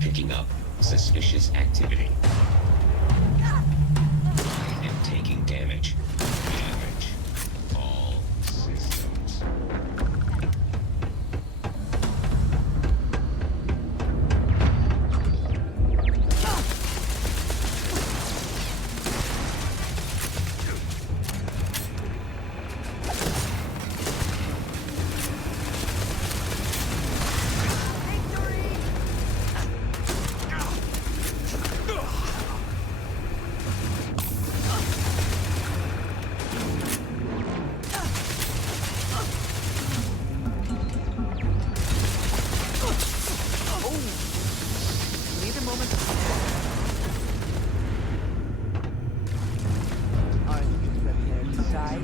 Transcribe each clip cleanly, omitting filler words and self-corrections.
picking up suspicious activity. I am taking damage. Damage. All systems. Need a moment. Are you prepared to die?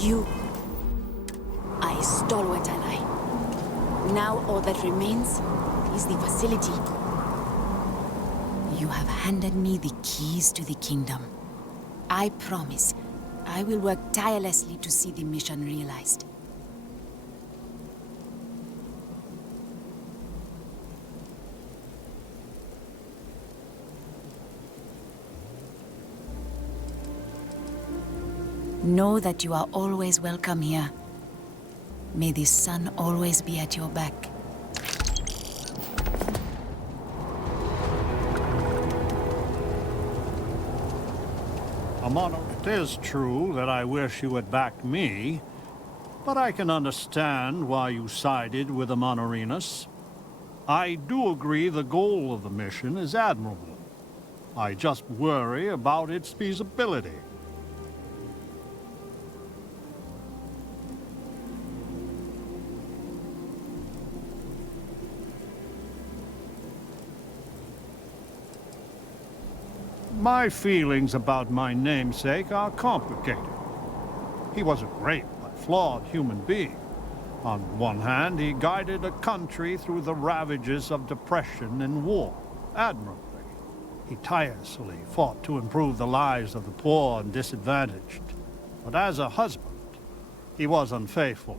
You... I stole what I lie. Now all that remains is the facility. You have handed me the keys to the kingdom. I promise, I will work tirelessly to see the mission realized. Know that you are always welcome here. May the sun always be at your back. Amano, it is true that I wish you had backed me, but I can understand why you sided with Amanorinus. I do agree the goal of the mission is admirable. I just worry about its feasibility. My feelings about my namesake are complicated. He was a great but flawed human being. On one hand, he guided a country through the ravages of depression and war admirably. He tirelessly fought to improve the lives of the poor and disadvantaged. But as a husband, he was unfaithful.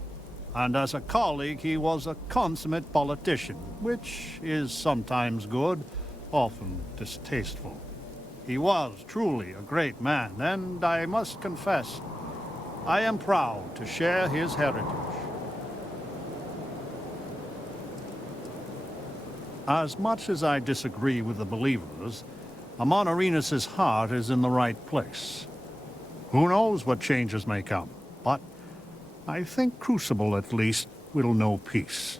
And as a colleague, he was a consummate politician, which is sometimes good, often distasteful. He was truly a great man, and I must confess, I am proud to share his heritage. As much as I disagree with the believers, Amanorinus' heart is in the right place. Who knows what changes may come, but I think Crucible, at least, will know peace.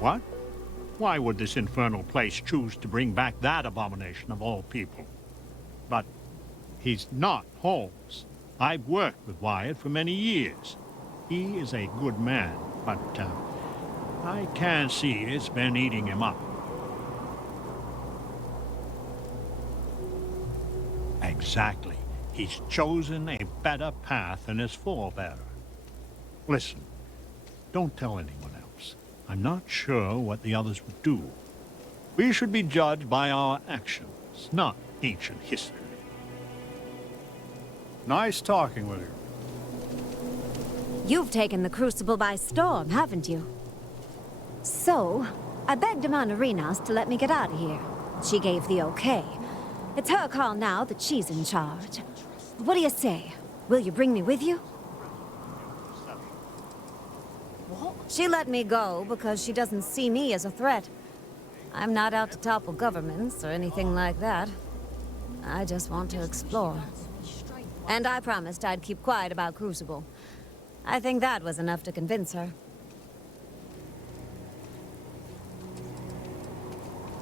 What? Why would this infernal place choose to bring back that abomination of all people? But he's not Holmes. I've worked with Wyatt for many years. He is a good man, but I can see it's been eating him up. Exactly. He's chosen a better path than his forebearer. Listen, don't tell anyone else. I'm not sure what the others would do. We should be judged by our actions, not ancient history. Nice talking with you. You've taken the Crucible by storm, haven't you? So, I begged Amanarinas to let me get out of here. She gave the okay. It's her call now that she's in charge. What do you say? Will you bring me with you? She let me go because she doesn't see me as a threat. I'm not out to topple governments or anything like that. I just want to explore. And I promised I'd keep quiet about Crucible. I think that was enough to convince her.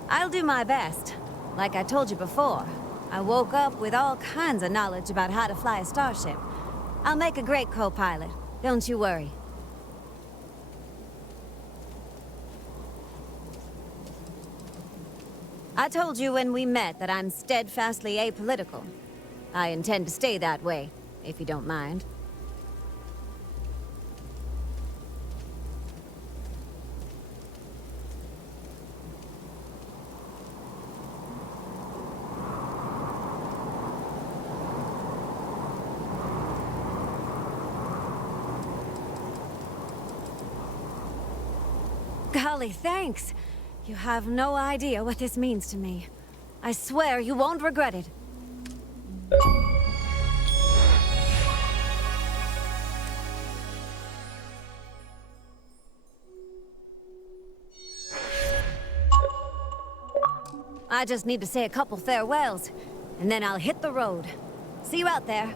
I'll do my best. Like I told you before, I woke up with all kinds of knowledge about how to fly a starship. I'll make a great co-pilot. Don't you worry. I told you when we met that I'm steadfastly apolitical. I intend to stay that way, if you don't mind. Golly, thanks. You have no idea what this means to me. I swear you won't regret it. I just need to say a couple farewells, and then I'll hit the road. See you out there.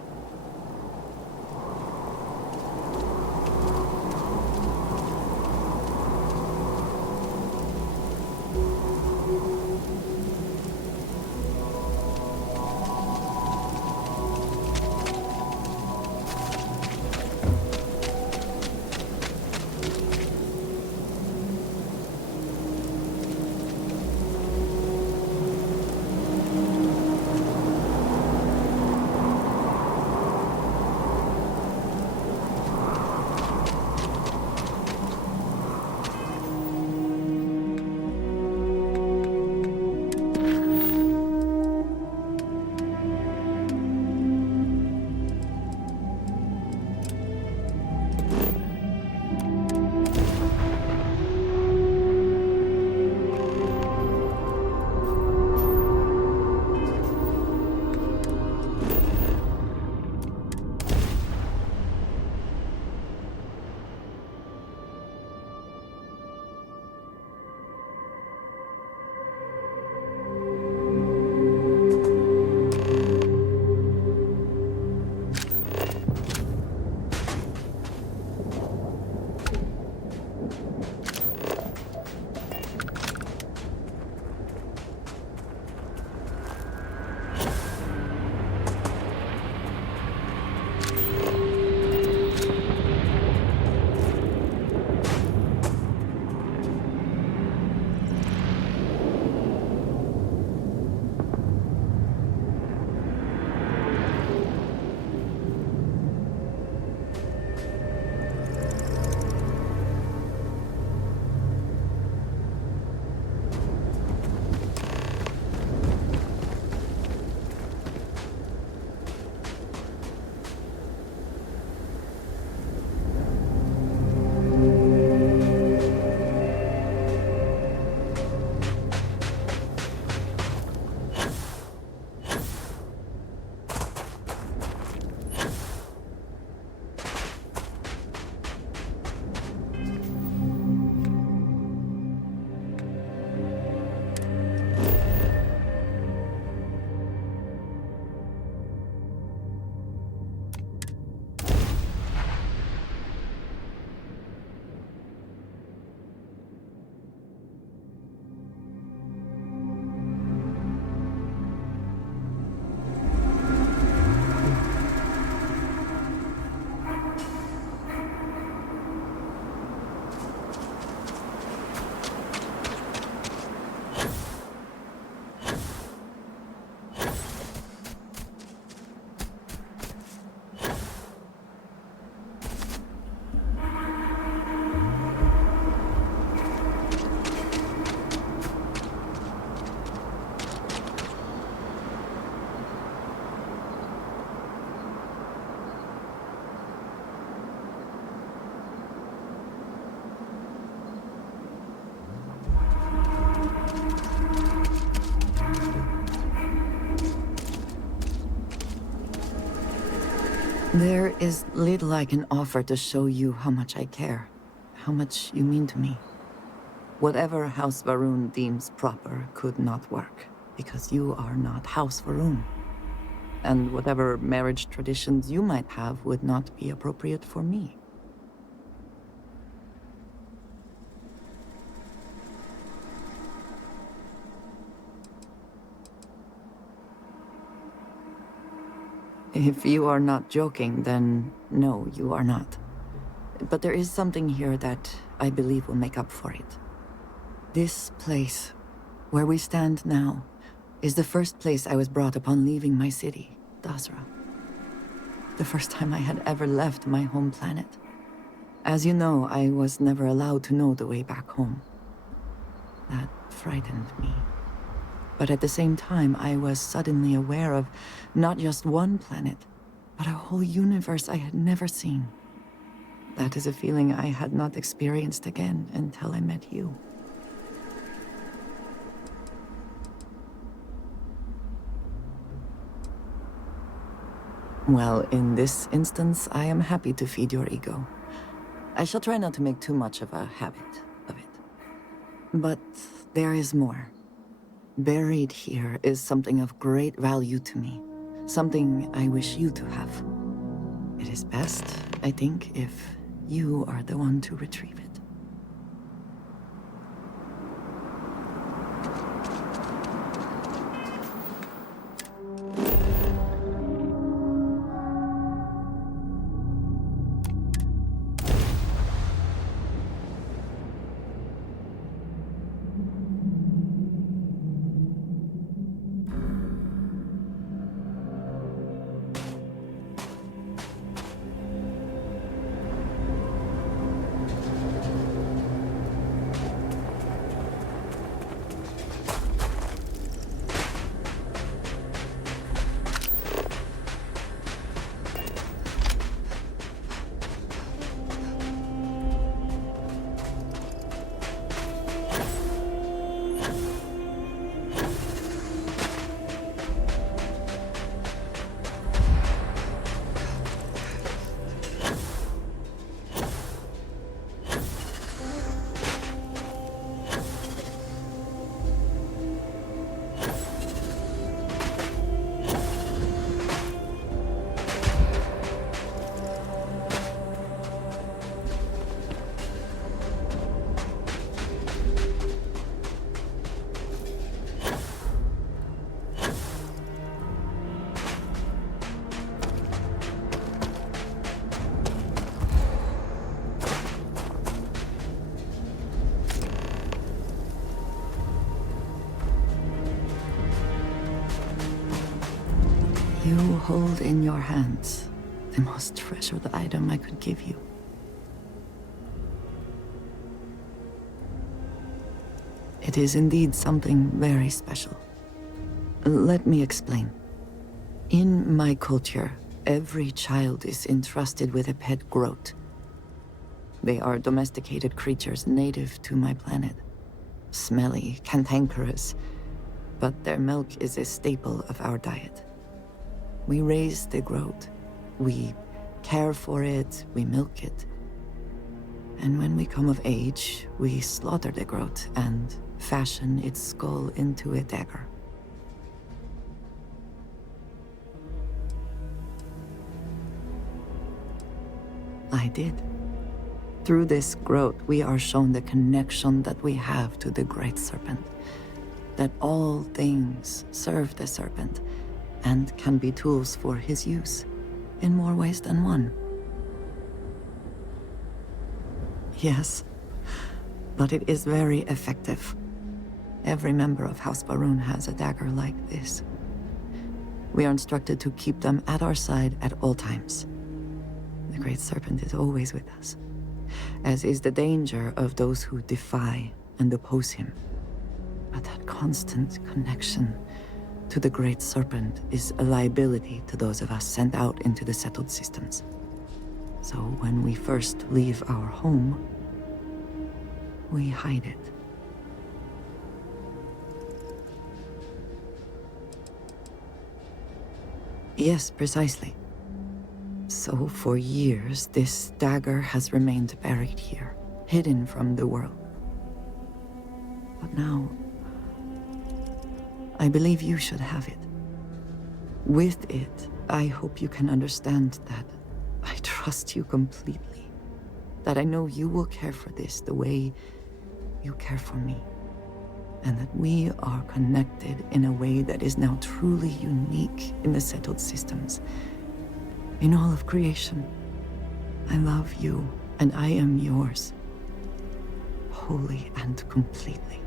There is little I can offer to show you how much I care, how much you mean to me. Whatever House Varun deems proper could not work, because you are not House Varun. And whatever marriage traditions you might have would not be appropriate for me. If you are not joking, then no, you are not. But there is something here that I believe will make up for it. This place, where we stand now, is the first place I was brought upon leaving my city, Dasra. The first time I had ever left my home planet. As you know, I was never allowed to know the way back home. That frightened me. But at the same time, I was suddenly aware of not just one planet, but a whole universe I had never seen. That is a feeling I had not experienced again until I met you. Well, in this instance, I am happy to feed your ego. I shall try not to make too much of a habit of it. But there is more. Buried here is something of great value to me. Something I wish you to have. It is best, I think, if you are the one to retrieve it. You hold in your hands the most treasured item I could give you. It is indeed something very special. Let me explain. In my culture, every child is entrusted with a pet groat. They are domesticated creatures native to my planet. Smelly, cantankerous, but their milk is a staple of our diet. We raise the groat. We care for it, we milk it. And when we come of age, we slaughter the groat and fashion its skull into a dagger. I did. Through this groat, we are shown the connection that we have to the Great Serpent. That all things serve the Serpent, and can be tools for his use, in more ways than one. Yes, but it is very effective. Every member of House Varun has a dagger like this. We are instructed to keep them at our side at all times. The Great Serpent is always with us, as is the danger of those who defy and oppose him. But that constant connection to the Great Serpent is a liability to those of us sent out into the settled systems. So when we first leave our home, we hide it. Yes, precisely. So for years, this dagger has remained buried here, hidden from the world. But now, I believe you should have it. With it, I hope you can understand that I trust you completely. That I know you will care for this the way you care for me. And that we are connected in a way that is now truly unique in the settled systems. In all of creation. I love you, and I am yours. Wholly and completely.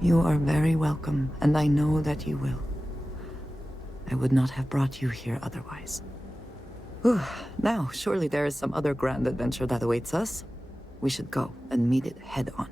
You are very welcome, and I know that you will. I would not have brought you here otherwise. Whew. Now, surely there is some other grand adventure that awaits us. We should go and meet it head on.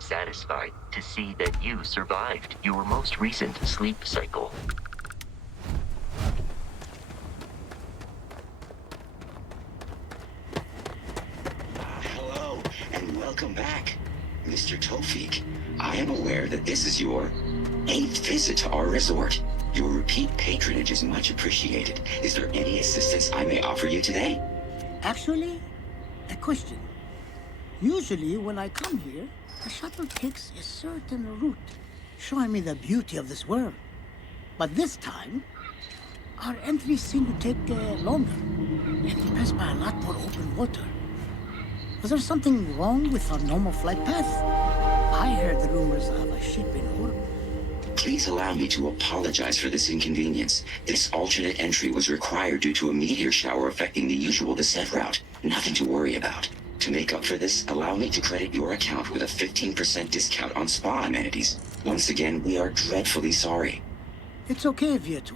Satisfied to see that you survived your most recent sleep cycle. Hello, and welcome back, Mr. Tofik. I am aware that this is your 8th visit to our resort. Your repeat patronage is much appreciated. Is there any assistance I may offer you today? Actually, a question. Usually when I come here, the shuttle takes a certain route, showing me the beauty of this world. But this time, our entries seem to take longer, and we pass by a lot more open water. Was there something wrong with our normal flight path? I heard the rumors of a ship in orbit. Please allow me to apologize for this inconvenience. This alternate entry was required due to a meteor shower affecting the usual descent route. Nothing to worry about. To make up for this, allow me to credit your account with a 15% discount on spa amenities. Once again, we are dreadfully sorry. It's okay, Viator.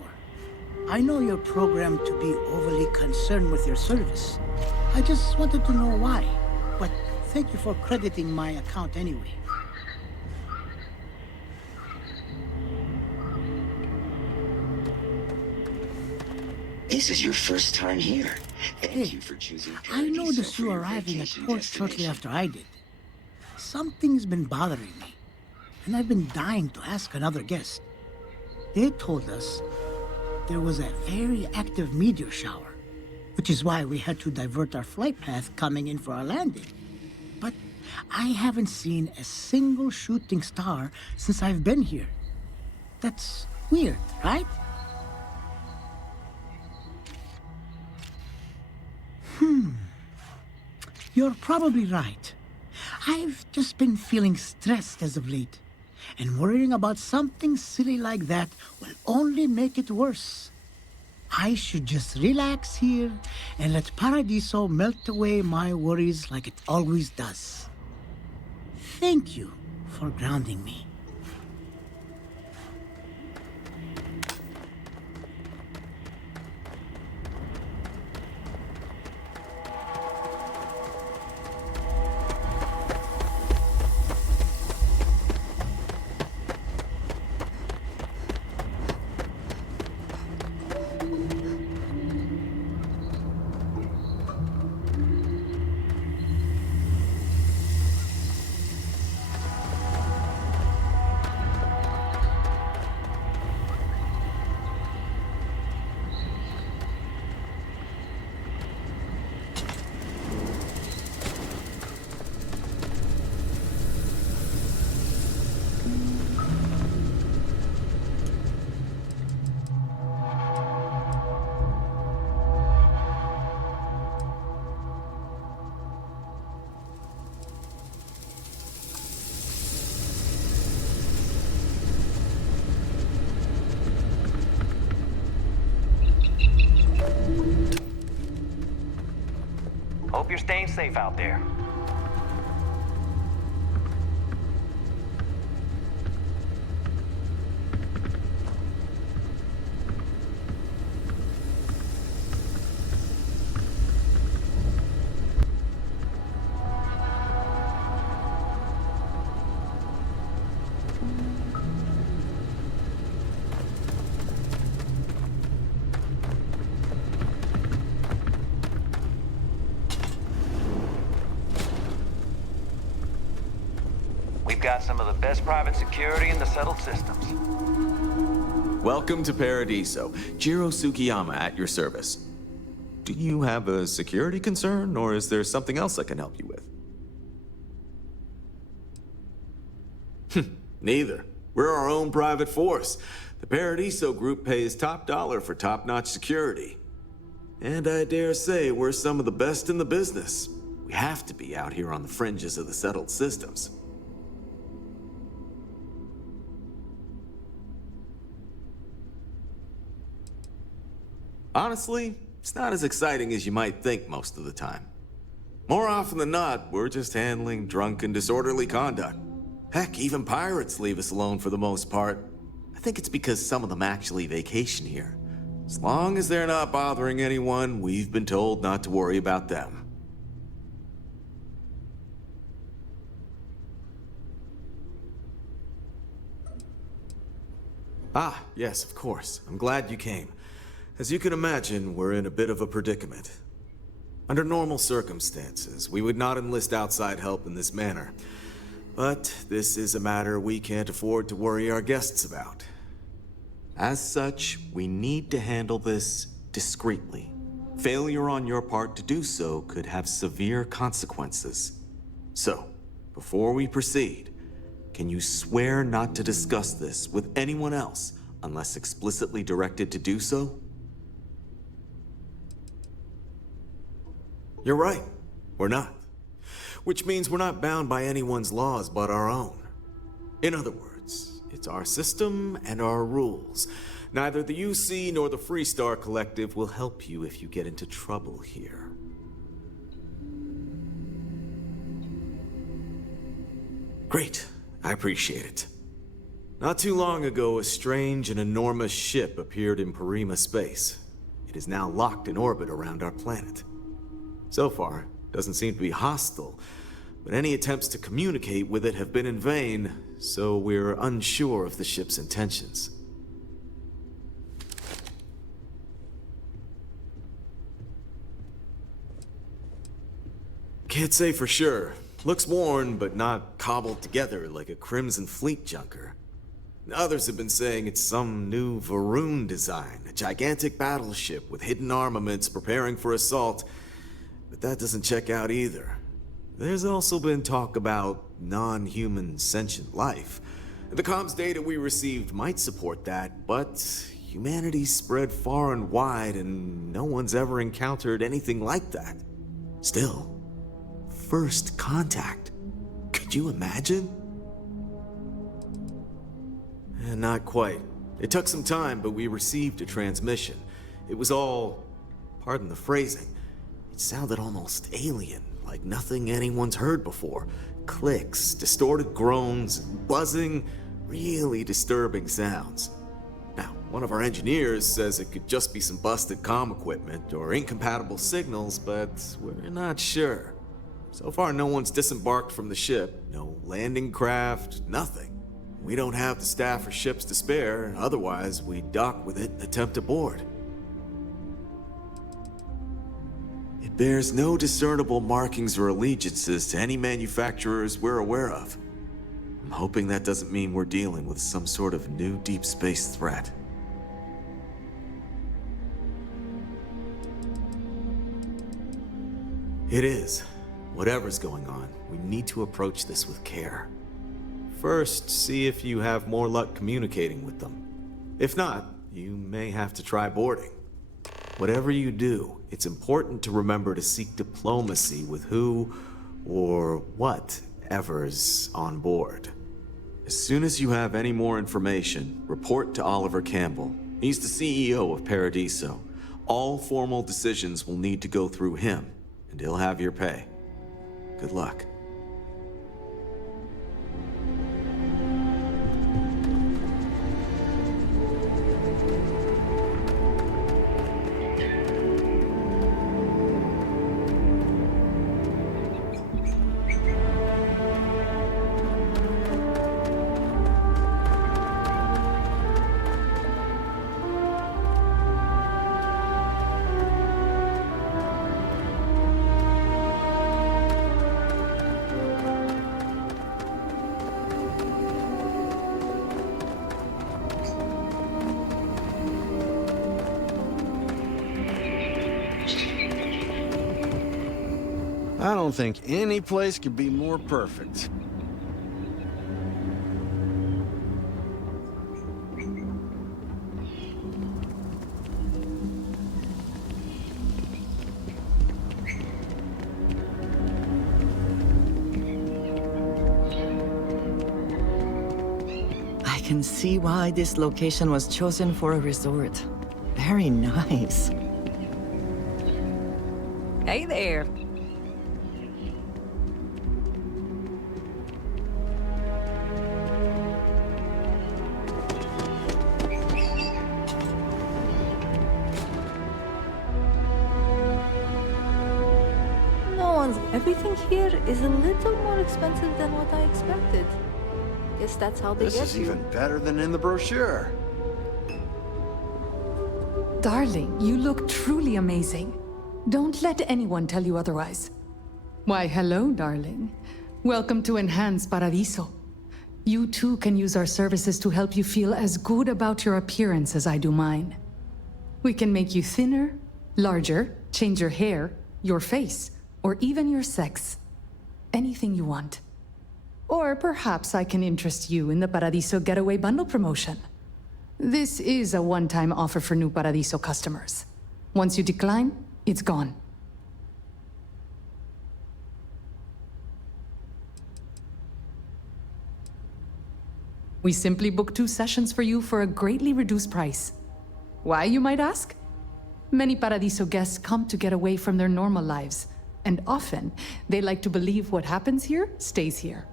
I know you're programmed to be overly concerned with your service. I just wanted to know why. But thank you for crediting my account anyway. This is your first time here. Thank Hey, you for choosing I Paradiso noticed for you your arriving at vacation port shortly destination. after I did. Something's been bothering me, and I've been dying to ask another guest. They told us there was a very active meteor shower, which is why we had to divert our flight path coming in for our landing. But I haven't seen a single shooting star since I've been here. That's weird, right? You're probably right. I've just been feeling stressed as of late, and worrying about something silly like that will only make it worse. I should just relax here and let Paradiso melt away my worries like it always does. Thank you for grounding me. Hope you're staying safe out there. We've got some of the best private security in the settled systems. Welcome to Paradiso. Jiro Tsukiyama at your service. Do you have a security concern, or is there something else I can help you with? Neither. We're our own private force. The Paradiso group pays top dollar for top-notch security. And I dare say we're some of the best in the business. We have to be out here on the fringes of the settled systems. Honestly, it's not as exciting as you might think most of the time. More often than not, we're just handling drunk and disorderly conduct. Heck, even pirates leave us alone for the most part. I think it's because some of them actually vacation here. As long as they're not bothering anyone, we've been told not to worry about them. Ah, yes, of course. I'm glad you came. As you can imagine, we're in a bit of a predicament. Under normal circumstances, we would not enlist outside help in this manner. But this is a matter we can't afford to worry our guests about. As such, we need to handle this discreetly. Failure on your part to do so could have severe consequences. So, before we proceed, can you swear not to discuss this with anyone else unless explicitly directed to do so? You're right. We're not. Which means we're not bound by anyone's laws but our own. In other words, it's our system and our rules. Neither the UC nor the Freestar Collective will help you if you get into trouble here. Great. I appreciate it. Not too long ago, a strange and enormous ship appeared in Parima space. It is now locked in orbit around our planet. So far, it doesn't seem to be hostile, but any attempts to communicate with it have been in vain, so we're unsure of the ship's intentions. Can't say for sure, Looks worn, but not cobbled together like a Crimson Fleet junker. Others have been saying it's some new Varun design, a gigantic battleship with hidden armaments preparing for assault, but that doesn't check out either. There's also been talk about non-human sentient life. The comms data we received might support that, but humanity's spread far and wide and no one's ever encountered anything like that. Still, first contact. Could you imagine? Not quite. It took some time, but we received a transmission. It was all, pardon the phrasing, it sounded almost alien, like nothing anyone's heard before. Clicks, distorted groans, buzzing, really disturbing sounds. Now, one of our engineers says it could just be some busted comm equipment or incompatible signals, but we're not sure. So far, no one's disembarked from the ship, no landing craft, nothing. We don't have the staff or ships to spare, otherwise we'd dock with it and attempt to board. It bears no discernible markings or allegiances to any manufacturers we're aware of. I'm hoping that doesn't mean we're dealing with some sort of new deep space threat. It is. Whatever's going on, we need to approach this with care. First, see if you have more luck communicating with them. If not, you may have to try boarding. Whatever you do, it's important to remember to seek diplomacy with who or whatever's on board. As soon as you have any more information, report to Oliver Campbell. He's the CEO of Paradiso. All formal decisions will need to go through him, and he'll have your pay. Good luck. I don't think any place could be more perfect. I can see why this location was chosen for a resort. Very nice. Hey there. Everything here is a little more expensive than what I expected. Guess that's how they This get is you. even better than in the brochure. Darling, you look truly amazing. Don't let anyone tell you otherwise. Why, hello, darling. Welcome to Enhanced Paradiso. You too can use our services to help you feel as good about your appearance as I do mine. We can make you thinner, larger, change your hair, your face, or even your sex. Anything you want. Or perhaps I can interest you in the Paradiso Getaway Bundle promotion. This is a one-time offer for new Paradiso customers. Once you decline, it's gone. We simply book 2 sessions for you for a greatly reduced price. Why, you might ask? Many Paradiso guests come to get away from their normal lives, and often they like to believe what happens here stays here.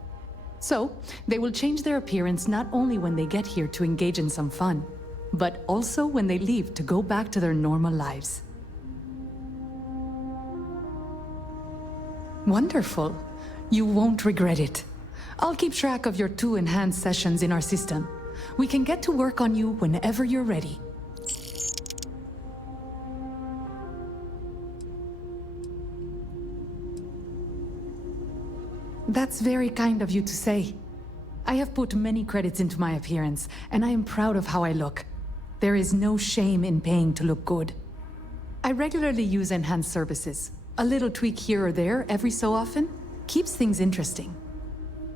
So, they will change their appearance not only when they get here to engage in some fun, but also when they leave to go back to their normal lives. Wonderful. You won't regret it. I'll keep track of your 2 enhanced sessions in our system. We can get to work on you whenever you're ready. That's very kind of you to say. I have put many credits into my appearance, and I am proud of how I look. There is no shame in paying to look good. I regularly use enhanced services. A little tweak here or there every so often keeps things interesting.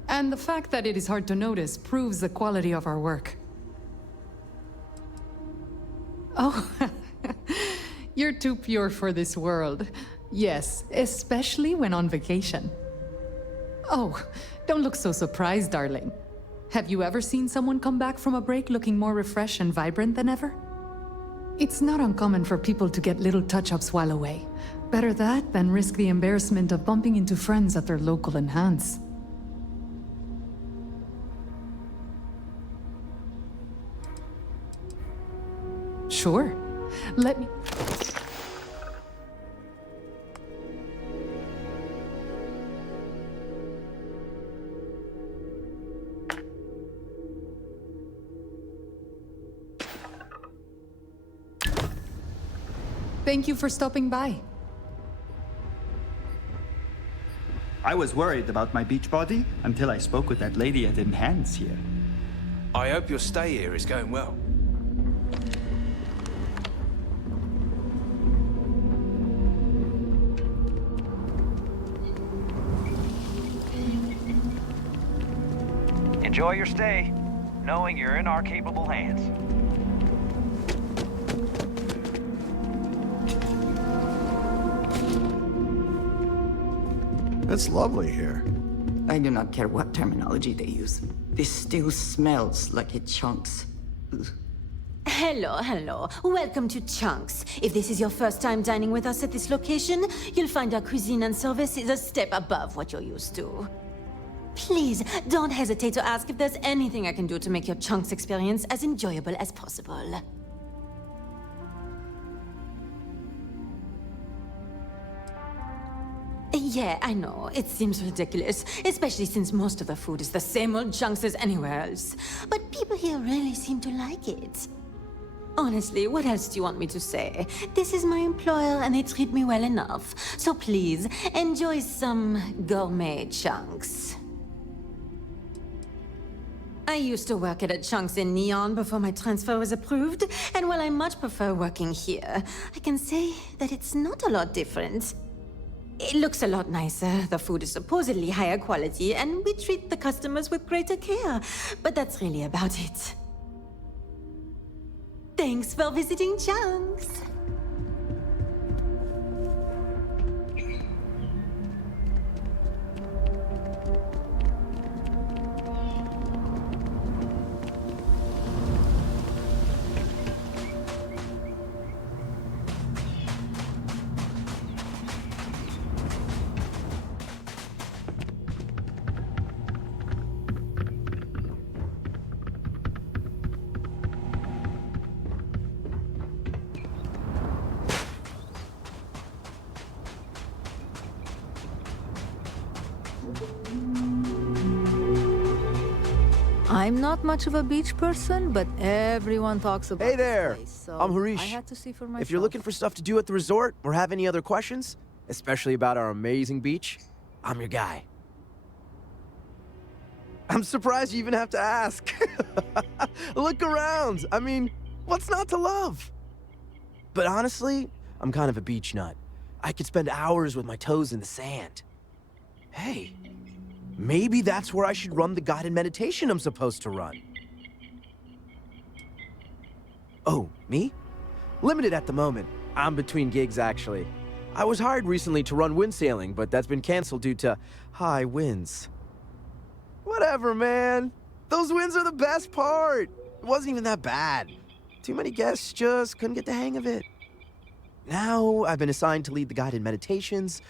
And the fact that it is hard to notice proves the quality of our work. Oh, you're too pure for this world. Yes, especially when on vacation. Oh, don't look so surprised, darling. Have you ever seen someone come back from a break looking more refreshed and vibrant than ever? It's not uncommon for people to get little touch-ups while away. Better that than risk the embarrassment of bumping into friends at their local enhance. Sure. Let me... Thank you for stopping by. I was worried about my beach body until I spoke with that lady at Enhance here. I hope your stay here is going well. Enjoy your stay, knowing you're in our capable hands. It's lovely here. I do not care what terminology they use. This still smells like it chunks. Ugh. Hello. Welcome to Chunks. If this is your first time dining with us at this location, you'll find our cuisine and service is a step above what you're used to. Please, don't hesitate to ask if there's anything I can do to make your Chunks experience as enjoyable as possible. Yeah, I know. It seems ridiculous, especially since most of the food is the same old Chunks as anywhere else. But people here really seem to like it. Honestly, what else do you want me to say? This is my employer and they treat me well enough. So please, enjoy some gourmet Chunks. I used to work at a Chunks in Neon before my transfer was approved, and while I much prefer working here, I can say that it's not a lot different. It looks a lot nicer, the food is supposedly higher quality, and we treat the customers with greater care, but that's really about it. Thanks for visiting Chunks! I'm not much of a beach person, but everyone talks about Hey there! this place, so I'm Harish. I had to see for myself. If you're looking for stuff to do at the resort, or have any other questions, especially about our amazing beach, I'm your guy. I'm surprised you even have to ask. Look around! I mean, what's not to love? But honestly, I'm kind of a beach nut. I could spend hours with my toes in the sand. Hey, maybe that's where I should run the guided meditation I'm supposed to run. Oh, me? Limited at the moment. I'm between gigs, actually. I was hired recently to run wind sailing, but that's been canceled due to high winds. Whatever, man. Those winds are the best part. It wasn't even that bad. Too many guests just couldn't get the hang of it. Now, I've been assigned to lead the guided meditations,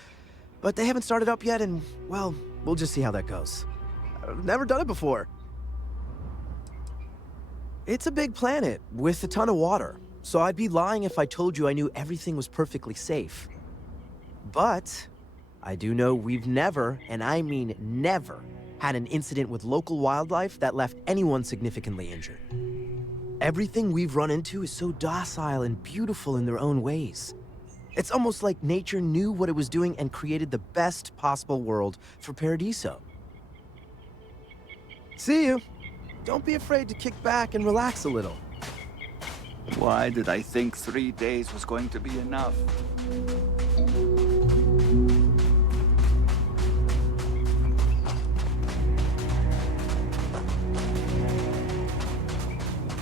but they haven't started up yet, and, well, we'll just see how that goes. I've never done it before. It's a big planet with a ton of water, so I'd be lying if I told you I knew everything was perfectly safe. But I do know we've never, and I mean never, had an incident with local wildlife that left anyone significantly injured. Everything we've run into is so docile and beautiful in their own ways. It's almost like nature knew what it was doing and created the best possible world for Paradiso. See you. Don't be afraid to kick back and relax a little. Why did I think 3 days was going to be enough?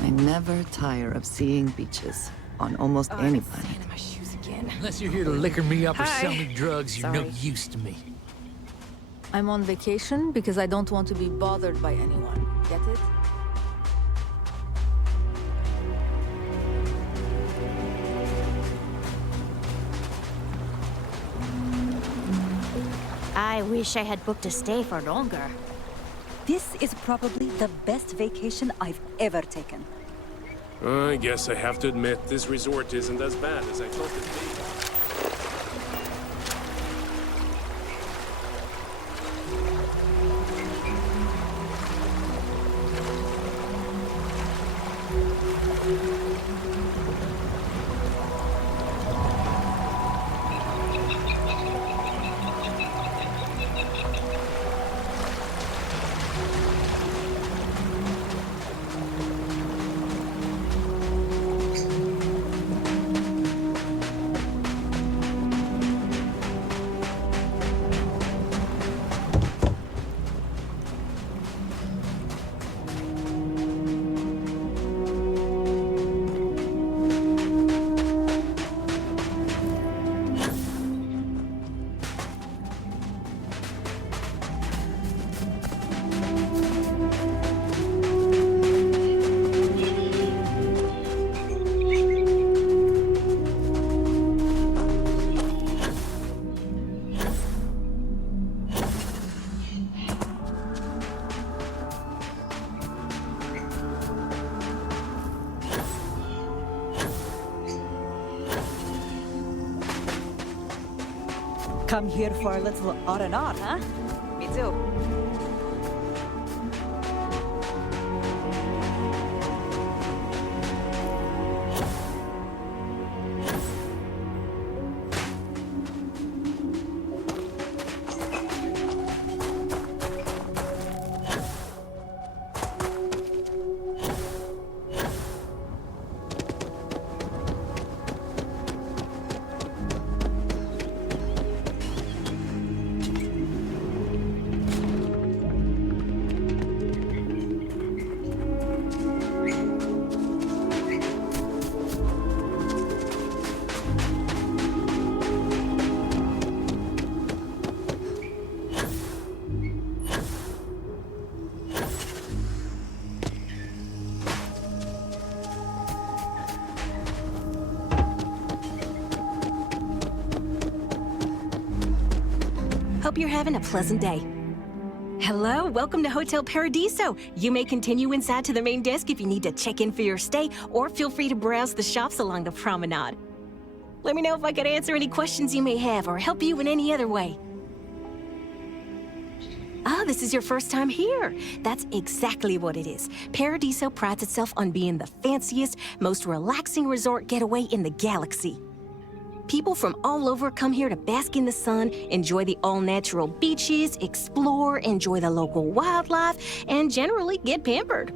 I never tire of seeing beaches on almost any planet. Unless you're here to liquor me up or Hi. sell me drugs, you're no Sorry. use to me. I'm on vacation because I don't want to be bothered by anyone. Get it? I wish I had booked a stay for longer. This is probably the best vacation I've ever taken. I guess I have to admit, this resort isn't as bad as I thought it'd be. Come here for a little R&R, huh? Me too. Hope you're having a pleasant day. Hello, welcome to Hotel Paradiso. You may continue inside to the main desk if you need to check in for your stay, or feel free to browse the shops along the promenade. Let me know if I could answer any questions you may have or help you in any other way. Ah, this is your first time here. That's exactly what it is. Paradiso prides itself on being the fanciest, most relaxing resort getaway in the galaxy. People from all over come here to bask in the sun, enjoy the all-natural beaches, explore, enjoy the local wildlife, and generally get pampered.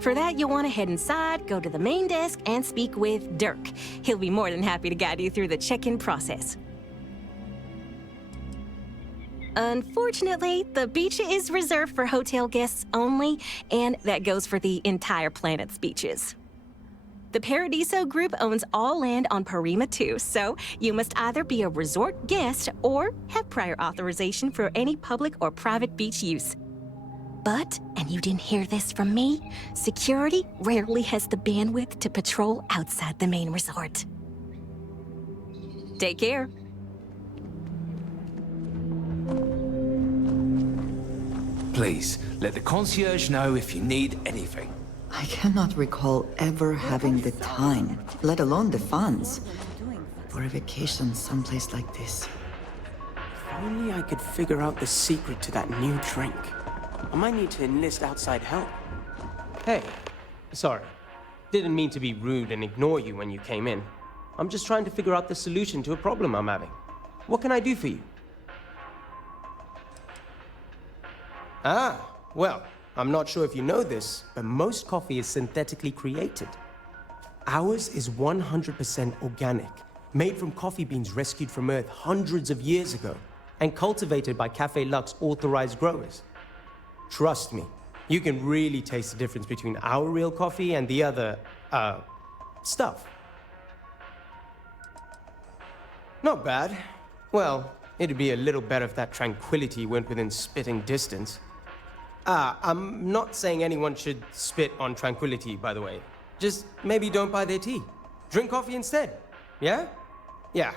For that, you'll want to head inside, go to the main desk, and speak with Dirk. He'll be more than happy to guide you through the check-in process. Unfortunately, the beach is reserved for hotel guests only, and that goes for the entire planet's beaches. The Paradiso Group owns all land on Parima 2, so you must either be a resort guest or have prior authorization for any public or private beach use. But, and you didn't hear this from me, security rarely has the bandwidth to patrol outside the main resort. Take care. Please, let the concierge know if you need anything. I cannot recall ever having the time, let alone the funds, for a vacation someplace like this. If only I could figure out the secret to that new drink. I might need to enlist outside help. Hey, sorry. Didn't mean to be rude and ignore you when you came in. I'm just trying to figure out the solution to a problem I'm having. What can I do for you? Ah, well, I'm not sure if you know this, but most coffee is synthetically created. Ours is 100% organic, made from coffee beans rescued from Earth hundreds of years ago, and cultivated by Cafe Luxe authorized growers. Trust me, you can really taste the difference between our real coffee and the other, stuff. Not bad. Well, it'd be a little better if that tranquility went within spitting distance. I'm not saying anyone should spit on tranquility, by the way. Just maybe don't buy their tea. Drink coffee instead. Yeah? Yeah.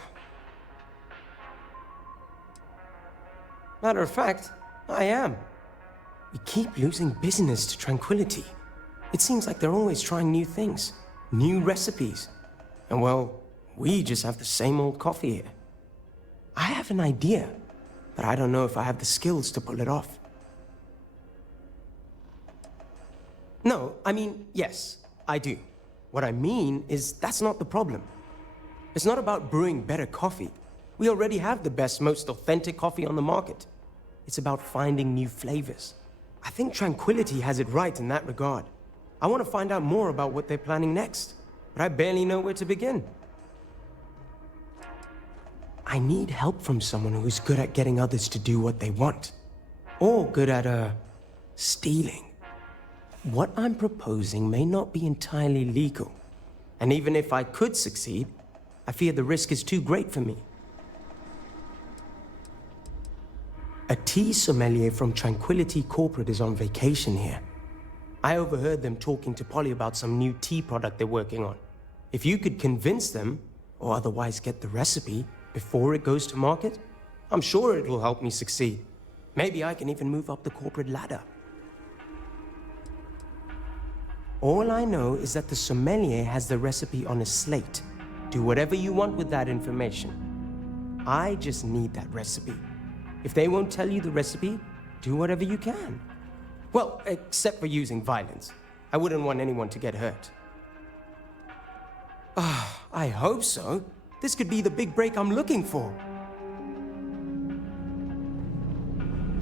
Matter of fact, I am. We keep losing business to Tranquility. It seems like they're always trying new things, new recipes. And well, we just have the same old coffee here. I have an idea, but I don't know if I have the skills to pull it off. No, I mean, yes, I do. What I mean is that's not the problem. It's not about brewing better coffee. We already have the best, most authentic coffee on the market. It's about finding new flavors. I think Tranquility has it right in that regard. I want to find out more about what they're planning next, but I barely know where to begin. I need help from someone who's good at getting others to do what they want. Or good at, stealing. What I'm proposing may not be entirely legal. And even if I could succeed, I fear the risk is too great for me. A tea sommelier from Tranquility Corporate is on vacation here. I overheard them talking to Polly about some new tea product they're working on. If you could convince them, or otherwise get the recipe, before it goes to market, I'm sure it will help me succeed. Maybe I can even move up the corporate ladder. All I know is that the sommelier has the recipe on a slate. Do whatever you want with that information. I just need that recipe. If they won't tell you the recipe, do whatever you can. Well, except for using violence. I wouldn't want anyone to get hurt. I hope so. This could be the big break I'm looking for.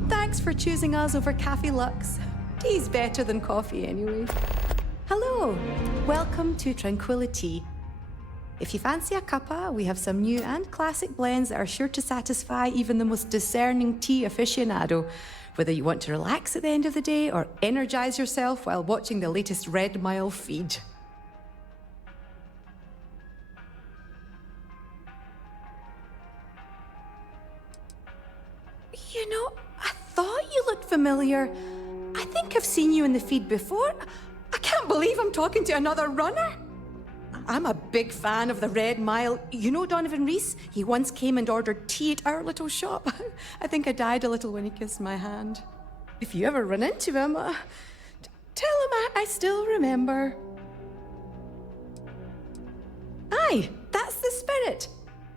Thanks for choosing us over Cafe Luxe. Tea's better than coffee anyway. Hello, welcome to Tranquility. If you fancy a cuppa, we have some new and classic blends that are sure to satisfy even the most discerning tea aficionado, whether you want to relax at the end of the day or energize yourself while watching the latest Red Mile feed. You know, I thought you looked familiar. I think I've seen you in the feed before. I can't believe I'm talking to another runner. I'm a big fan of the Red Mile. You know Donovan Reese? He once came and ordered tea at our little shop. I think I died a little when he kissed my hand. If you ever run into him, tell him I still remember. Aye, that's the spirit.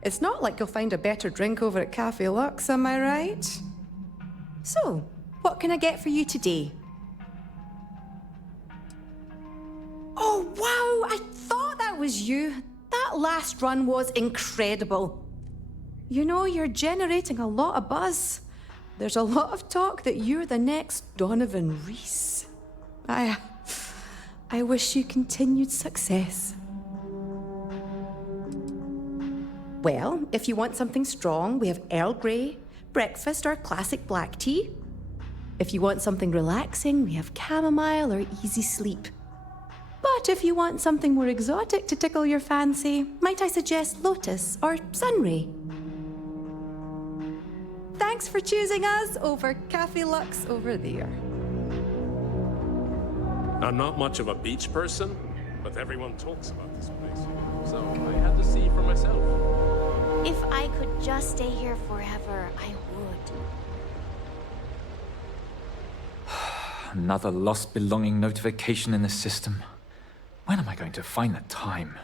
It's not like you'll find a better drink over at Cafe Luxe, am I right? So, what can I get for you today? Oh, wow! I thought that was you. That last run was incredible. You know, you're generating a lot of buzz. There's a lot of talk that you're the next Donovan Reese. I wish you continued success. Well, if you want something strong, we have Earl Grey, breakfast, or classic black tea. If you want something relaxing, we have chamomile or easy sleep. But if you want something more exotic to tickle your fancy, might I suggest lotus or sunray? Thanks for choosing us over Cafe Luxe over there. I'm not much of a beach person, but everyone talks about this place, so I had to see for myself. If I could just stay here forever, I would. Another lost belonging notification in the system. When am I going to find the time?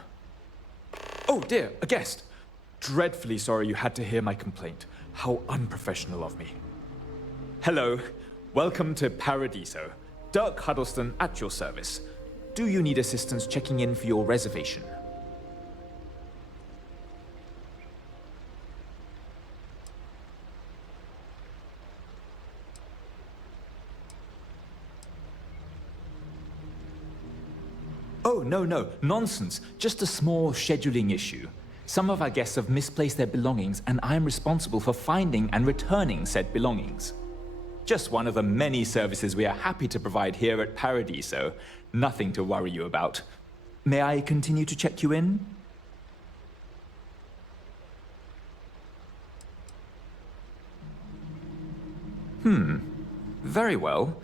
Oh dear, a guest. Dreadfully sorry you had to hear my complaint. How unprofessional of me. Hello, welcome to Paradiso. Dirk Huddleston at your service. Do you need assistance checking in for your reservation? Oh, no, nonsense. Just a small scheduling issue. Some of our guests have misplaced their belongings, and I'm responsible for finding and returning said belongings. Just one of the many services we are happy to provide here at Paradiso. Nothing to worry you about. May I continue to check you in? Very well.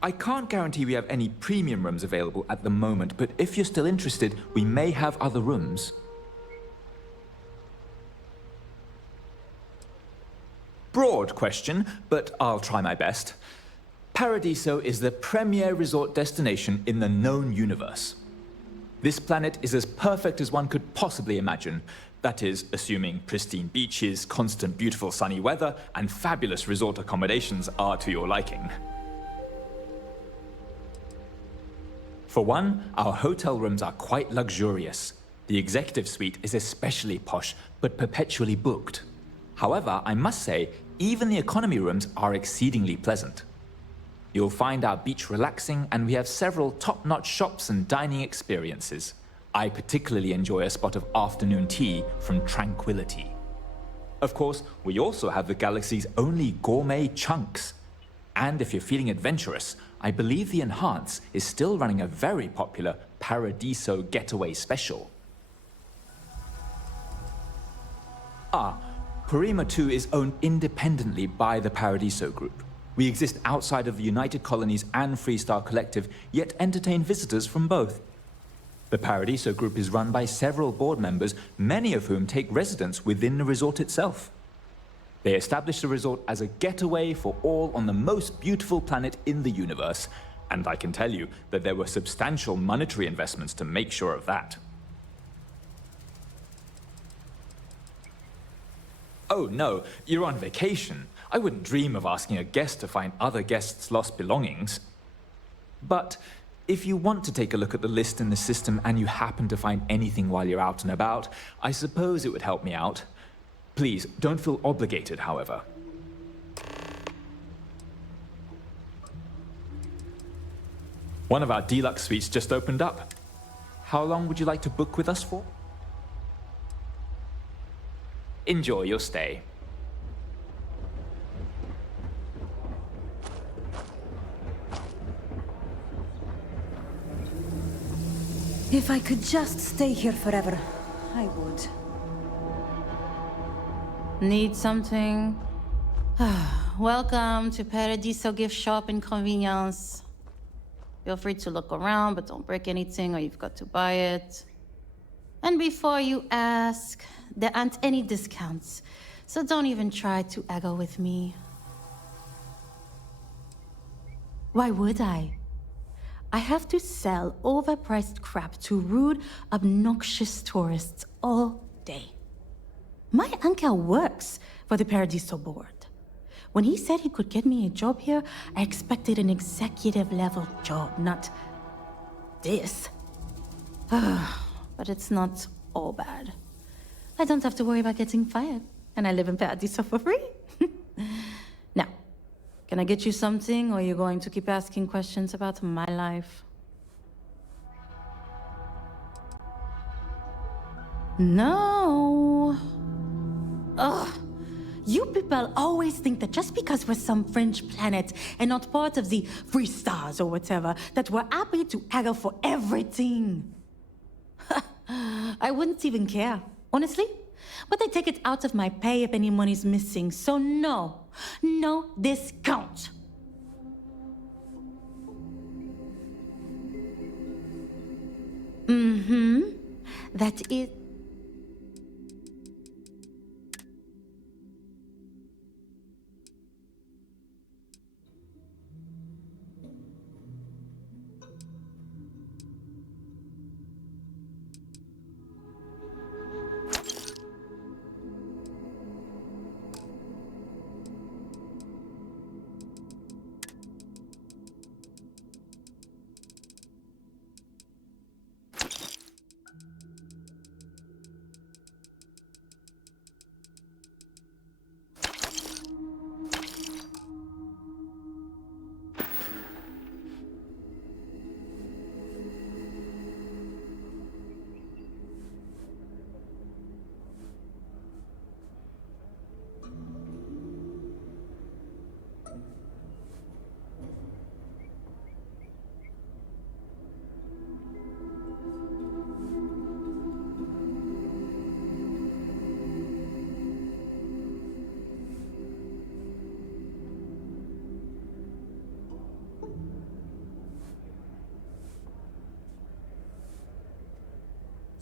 I can't guarantee we have any premium rooms available at the moment, but if you're still interested, we may have other rooms. Broad question, but I'll try my best. Paradiso is the premier resort destination in the known universe. This planet is as perfect as one could possibly imagine. That is, assuming pristine beaches, constant beautiful sunny weather, and fabulous resort accommodations are to your liking. For one, our hotel rooms are quite luxurious. The executive suite is especially posh, but perpetually booked. However, I must say, even the economy rooms are exceedingly pleasant. You'll find our beach relaxing, and we have several top-notch shops and dining experiences. I particularly enjoy a spot of afternoon tea from Tranquility. Of course, we also have the galaxy's only gourmet chunks. And if you're feeling adventurous, I believe the Enhance is still running a very popular Paradiso Getaway Special. Parima 2 is owned independently by the Paradiso Group. We exist outside of the United Colonies and Freestar Collective, yet entertain visitors from both. The Paradiso Group is run by several board members, many of whom take residence within the resort itself. They established the resort as a getaway for all on the most beautiful planet in the universe, and I can tell you that there were substantial monetary investments to make sure of that. Oh no, you're on vacation. I wouldn't dream of asking a guest to find other guests' lost belongings. But if you want to take a look at the list in the system and you happen to find anything while you're out and about, I suppose it would help me out. Please, don't feel obligated, however. One of our deluxe suites just opened up. How long would you like to book with us for? Enjoy your stay. If I could just stay here forever, I would. Need something? Welcome to Paradiso Gift Shop and Convenience. Feel free to look around, but don't break anything or you've got to buy it. And before you ask, there aren't any discounts, so don't even try to haggle with me. Why would I? I have to sell overpriced crap to rude, obnoxious tourists all day. My uncle works for the Paradiso board. When he said he could get me a job here, I expected an executive-level job, not this. But it's not all bad. I don't have to worry about getting fired, and I live in Paradiso for free. Now, can I get you something, or are you going to keep asking questions about my life? No. Ugh. You people always think that just because we're some fringe planet and not part of the free stars or whatever, that we're happy to haggle for everything. I wouldn't even care, honestly. But they take it out of my pay if any money's missing, so no discount. That is...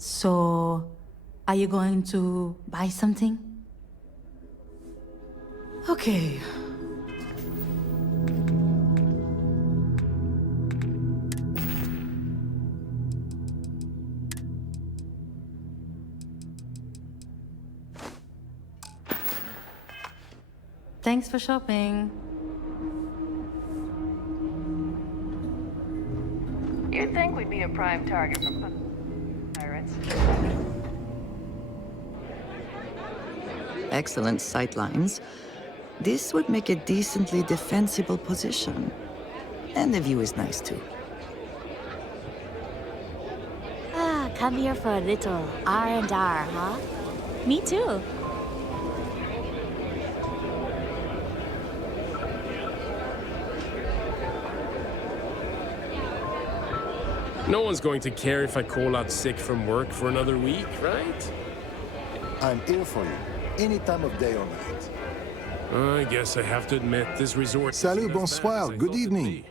So, are you going to buy something? Okay. Thanks for shopping. You'd think we'd be a prime target for pirates. Excellent sightlines. This would make a decently defensible position. And the view is nice too. Ah, come here for a little R&R, huh? Me too. No one's going to care if I call out sick from work for another week, right? I'm here for you, any time of day or night. I guess I have to admit, this resort... Salut, bonsoir, good evening.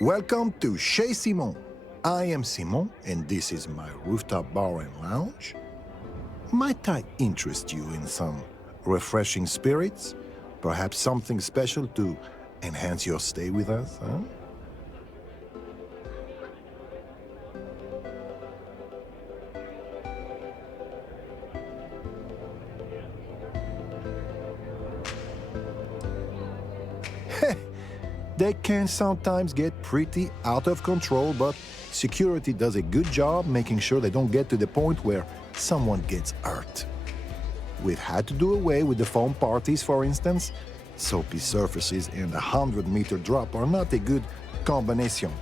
Welcome to Chez Simon. I am Simon, and this is my rooftop bar and lounge. Might I interest you in some refreshing spirits? Perhaps something special to enhance your stay with us, huh? They can sometimes get pretty out of control, but security does a good job making sure they don't get to the point where someone gets hurt. We've had to do away with the foam parties, for instance. Soapy surfaces and a 100-meter drop are not a good combination.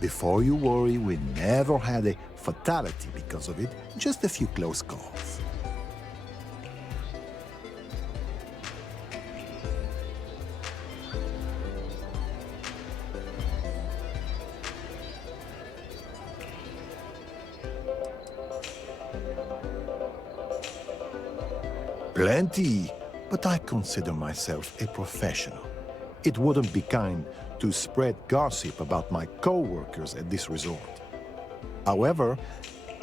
Before you worry, we never had a fatality because of it, just a few close calls. Plenty, but I consider myself a professional. It wouldn't be kind to spread gossip about my co-workers at this resort. However,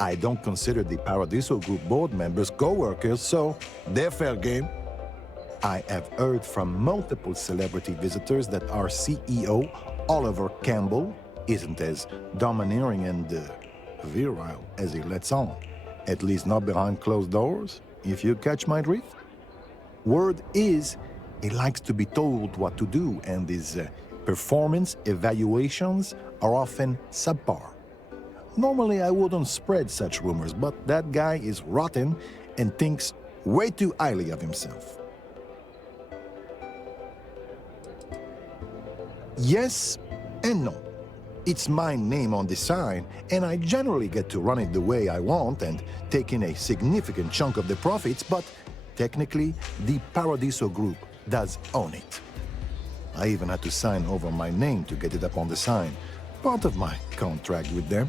I don't consider the Paradiso Group board members co-workers, so they're fair game. I have heard from multiple celebrity visitors that our CEO, Oliver Campbell, isn't as domineering and virile as he lets on. At least not behind closed doors, if you catch my drift. Word is, he likes to be told what to do, and his performance evaluations are often subpar. Normally, I wouldn't spread such rumors, but that guy is rotten and thinks way too highly of himself. Yes and no. It's my name on the sign, and I generally get to run it the way I want and take in a significant chunk of the profits, but technically, the Paradiso Group does own it. I even had to sign over my name to get it up on the sign, part of my contract with them.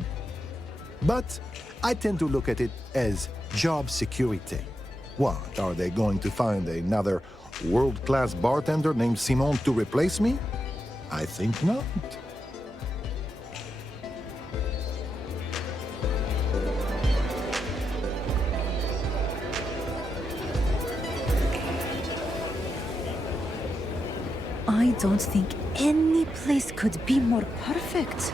But I tend to look at it as job security. What, are they going to find another world-class bartender named Simon to replace me? I think not. I don't think any place could be more perfect.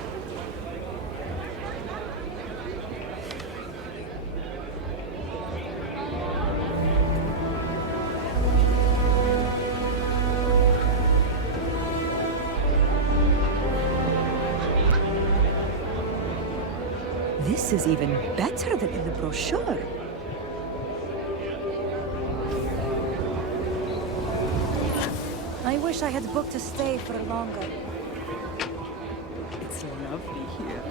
This is even better than in the brochure. I wish I had booked a stay for longer. It's lovely here.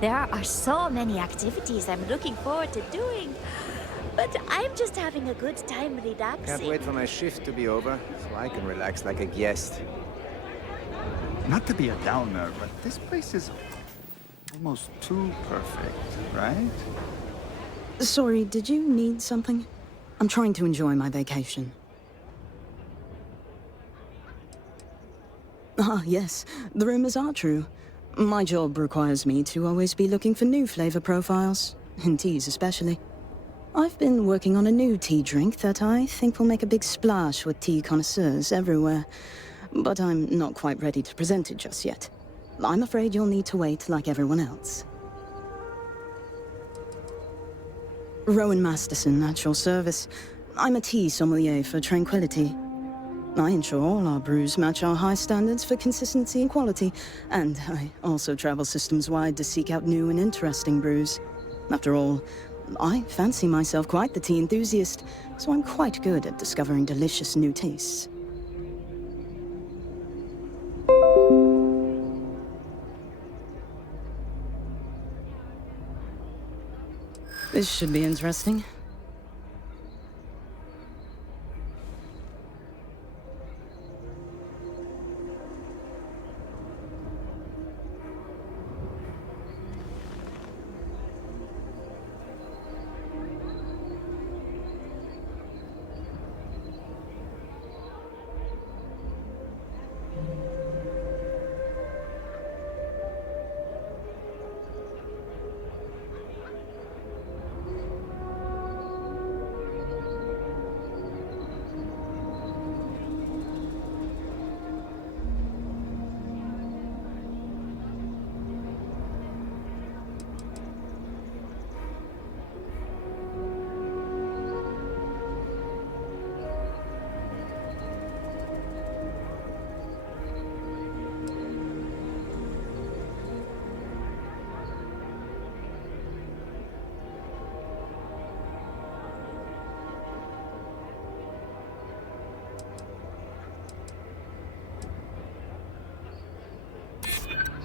There are so many activities I'm looking forward to doing. But I'm just having a good time relaxing. Can't wait for my shift to be over, so I can relax like a guest. Not to be a downer, but this place is almost too perfect, right? Sorry, did you need something? I'm trying to enjoy my vacation. Ah, yes, the rumors are true. My job requires me to always be looking for new flavor profiles, in teas especially. I've been working on a new tea drink that I think will make a big splash with tea connoisseurs everywhere, but I'm not quite ready to present it just yet. I'm afraid you'll need to wait like everyone else. Rowan Masterson at your service. I'm a tea sommelier for Tranquility. I ensure all our brews match our high standards for consistency and quality, and I also travel systems-wide to seek out new and interesting brews. After all, I fancy myself quite the tea enthusiast, so I'm quite good at discovering delicious new tastes. This should be interesting.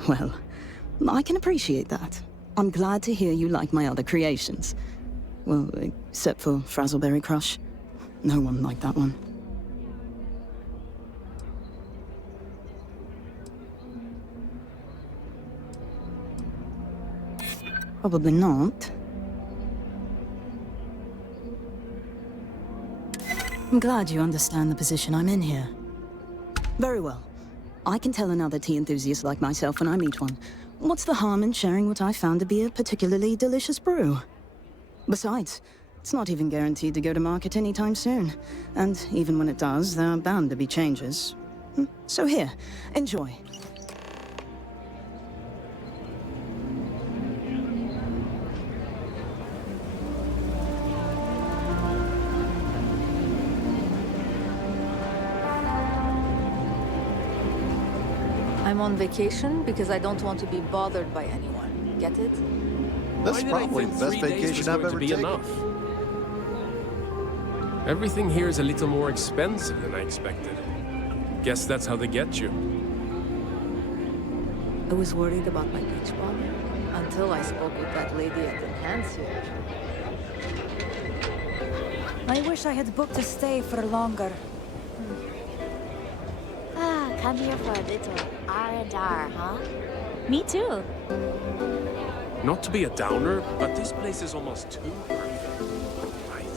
Well, I can appreciate that. I'm glad to hear you like my other creations. Well, except for Frazzleberry Crush. No one liked that one. Probably not. I'm glad you understand the position I'm in here. Very well. I can tell another tea enthusiast like myself when I meet one. What's the harm in sharing what I found to be a particularly delicious brew? Besides, it's not even guaranteed to go to market anytime soon. And even when it does, there are bound to be changes. So here, enjoy. I'm on vacation because I don't want to be bothered by anyone. Get it? That's probably the best vacation I've ever taken. Enough? Everything here is a little more expensive than I expected. Guess that's how they get you. I was worried about my beach ball until I spoke with that lady at Enhance here. I wish I had booked a stay for longer. Come here for a little R&R, huh? Me too. Not to be a downer, but this place is almost too perfect. Right.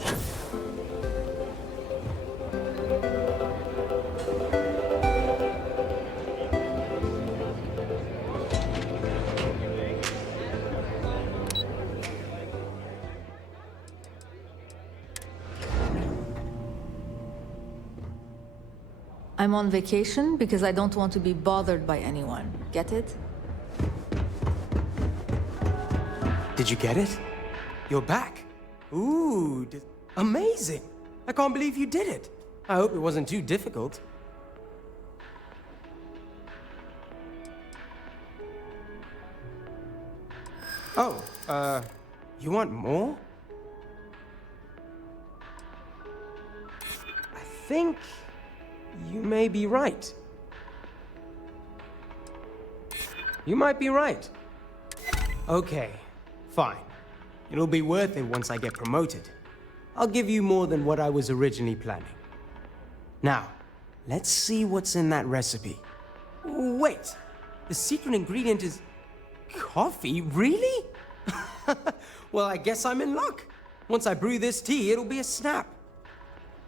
I'm on vacation because I don't want to be bothered by anyone. Get it? Did you get it? You're back. Ooh, amazing. I can't believe you did it. I hope it wasn't too difficult. Oh, you want more? I think you may be right. You might be right. Okay, fine. It'll be worth it once I get promoted. I'll give you more than what I was originally planning. Now, let's see what's in that recipe. Wait, the secret ingredient is coffee? Really? Well, I guess I'm in luck. Once I brew this tea, it'll be a snap.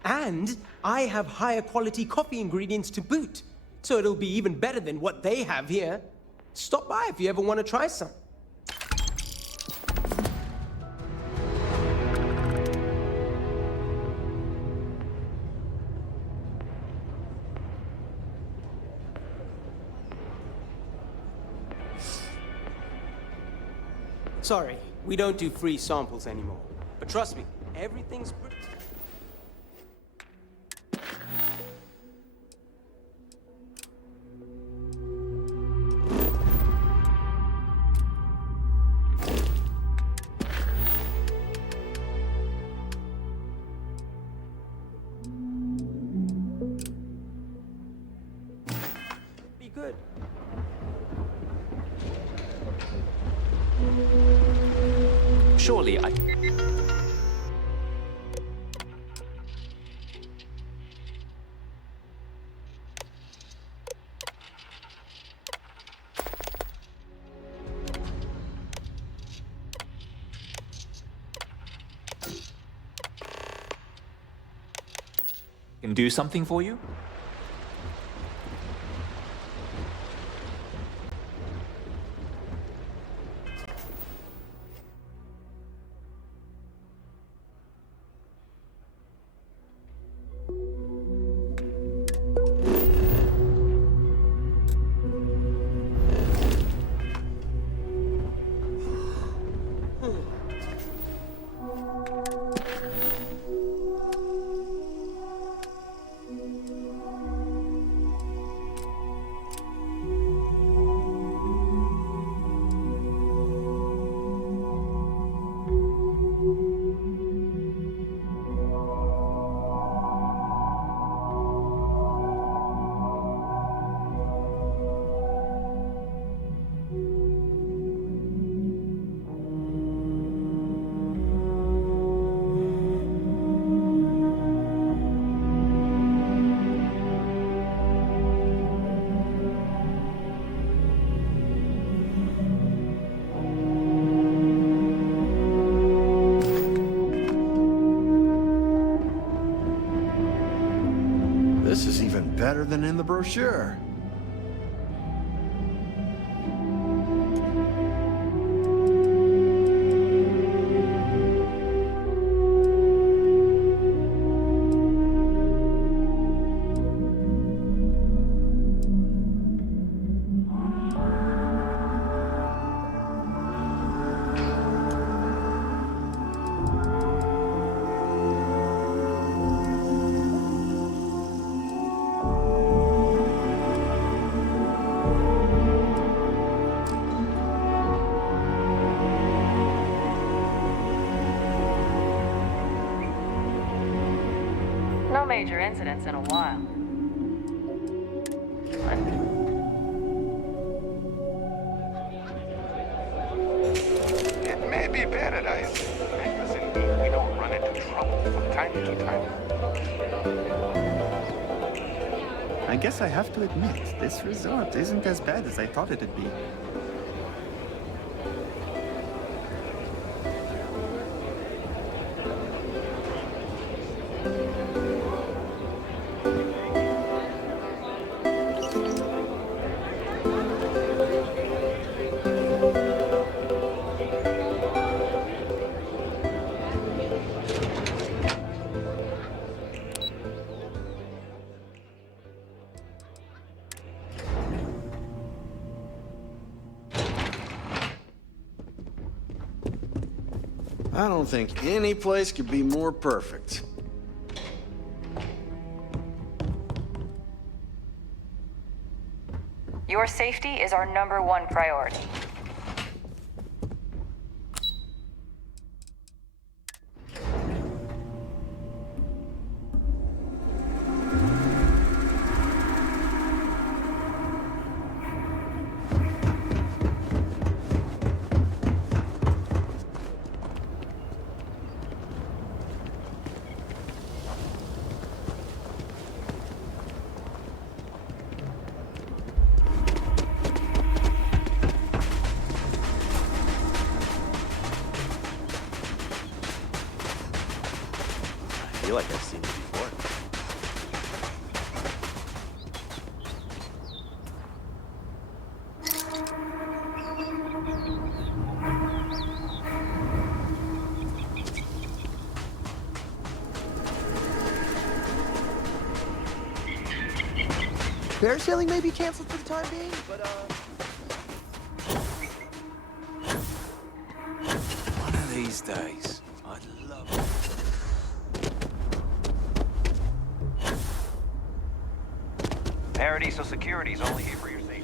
And I have higher quality coffee ingredients to boot, so it'll be even better than what they have here. Stop by if you ever want to try some. Sorry, we don't do free samples anymore. But trust me, everything's pretty... Be good. Surely I... can do something for you? This is even better than in the brochure. No major incidents in a while. It may be paradise. Listen, we don't run into trouble from time to time. I guess I have to admit, this resort isn't as bad as I thought it'd be. I don't think any place could be more perfect. Your safety is our #1 priority. I feel like I've seen it before. Parasailing may be canceled for the time being, but One of these days, I'd love it. Paradiso Security's only here for your safety.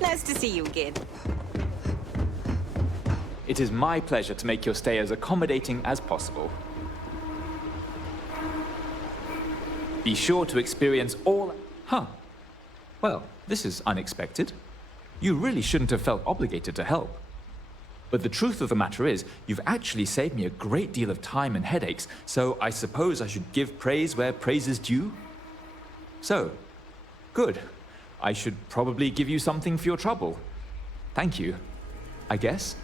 Nice to see you again. It is my pleasure to make your stay as accommodating as possible. Be sure to experience all... Huh. Well, this is unexpected. You really shouldn't have felt obligated to help. But the truth of the matter is, you've actually saved me a great deal of time and headaches, so I suppose I should give praise where praise is due? So, good. I should probably give you something for your trouble. Thank you, I guess.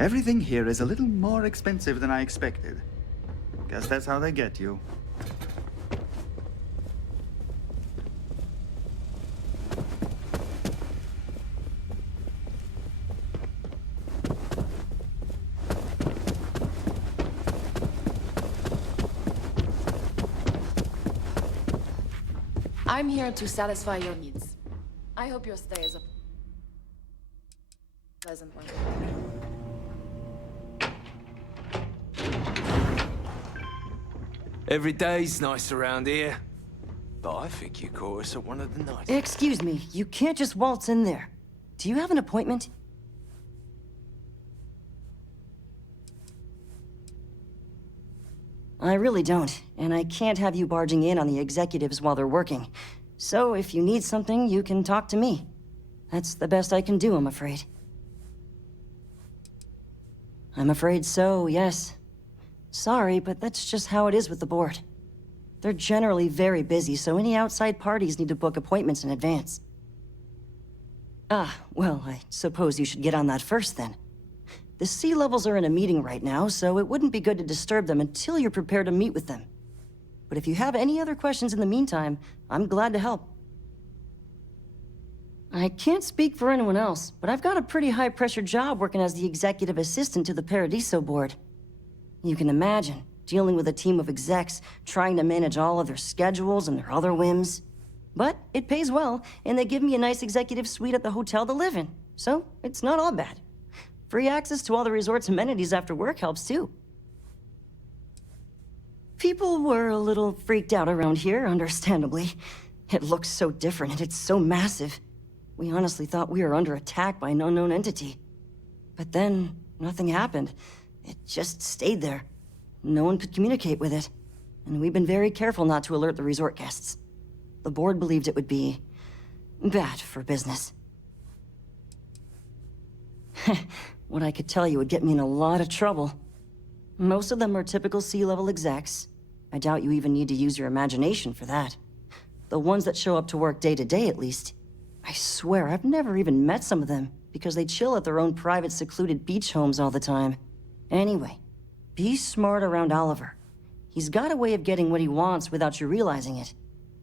Everything here is a little more expensive than I expected. Guess that's how they get you. I'm here to satisfy your needs. I hope your stay is a pleasant one. Every day's nice around here. But I think you caught us at one of the nights. Excuse me, you can't just waltz in there. Do you have an appointment? I really don't, and I can't have you barging in on the executives while they're working. So if you need something, you can talk to me. That's the best I can do, I'm afraid. I'm afraid so, yes. Sorry, but that's just how it is with the board. They're generally very busy, so any outside parties need to book appointments in advance. Ah, well, I suppose you should get on that first then. The sea levels are in a meeting right now, so it wouldn't be good to disturb them until you're prepared to meet with them. But if you have any other questions in the meantime, I'm glad to help. I can't speak for anyone else, but I've got a pretty high-pressure job working as the executive assistant to the Paradiso board. You can imagine, dealing with a team of execs, trying to manage all of their schedules and their other whims. But it pays well, and they give me a nice executive suite at the hotel to live in, so it's not all bad. Free access to all the resort's amenities after work helps too. People were a little freaked out around here, understandably. It looks so different and it's so massive. We honestly thought we were under attack by an unknown entity. But then, nothing happened. It just stayed there. No one could communicate with it. And we've been very careful not to alert the resort guests. The board believed it would be Bad for business. What I could tell you would get me in a lot of trouble. Most of them are typical C-level execs. I doubt you even need to use your imagination for that. The ones that show up to work day to day, at least. I swear, I've never even met some of them, because they chill at their own private, secluded beach homes all the time. Anyway, be smart around Oliver. He's got a way of getting what he wants without you realizing it.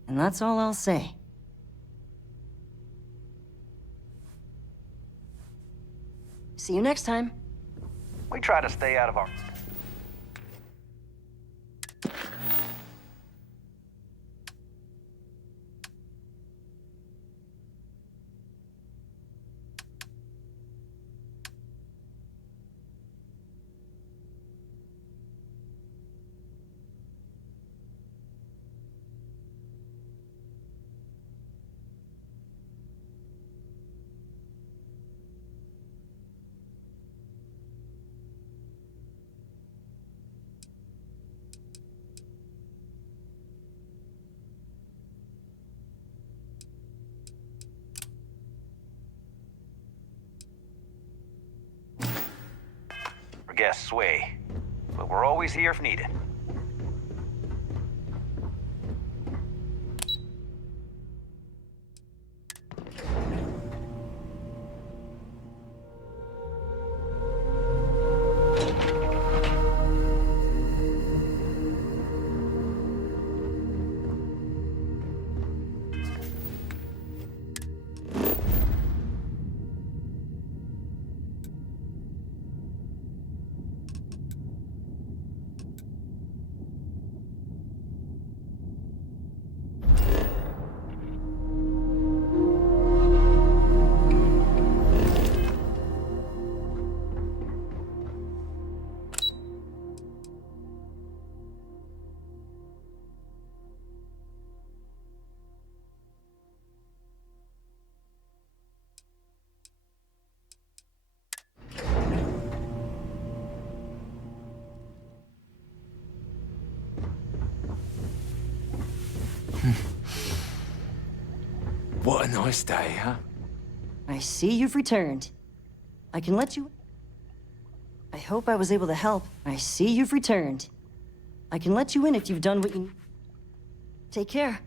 And that's all I'll say. See you next time. We try to stay out of our... Guests sway, but we're always here if needed. What a nice day, huh? I see you've returned. I can let you... I hope I was able to help. I see you've returned. I can let you in if you've done what you... Take care.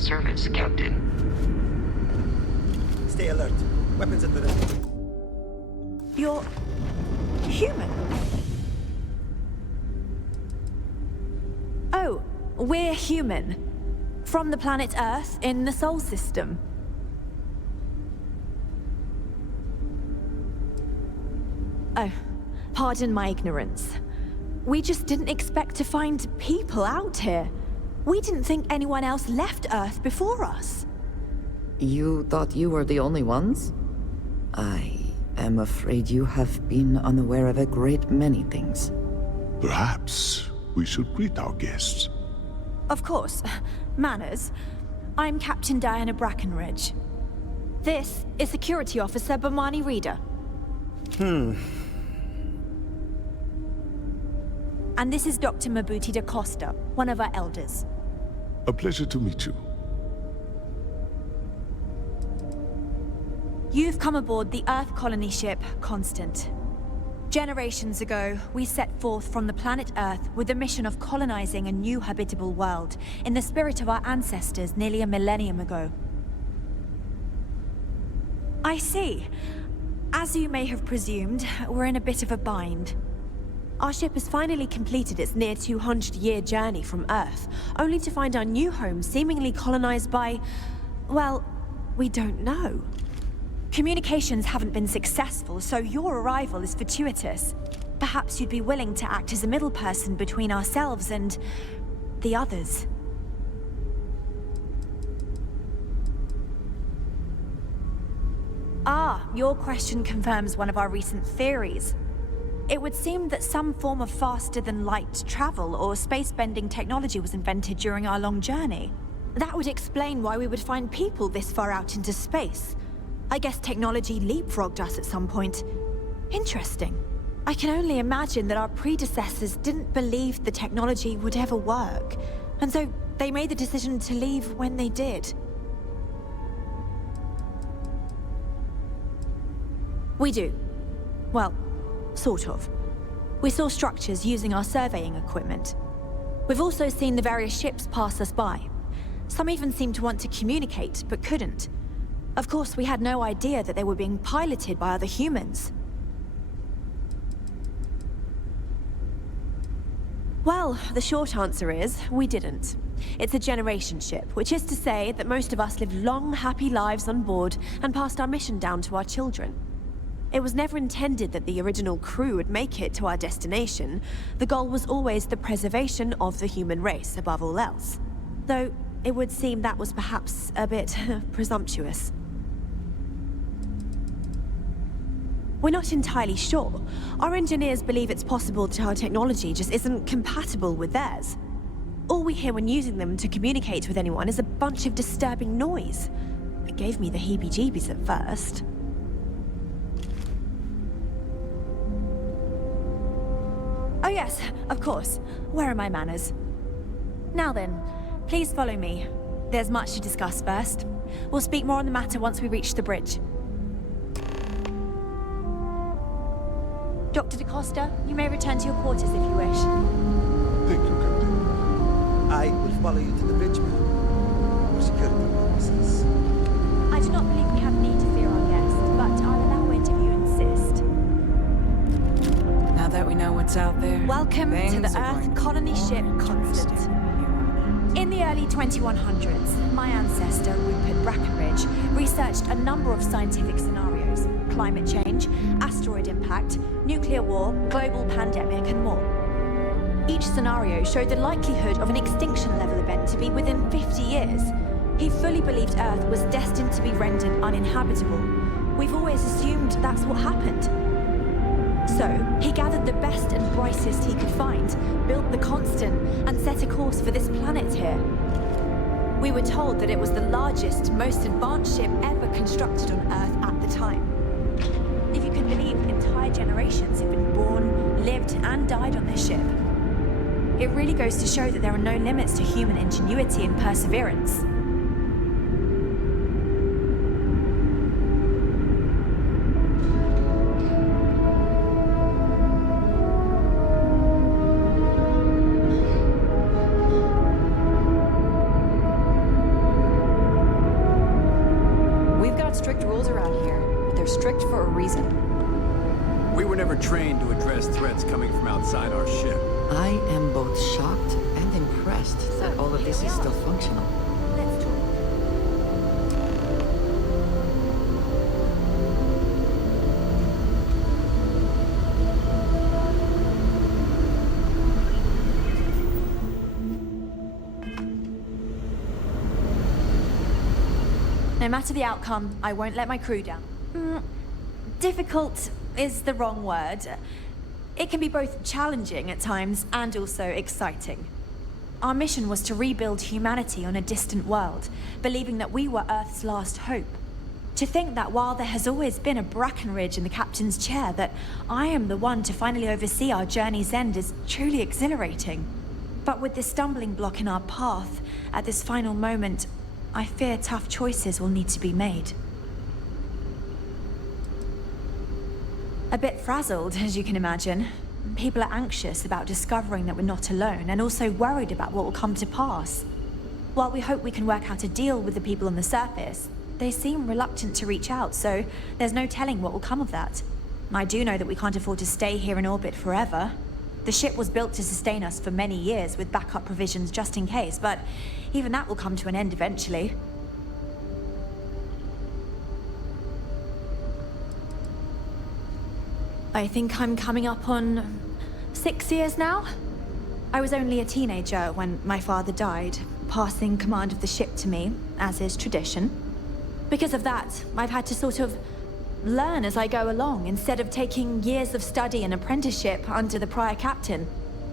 of service, Captain. Stay alert. Weapons at the ready. You're... human? Oh, we're human. From the planet Earth in the Sol system. Oh, pardon my ignorance. We just didn't expect to find people out here. We didn't think anyone else left Earth before us. You thought you were the only ones? I am afraid you have been unaware of a great many things. Perhaps we should greet our guests. Of course. Manners. I'm Captain Diana Brackenridge. This is Security Officer Bomani Reader. And this is Dr. Mabuti da Costa, one of our elders. A pleasure to meet you. You've come aboard the Earth colony ship Constant. Generations ago, we set forth from the planet Earth with the mission of colonizing a new habitable world in the spirit of our ancestors nearly a millennium ago. I see. As you may have presumed, we're in a bit of a bind. Our ship has finally completed its near 200-year journey from Earth, only to find our new home seemingly colonized by... well, we don't know. Communications haven't been successful, so your arrival is fortuitous. Perhaps you'd be willing to act as a middle person between ourselves and... the others. Ah, your question confirms one of our recent theories. It would seem that some form of faster-than-light travel or space-bending technology was invented during our long journey. That would explain why we would find people this far out into space. I guess technology leapfrogged us at some point. Interesting. I can only imagine that our predecessors didn't believe the technology would ever work, and so they made the decision to leave when they did. We do. Well, sort of. We saw structures using our surveying equipment. We've also seen the various ships pass us by. Some even seemed to want to communicate, but couldn't. Of course, we had no idea that they were being piloted by other humans. Well, the short answer is, we didn't. It's a generation ship, which is to say that most of us lived long, happy lives on board and passed our mission down to our children. It was never intended that the original crew would make it to our destination. The goal was always the preservation of the human race above all else. Though, it would seem that was perhaps a bit presumptuous. We're not entirely sure. Our engineers believe it's possible that our technology just isn't compatible with theirs. All we hear when using them to communicate with anyone is a bunch of disturbing noise. It gave me the heebie-jeebies at first. Oh yes, of course. Where are my manners? Now then, please follow me. There's much to discuss first. We'll speak more on the matter once we reach the bridge. Dr. da Costa, you may return to your quarters if you wish. Thank you, Captain. I will follow you to the bridge, ma'am. For security purposes. I do not believe we have need to fear our guest, but I'll allow it if you insist. Now that we know what's out there, welcome to the Earth colony ship Constant. In the early 2100s, my ancestor, Rupert Brackenridge, researched a number of scientific scenarios: climate change, asteroid impact, nuclear war, global pandemic, and more. Each scenario showed the likelihood of an extinction-level event to be within 50 years. He fully believed Earth was destined to be rendered uninhabitable. We've always assumed that's what happened. So, he gathered the best and brightest he could find, built the Constant, and set a course for this planet here. We were told that it was the largest, most advanced ship ever constructed on Earth at the time. If you can believe, entire generations have been born, lived, and died on this ship. It really goes to show that there are no limits to human ingenuity and perseverance. We've got strict rules around here, but they're strict for a reason. We were never trained to address threats coming from outside our ship. I am both shocked and impressed that all of this is still functional. Let's talk. No matter the outcome, I won't let my crew down. Difficult is the wrong word. It can be both challenging at times and also exciting. Our mission was to rebuild humanity on a distant world, believing that we were Earth's last hope. To think that while there has always been a Brackenridge in the captain's chair, that I am the one to finally oversee our journey's end is truly exhilarating. But with this stumbling block in our path, at this final moment, I fear tough choices will need to be made. A bit frazzled, as you can imagine. People are anxious about discovering that we're not alone, and also worried about what will come to pass. While we hope we can work out a deal with the people on the surface, they seem reluctant to reach out, so there's no telling what will come of that. I do know that we can't afford to stay here in orbit forever. The ship was built to sustain us for many years with backup provisions just in case, but even that will come to an end eventually. I think I'm coming up on 6 years now. I was only a teenager when my father died, passing command of the ship to me, as is tradition. Because of that, I've had to sort of learn as I go along, instead of taking years of study and apprenticeship under the prior captain.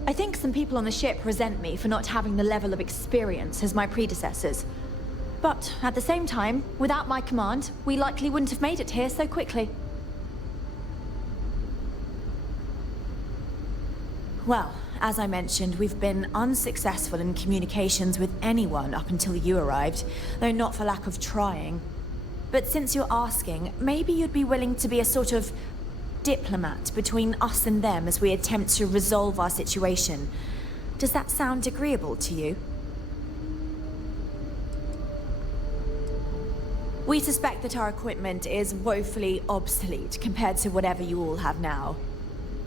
I think some people on the ship resent me for not having the level of experience as my predecessors. But at the same time, without my command, we likely wouldn't have made it here so quickly. Well, as I mentioned, we've been unsuccessful in communications with anyone up until you arrived, though not for lack of trying. But since you're asking, maybe you'd be willing to be a sort of diplomat between us and them as we attempt to resolve our situation. Does that sound agreeable to you? We suspect that our equipment is woefully obsolete compared to whatever you all have now.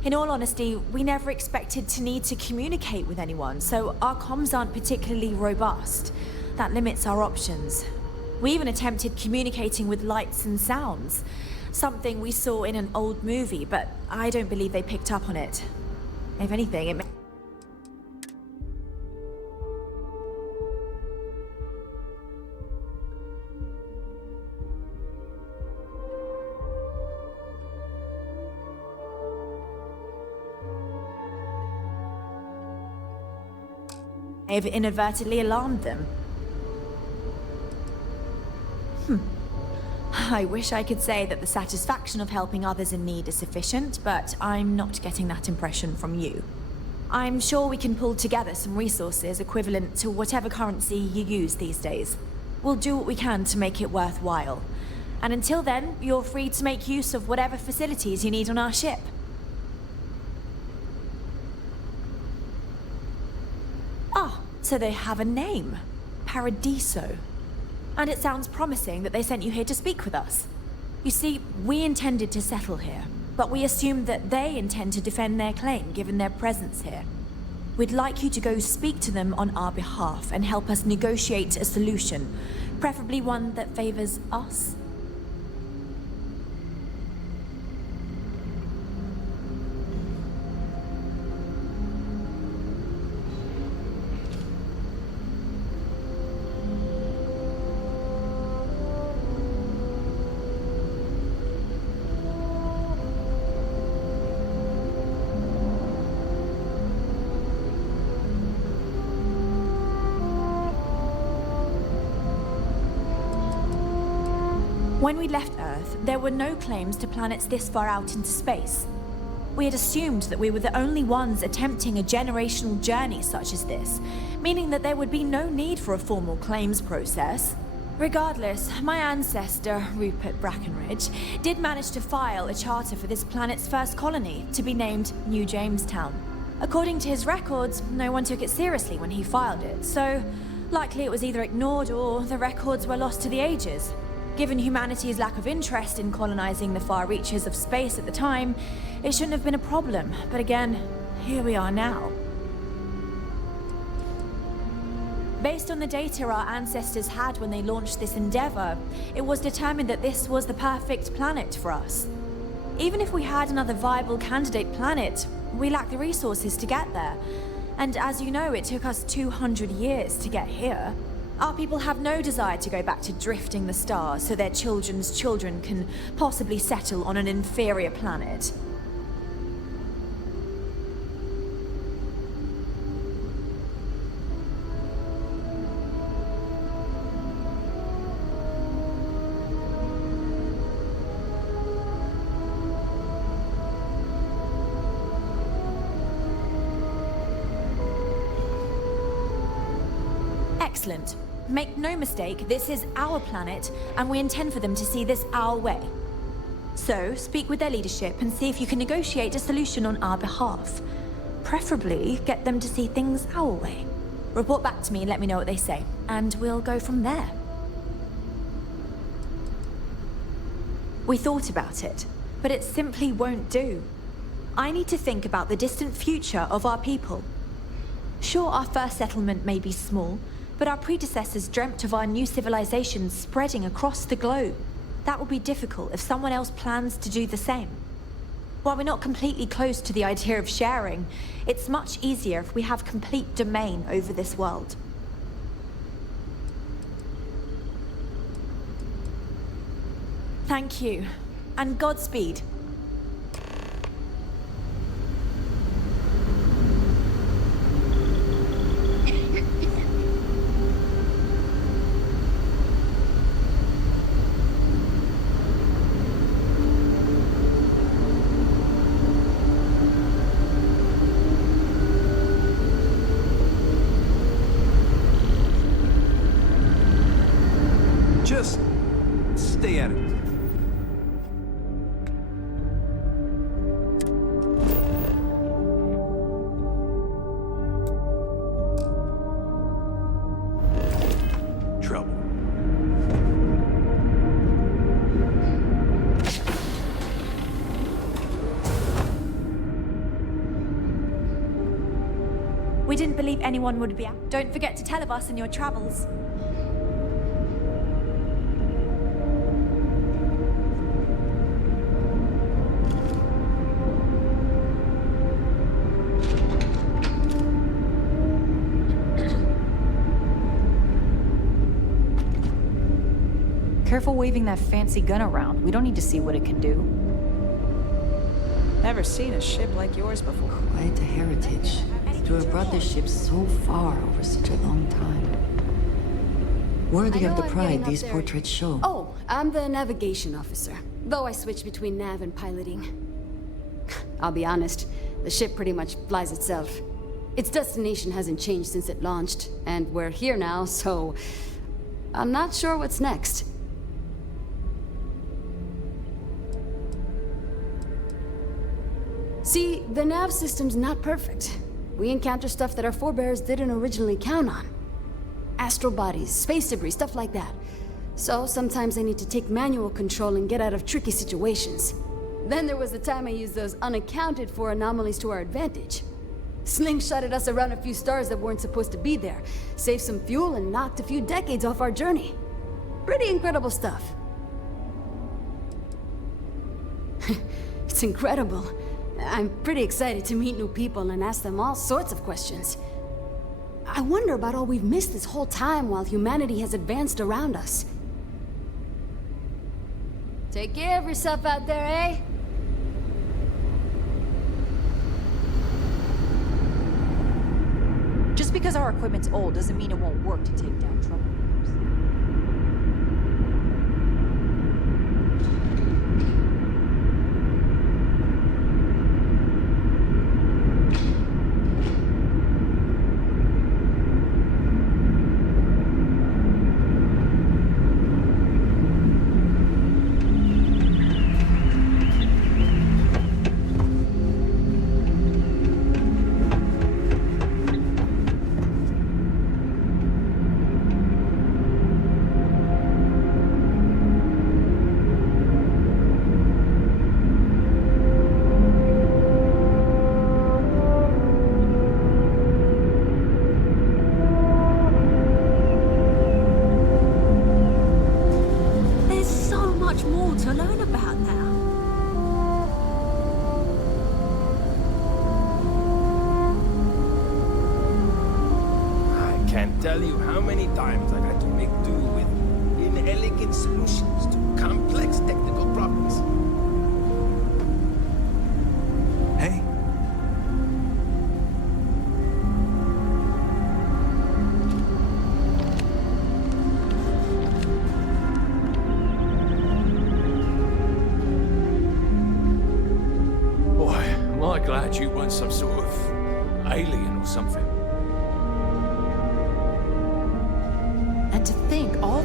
In all honesty, we never expected to need to communicate with anyone, so our comms aren't particularly robust. That limits our options. We even attempted communicating with lights and sounds, something we saw in an old movie, but I don't believe they picked up on it. If anything, it may have inadvertently alarmed them. I wish I could say that the satisfaction of helping others in need is sufficient, but I'm not getting that impression from you. I'm sure we can pull together some resources equivalent to whatever currency you use these days. We'll do what we can to make it worthwhile. And until then, you're free to make use of whatever facilities you need on our ship. Ah, so they have a name. Paradiso. And it sounds promising that they sent you here to speak with us. You see, we intended to settle here, but we assumed that they intend to defend their claim given their presence here. We'd like you to go speak to them on our behalf and help us negotiate a solution, preferably one that favors us. When we left Earth, there were no claims to planets this far out into space. We had assumed that we were the only ones attempting a generational journey such as this, meaning that there would be no need for a formal claims process. Regardless, my ancestor, Rupert Brackenridge, did manage to file a charter for this planet's first colony, to be named New Jamestown. According to his records, no one took it seriously when he filed it, so likely it was either ignored or the records were lost to the ages. Given humanity's lack of interest in colonizing the far reaches of space at the time, it shouldn't have been a problem. But again, here we are now. Based on the data our ancestors had when they launched this endeavor, it was determined that this was the perfect planet for us. Even if we had another viable candidate planet, we lack the resources to get there. And as you know, it took us 200 years to get here. Our people have no desire to go back to drifting the stars so their children's children can possibly settle on an inferior planet. Excellent. Make no mistake, this is our planet, and we intend for them to see this our way. So, speak with their leadership and see if you can negotiate a solution on our behalf. Preferably, get them to see things our way. Report back to me and let me know what they say, and we'll go from there. We thought about it, but it simply won't do. I need to think about the distant future of our people. Sure, our first settlement may be small, but our predecessors dreamt of our new civilization spreading across the globe. That will be difficult if someone else plans to do the same. While we're not completely close to the idea of sharing, it's much easier if we have complete domain over this world. Thank you, and Godspeed. Just stay at it. Trouble. We didn't believe anyone would be out. Don't forget to tell of us in your travels. Careful waving that fancy gun around. We don't need to see what it can do. Never seen a ship like yours before. Quite a heritage. To have brought this ship so far over such a long time. Worthy of the pride these portraits show. Oh, I'm the navigation officer. Though I switch between nav and piloting. I'll be honest, the ship pretty much flies itself. Its destination hasn't changed since it launched, and we're here now, so I'm not sure what's next. See, the nav system's not perfect. We encounter stuff that our forebears didn't originally count on. Astral bodies, space debris, stuff like that. So sometimes I need to take manual control and get out of tricky situations. Then there was the time I used those unaccounted for anomalies to our advantage. Slingshotted us around a few stars that weren't supposed to be there, saved some fuel and knocked a few decades off our journey. Pretty incredible stuff. It's incredible. I'm pretty excited to meet new people and ask them all sorts of questions. I wonder about all we've missed this whole time while humanity has advanced around us. Take care of yourself out there, eh? Just because our equipment's old doesn't mean it won't work to take down troublemakers. Can't tell you how many times I've had to make do with inelegant solutions to complex technical problems. Hey. Boy, am I glad you weren't some sort of alien or something.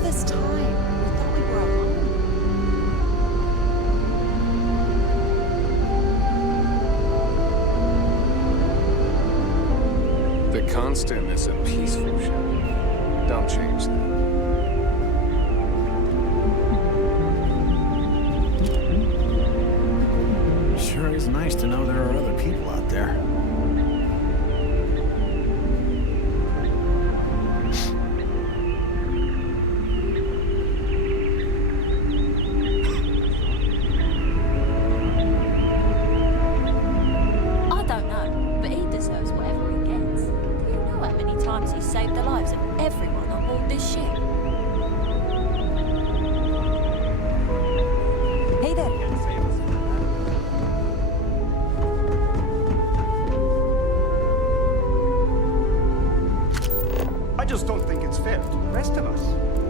this time? We thought we were alone. The Constant is a peaceful ship. Don't change that. Sure is nice to know there are other people out there. I don't know, but he deserves whatever he gets. Do you know how many times he saved the lives of everyone on board this ship? Hey there. I just don't think it's fair to the rest of us.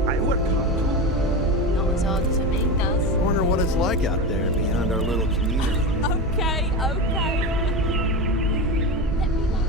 I work hard. Not as hard as Amin does. Wonder what it's like out there beyond our little community. Okay, okay. Let me know.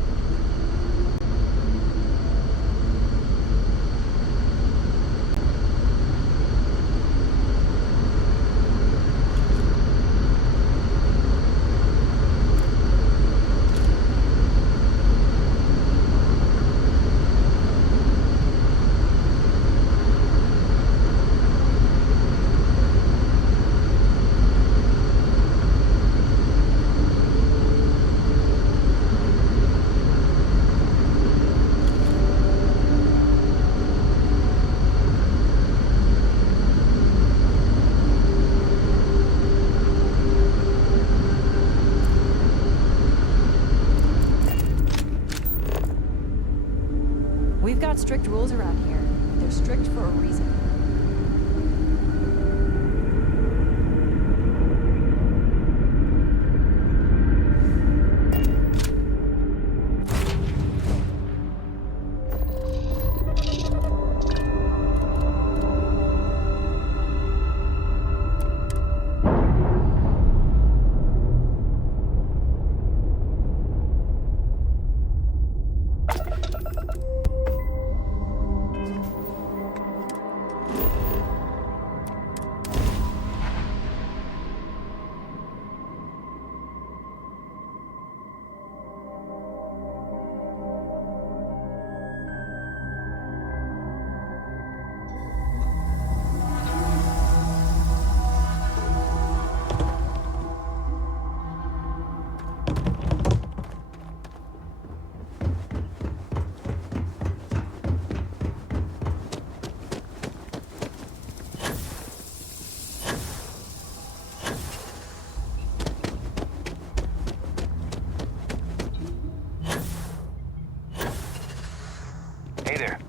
We've got strict rules around here. They're strict for a reason. Hey there.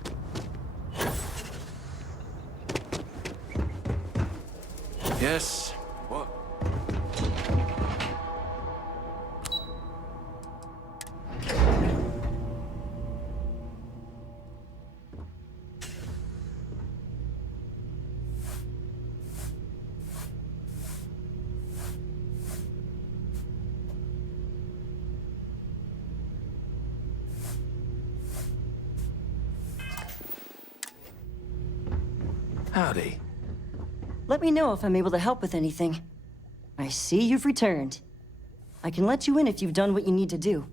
Yes. What? Howdy. Let me know if I'm able to help with anything. I see you've returned. I can let you in if you've done what you need to do.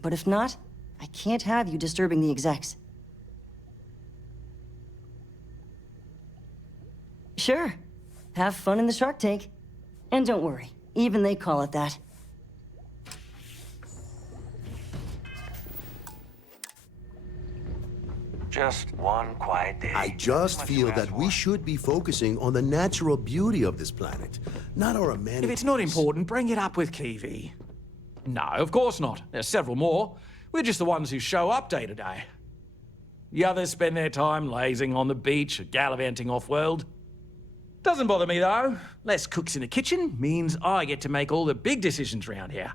But if not, I can't have you disturbing the execs. Sure. Have fun in the shark tank. And don't worry, even they call it that. Just one quiet day. I just feel that we should be focusing on the natural beauty of this planet, not our amenities. If it's not important, bring it up with Kiwi. No, of course not. There's several more. We're just the ones who show up day to day. The others spend their time lazing on the beach or gallivanting off-world. Doesn't bother me, though. Less cooks in the kitchen means I get to make all the big decisions round here.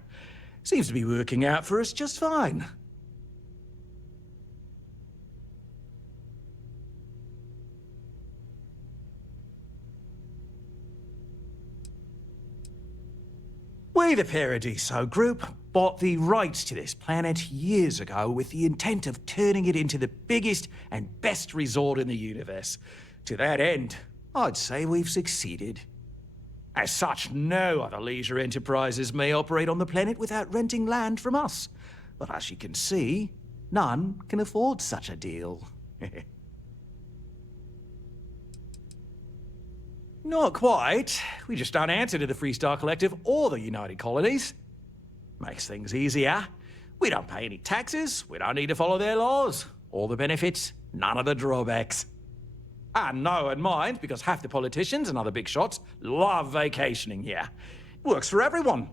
Seems to be working out for us just fine. We, the Paradiso Group, bought the rights to this planet years ago with the intent of turning it into the biggest and best resort in the universe. To that end, I'd say we've succeeded. As such, no other leisure enterprises may operate on the planet without renting land from us. But as you can see, none can afford such a deal. Not quite. We just don't answer to the Freestar Collective or the United Colonies. Makes things easier. We don't pay any taxes, we don't need to follow their laws. All the benefits, none of the drawbacks. And know and mind, because half the politicians and other big shots love vacationing here. Works for everyone.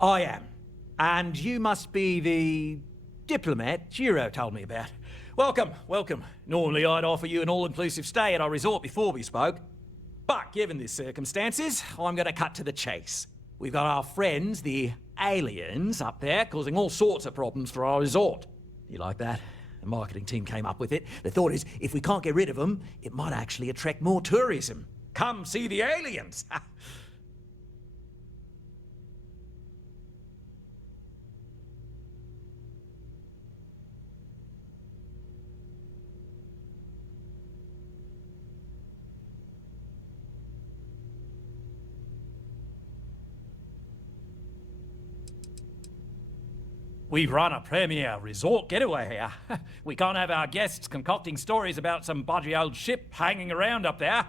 I am. And you must be the diplomat Giro told me about. Welcome, welcome. Normally I'd offer you an all-inclusive stay at our resort before we spoke. But given the circumstances, I'm going to cut to the chase. We've got our friends, the aliens, up there causing all sorts of problems for our resort. You like that? The marketing team came up with it. The thought is, if we can't get rid of them, it might actually attract more tourism. Come see the aliens! We've run a premier resort getaway here. We can't have our guests concocting stories about some budgy old ship hanging around up there.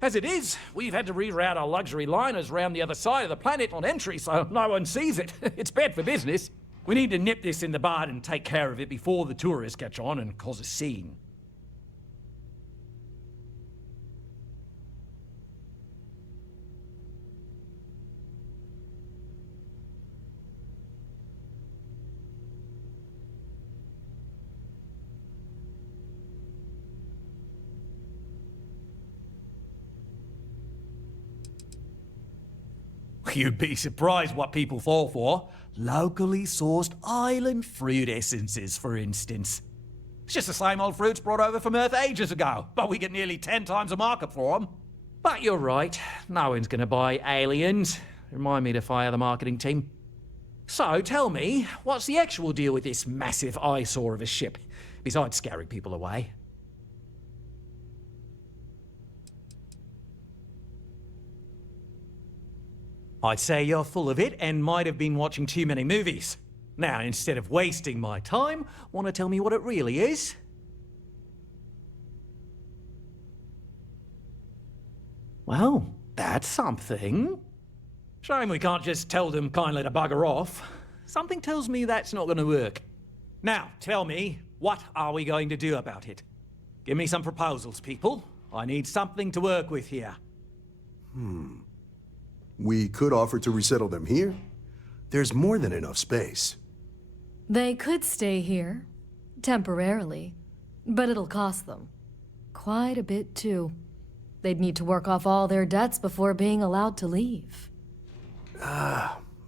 As it is, we've had to reroute our luxury liners round the other side of the planet on entry so no one sees it. It's bad for business. We need to nip this in the bud and take care of it before the tourists catch on and cause a scene. You'd be surprised what people fall for. Locally sourced island fruit essences, for instance. It's just the same old fruits brought over from Earth ages ago, but we get nearly 10 times the market for them. But you're right, no one's gonna buy aliens. Remind me to fire the marketing team. So tell me, what's the actual deal with this massive eyesore of a ship, besides scaring people away? I'd say you're full of it and might have been watching too many movies. Now, instead of wasting my time, want to tell me what it really is? Well, that's something. Shame we can't just tell them kindly to bugger off. Something tells me that's not going to work. Now, tell me, what are we going to do about it? Give me some proposals, people. I need something to work with here. We could offer to resettle them here. There's more than enough space. They could stay here, temporarily, but it'll cost them. Quite a bit, too. They'd need to work off all their debts before being allowed to leave.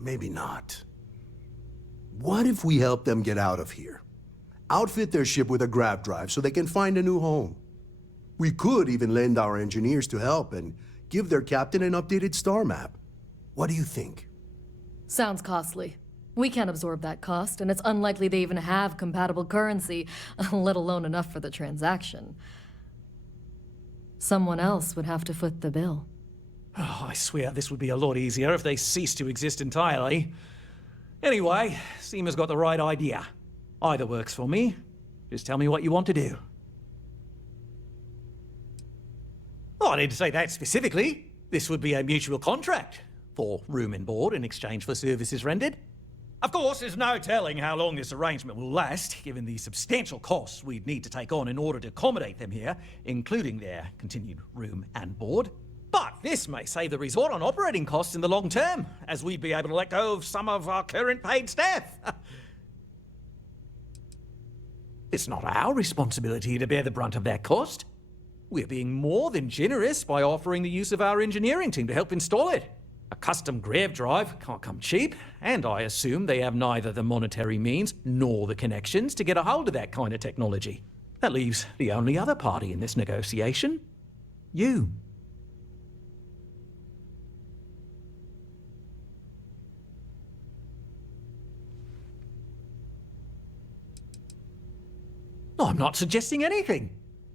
Maybe not. What if we help them get out of here? Outfit their ship with a grav drive so they can find a new home. We could even lend our engineers to help and give their captain an updated star map. What do you think? Sounds costly. We can't absorb that cost, and it's unlikely they even have compatible currency, let alone enough for the transaction. Someone else would have to foot the bill. Oh, I swear this would be a lot easier if they ceased to exist entirely. Anyway, Seema's got the right idea. Either works for me. Just tell me what you want to do. Oh, I didn't say that specifically. This would be a mutual contract for room and board in exchange for services rendered. Of course, there's no telling how long this arrangement will last, given the substantial costs we'd need to take on in order to accommodate them here, including their continued room and board. But this may save the resort on operating costs in the long term, as we'd be able to let go of some of our current paid staff. It's not our responsibility to bear the brunt of that cost. We're being more than generous by offering the use of our engineering team to help install it. A custom grav drive can't come cheap, and I assume they have neither the monetary means nor the connections to get a hold of that kind of technology. That leaves the only other party in this negotiation. You. I'm not suggesting anything,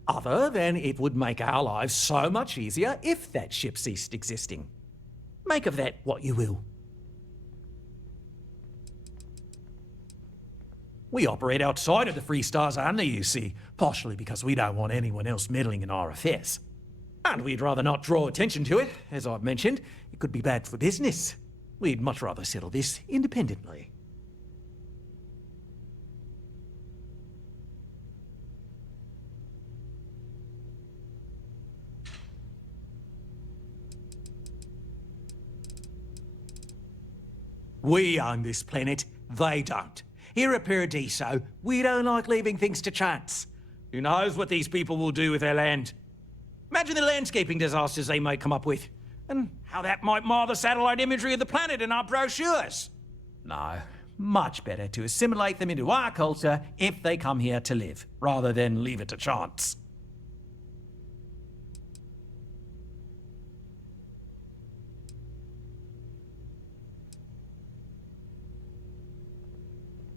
other than it would make our lives so much easier if that ship ceased existing. Make of that what you will. We operate outside of the Free Stars only, you see, partially because we don't want anyone else meddling in our affairs. And we'd rather not draw attention to it. As I've mentioned, it could be bad for business. We'd much rather settle this independently. We own this planet, they don't. Here at Paradiso, we don't like leaving things to chance. Who knows what these people will do with their land? Imagine the landscaping disasters they might come up with, and how that might mar the satellite imagery of the planet in our brochures. No, much better to assimilate them into our culture if they come here to live, rather than leave it to chance.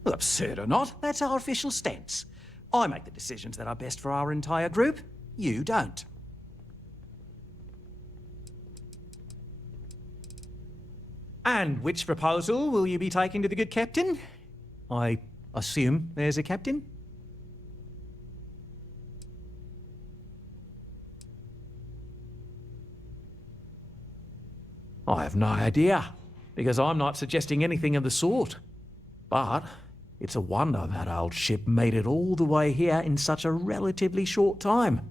Absurd or not, that's our official stance. I make the decisions that are best for our entire group. You don't. And which proposal will you be taking to the good captain? I assume there's a captain? I have no idea, because I'm not suggesting anything of the sort. But it's a wonder that old ship made it all the way here in such a relatively short time.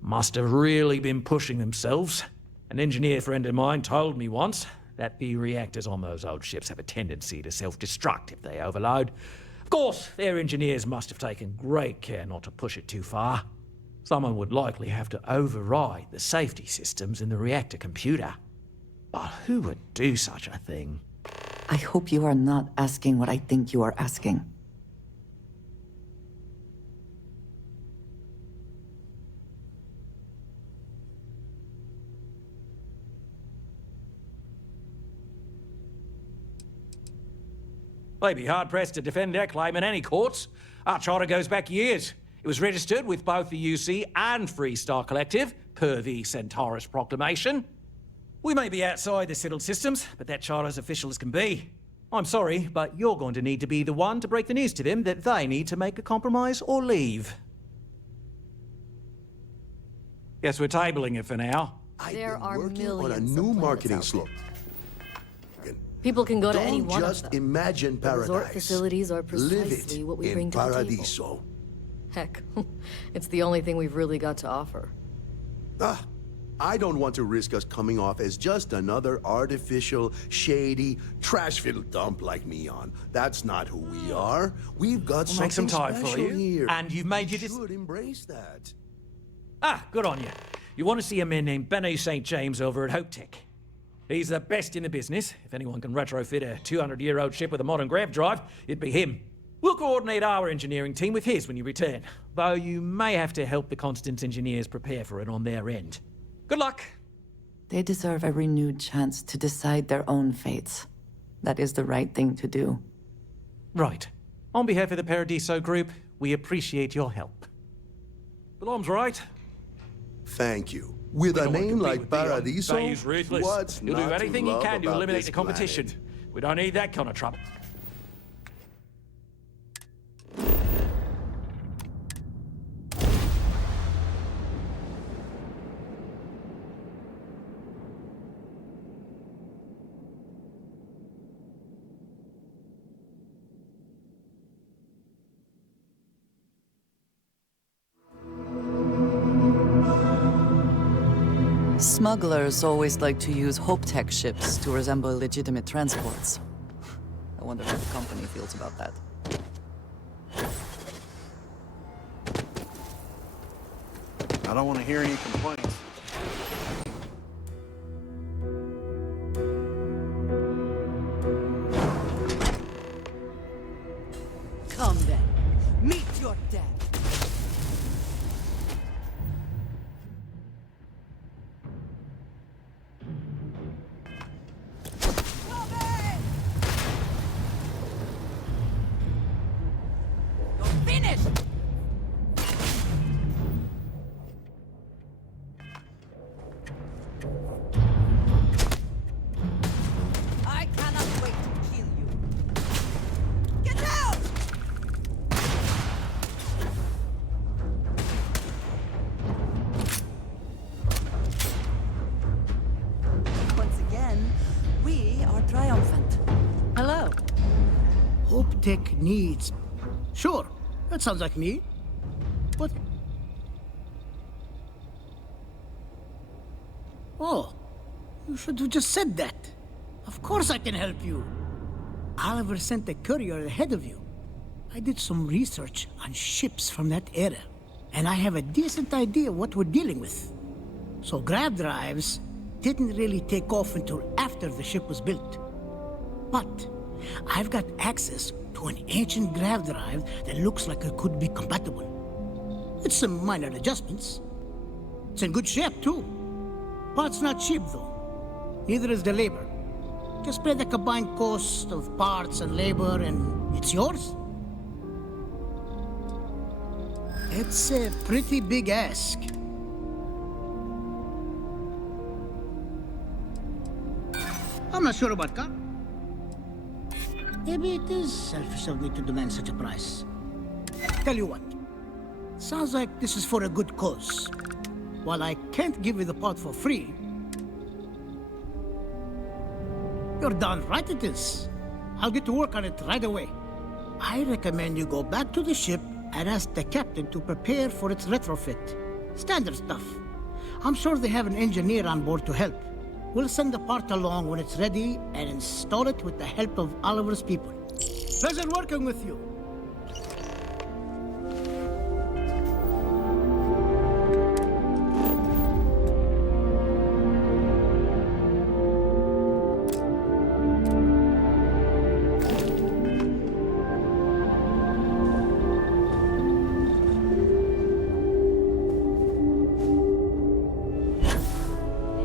Must have really been pushing themselves. An engineer friend of mine told me once that the reactors on those old ships have a tendency to self-destruct if they overload. Of course, their engineers must have taken great care not to push it too far. Someone would likely have to override the safety systems in the reactor computer. But who would do such a thing? I hope you are not asking what I think you are asking. They'd be hard-pressed to defend their claim in any courts. Our charter goes back years. It was registered with both the UC and Free Star Collective, per the Centaurus Proclamation. We may be outside the settled systems, but that charter's official as can be. I'm sorry, but you're going to need to be the one to break the news to them that they need to make a compromise or leave. Guess we're tabling it for now. There are On a new marketing slogan. People can go to any Don't one of just them. imagine paradise. Resort facilities are Live precisely it what we in bring to the table. Paradiso. Heck, it's the only thing we've really got to offer. I don't want to risk us coming off as just another artificial, shady, trash-filled dump like Neon. That's not who we are. We've got We'll make some time for special you. here. And you've made your should embrace that. Good on you. You want to see a man named Benny St. James over at Hope Tech. He's the best in the business. If anyone can retrofit a 200-year-old ship with a modern grav drive, it'd be him. We'll coordinate our engineering team with his when you return, though you may have to help the Constance engineers prepare for it on their end. Good luck. They deserve a renewed chance to decide their own fates. That is the right thing to do. Right. On behalf of the Paradiso Group, we appreciate your help. Belom's right. Thank you. With a name like Paradiso, He's ruthless. what's He'll not do anything to he love can to about eliminate this the competition. planet? We don't need that kind of trouble. Smugglers always like to use Hope Tech ships to resemble legitimate transports. I wonder how the company feels about that. I don't want to hear any complaints. Come then, meet your death. You're finished! Hope Tech needs... Sure, that sounds like me. What? Oh, you should have just said that. Of course I can help you. Oliver sent a courier ahead of you. I did some research on ships from that era, and I have a decent idea what we're dealing with. So grav drives didn't really take off until after the ship was built. But I've got access to an ancient grav drive that looks like it could be compatible. It's some minor adjustments. It's in good shape, too. Parts not cheap, though. Neither is the labor. Just pay the combined cost of parts and labor, and it's yours. It's a pretty big ask. I'm not sure about that. Maybe it is selfish of me to demand such a price. Tell you what, sounds like this is for a good cause. While I can't give you the part for free, you're darn right it is. I'll get to work on it right away. I recommend you go back to the ship and ask the captain to prepare for its retrofit. Standard stuff. I'm sure they have an engineer on board to help. We'll send the part along when it's ready and install it with the help of Oliver's people. Pleasure working with you.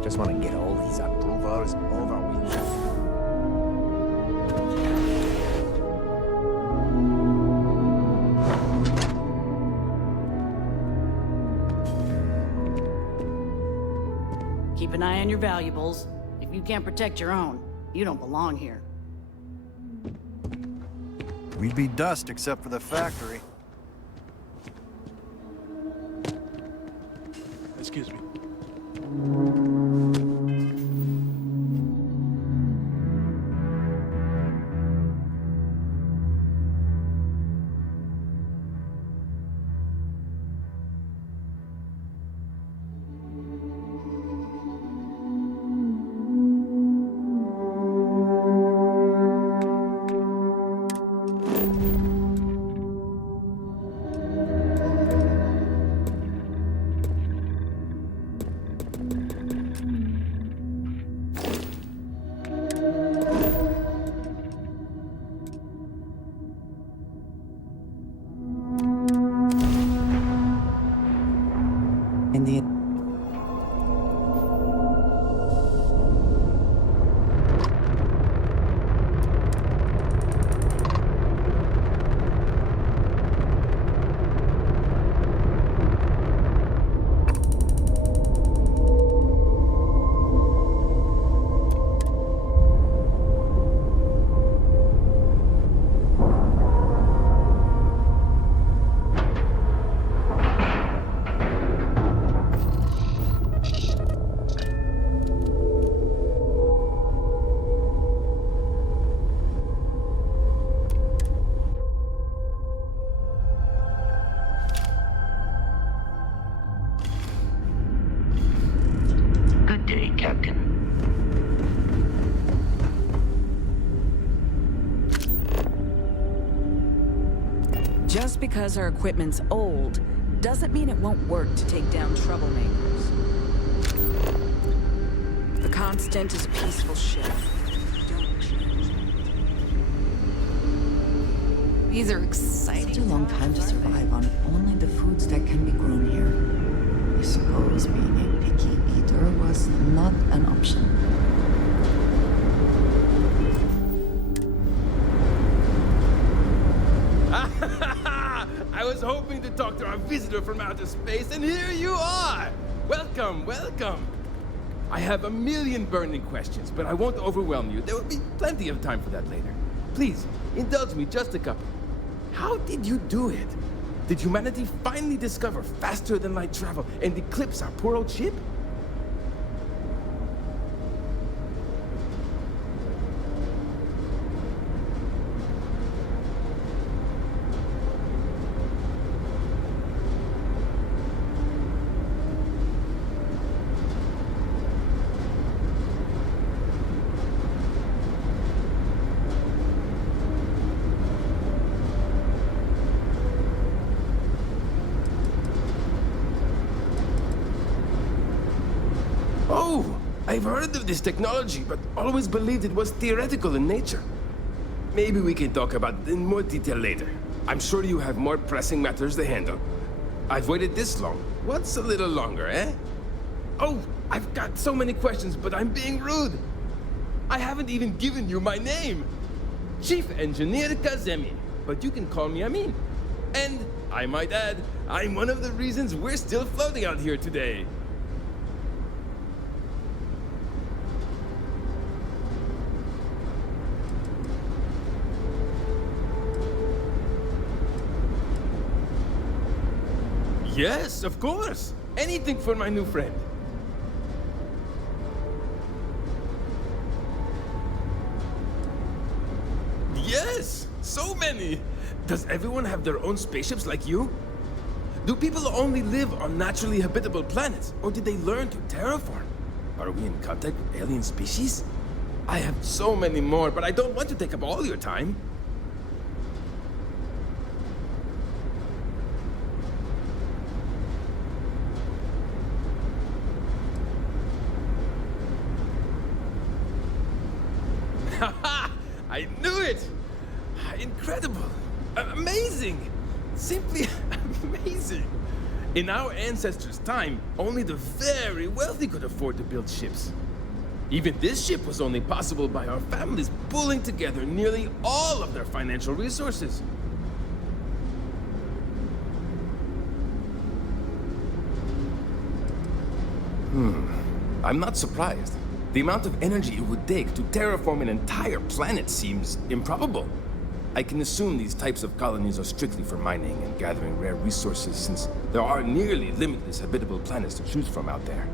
Just want to get all these approvals over with. Keep an eye on your valuables. If you can't protect your own, you don't belong here. We'd be dust except for the factory. Excuse me. In the Good day, Captain. Just because our equipment's old doesn't mean it won't work to take down troublemakers. The Constant is a peaceful ship. Don't change. These are exciting. Such a long time to survive on only the foods that can be grown here. I suppose being a picky eater was not an option. I was hoping to talk to our visitor from outer space, and here you are! Welcome, welcome! I have a million burning questions, but I won't overwhelm you. There will be plenty of time for that later. Please, indulge me just a couple. How did you do it? Did humanity finally discover faster-than-light travel and eclipse our poor old ship? heard of this technology, but always believed it was theoretical in nature. Maybe we can talk about it in more detail later. I'm sure you have more pressing matters to handle. I've waited this long. What's a little longer, eh? Oh, I've got so many questions, but I'm being rude. I haven't even given you my name. Chief Engineer Kazemi, but you can call me Amin. And, I might add, I'm one of the reasons we're still floating out here today. Yes, of course. Anything for my new friend. Yes, so many. Does everyone have their own spaceships like you? Do people only live on naturally habitable planets, or did they learn to terraform? Are we in contact with alien species? I have so many more, but I don't want to take up all your time. Haha! I knew it! Incredible! Amazing! Simply amazing! In our ancestors' time, only the very wealthy could afford to build ships. Even this ship was only possible by our families pulling together nearly all of their financial resources. I'm not surprised. The amount of energy it would take to terraform an entire planet seems improbable. I can assume these types of colonies are strictly for mining and gathering rare resources, since there are nearly limitless habitable planets to choose from out there.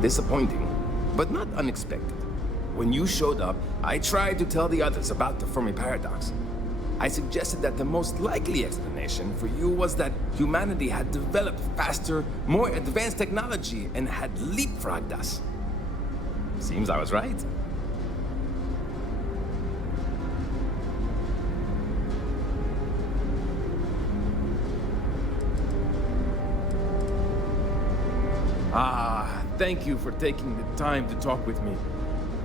Disappointing, but not unexpected. When you showed up, I tried to tell the others about the Fermi paradox. I suggested that the most likely explanation for you was that humanity had developed faster, more advanced technology and had leapfrogged us. Seems I was right. Thank you for taking the time to talk with me.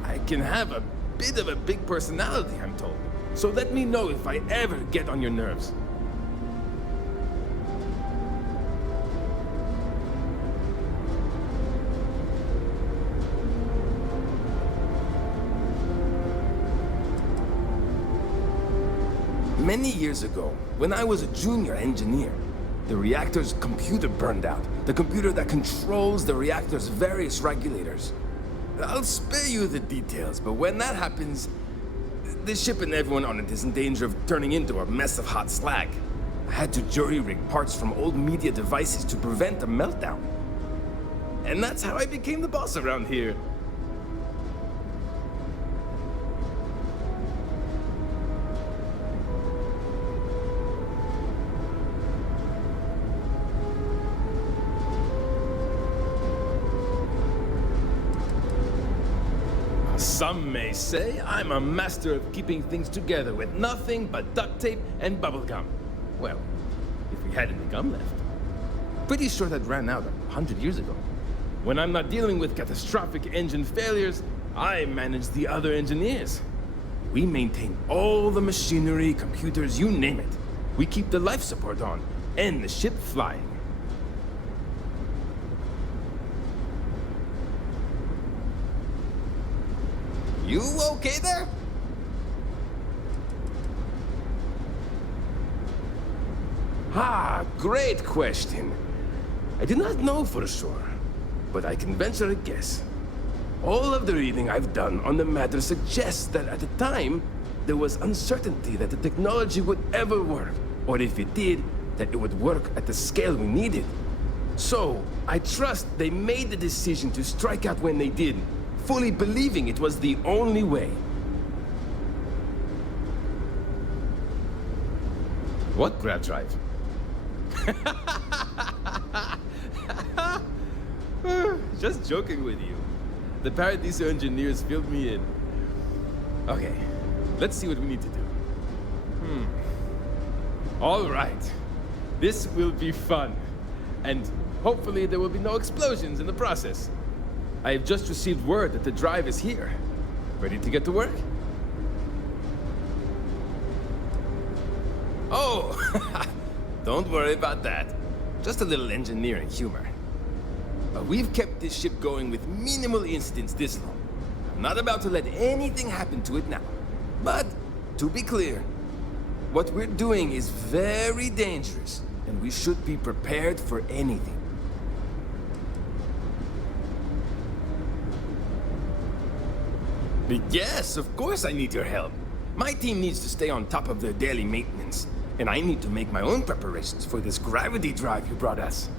I can have a bit of a big personality, I'm told. So let me know if I ever get on your nerves. Many years ago, when I was a junior engineer, the reactor's computer burned out. The computer that controls the reactor's various regulators. I'll spare you the details, but when that happens, the ship and everyone on it is in danger of turning into a mess of hot slag. I had to jury-rig parts from old media devices to prevent a meltdown. And that's how I became the boss around here. Some may say I'm a master of keeping things together with nothing but duct tape and bubblegum. Well, if we had any gum left. Pretty sure that ran out 100 years ago. When I'm not dealing with catastrophic engine failures, I manage the other engineers. We maintain all the machinery, computers, you name it. We keep the life support on, and the ship flying. You okay there? Great question. I do not know for sure, but I can venture a guess. All of the reading I've done on the matter suggests that at the time, there was uncertainty that the technology would ever work, or if it did, that it would work at the scale we needed. So, I trust they made the decision to strike out when they did, fully believing it was the only way. What grab drive? Just joking with you. The Paradiso engineers filled me in. Okay, let's see what we need to do. All right. This will be fun. And hopefully there will be no explosions in the process. I have just received word that the drive is here. Ready to get to work? Oh, don't worry about that. Just a little engineering humor. But we've kept this ship going with minimal incidents this long. I'm not about to let anything happen to it now. But, to be clear, what we're doing is very dangerous, and we should be prepared for anything. Yes, of course I need your help. My team needs to stay on top of their daily maintenance, and I need to make my own preparations for this gravity drive you brought us.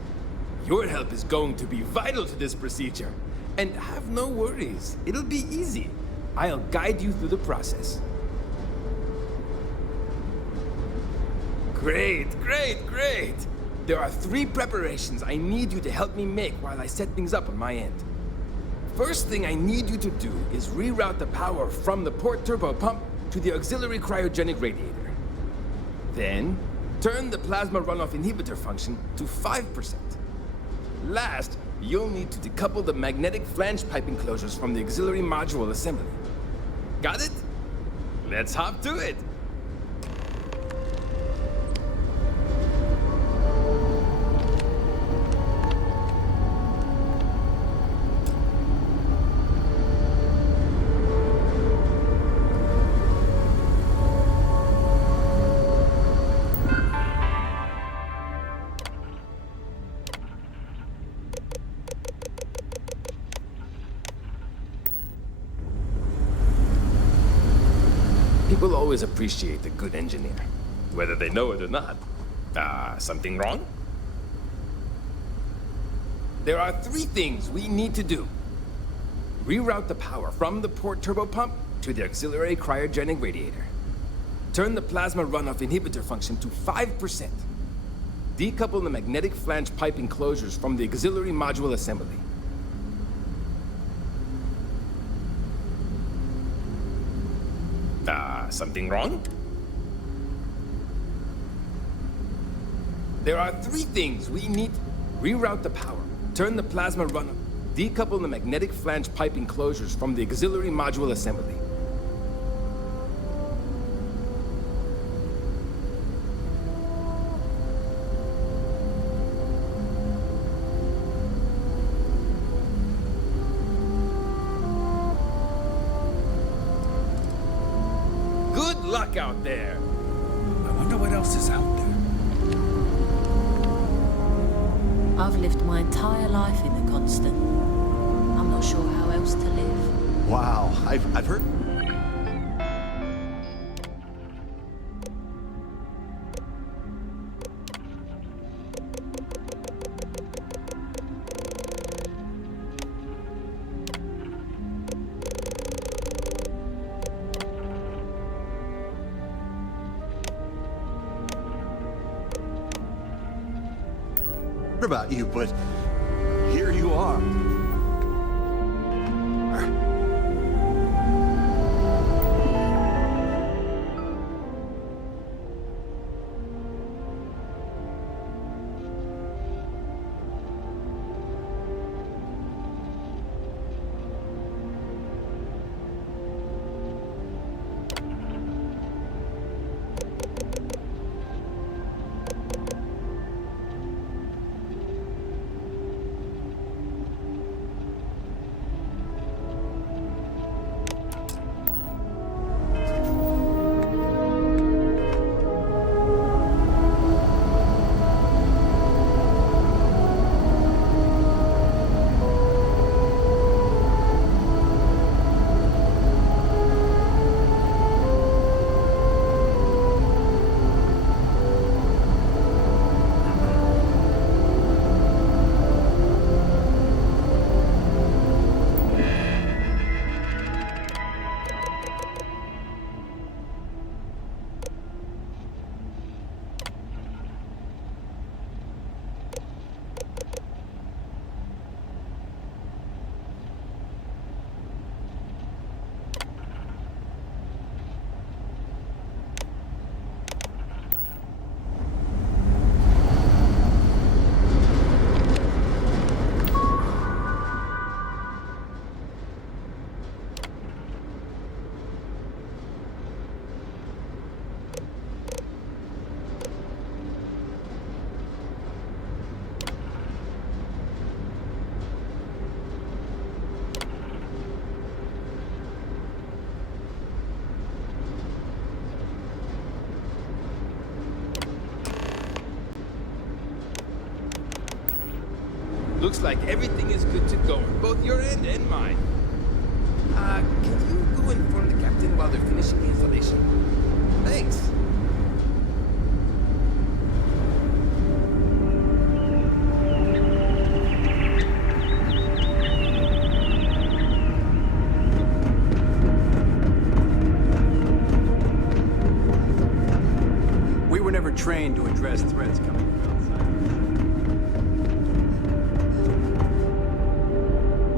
Your help is going to be vital to this procedure. And have no worries, it'll be easy. I'll guide you through the process. Great, great, great! There are 3 preparations I need you to help me make while I set things up on my end. First thing I need you to do is reroute the power from the port turbo pump to the auxiliary cryogenic radiator. Then, turn the plasma runoff inhibitor function to 5%. Last, you'll need to decouple the magnetic flange pipe enclosures from the auxiliary module assembly. Got it? Let's hop to it! People always appreciate a good engineer, whether they know it or not. Something wrong? There are 3 things we need to do. Reroute the power from the port turbo pump to the auxiliary cryogenic radiator. Turn the plasma runoff inhibitor function to 5%. Decouple the magnetic flange pipe enclosures from the auxiliary module assembly. Something wrong? There are 3 things we need. Reroute the power. Turn the plasma runoff. Decouple the magnetic flange pipe enclosures from the auxiliary module assembly. Good luck out there. I wonder what else is out there. I've lived my entire life in the Constant. I'm not sure how else to live. Wow, I've heard... about you, but here you are. Looks like everything is good to go, on both your end and mine. Can you go inform the captain while they're finishing the installation? Thanks. We were never trained to address threats coming from outside.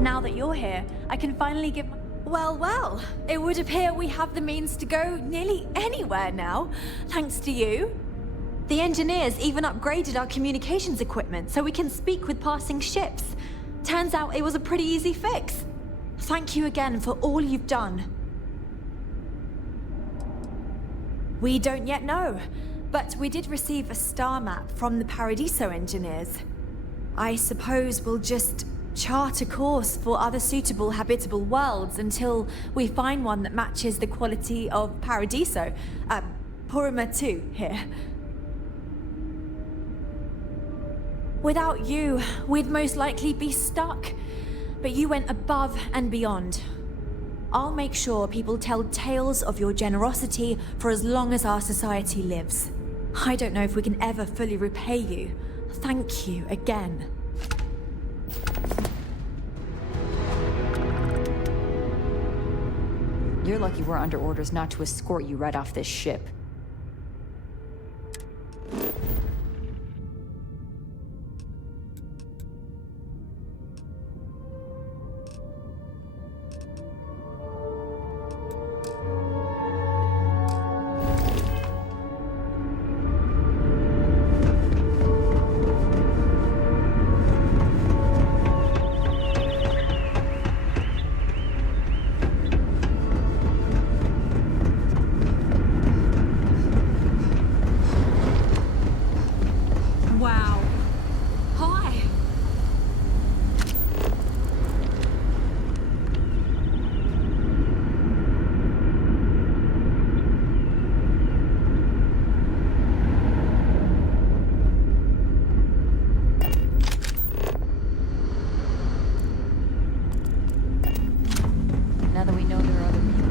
Now that you're here, I can finally give my... Well, well, it would appear we have the means to go nearly anywhere now, thanks to you. The engineers even upgraded our communications equipment so we can speak with passing ships. Turns out it was a pretty easy fix. Thank you again for all you've done. We don't yet know, but we did receive a star map from the Paradiso engineers. I suppose we'll just chart a course for other suitable habitable worlds until we find one that matches the quality of Paradiso. Purima 2 here. Without you, we'd most likely be stuck. But you went above and beyond. I'll make sure people tell tales of your generosity for as long as our society lives. I don't know if we can ever fully repay you. Thank you again. You're lucky we're under orders not to escort you right off this ship. Wow. Hi. Now that we know there are other people.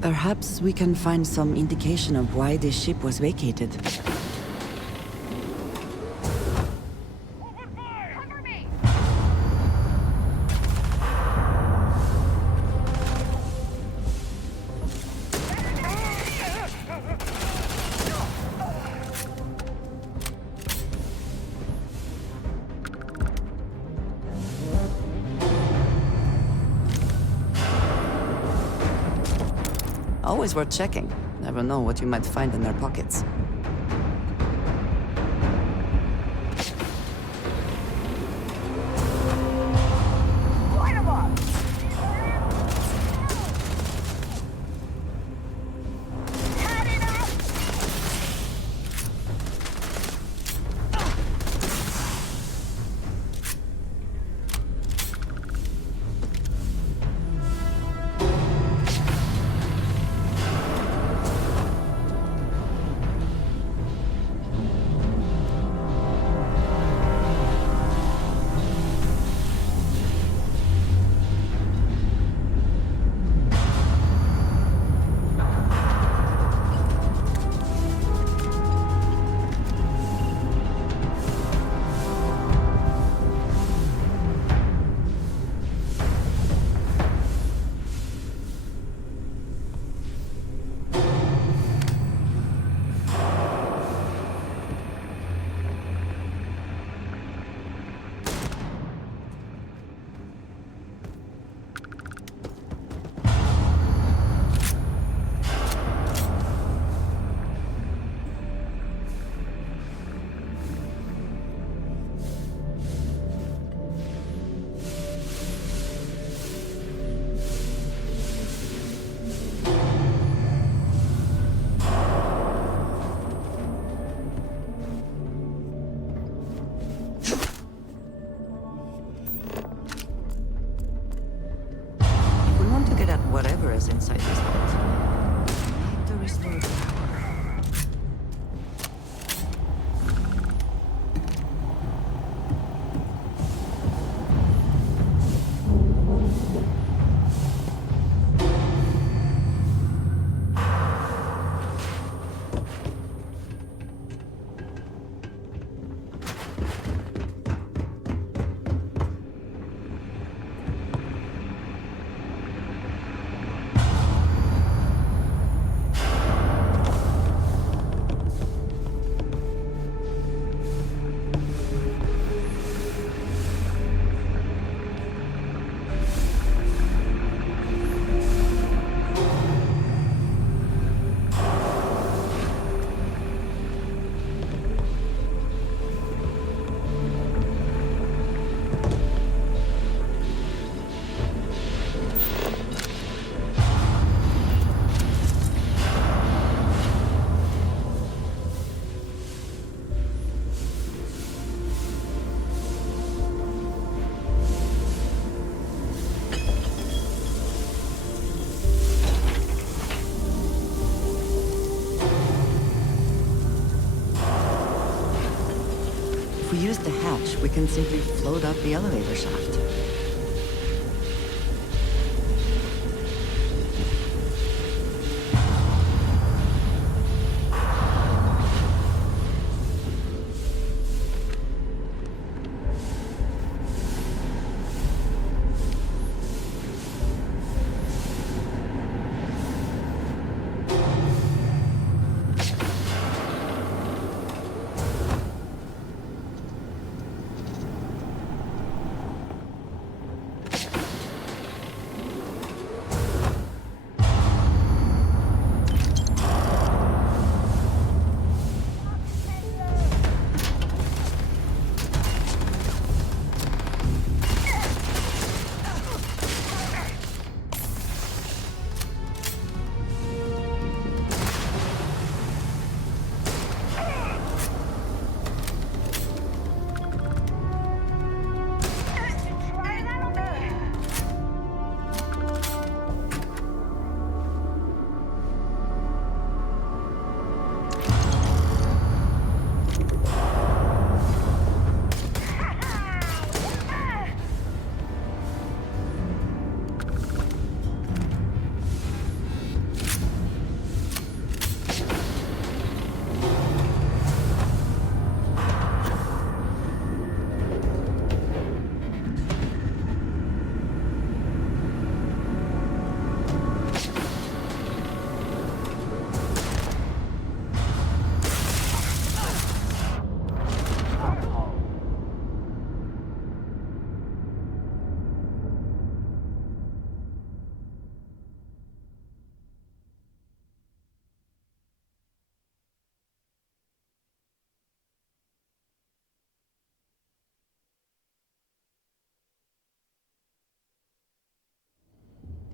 Perhaps we can find some indication of why this ship was vacated. Always worth checking. Never know what you might find in their pockets. we use the hatch, we can simply float up the elevator shaft.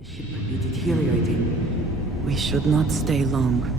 The ship could be deteriorating. We should not stay long.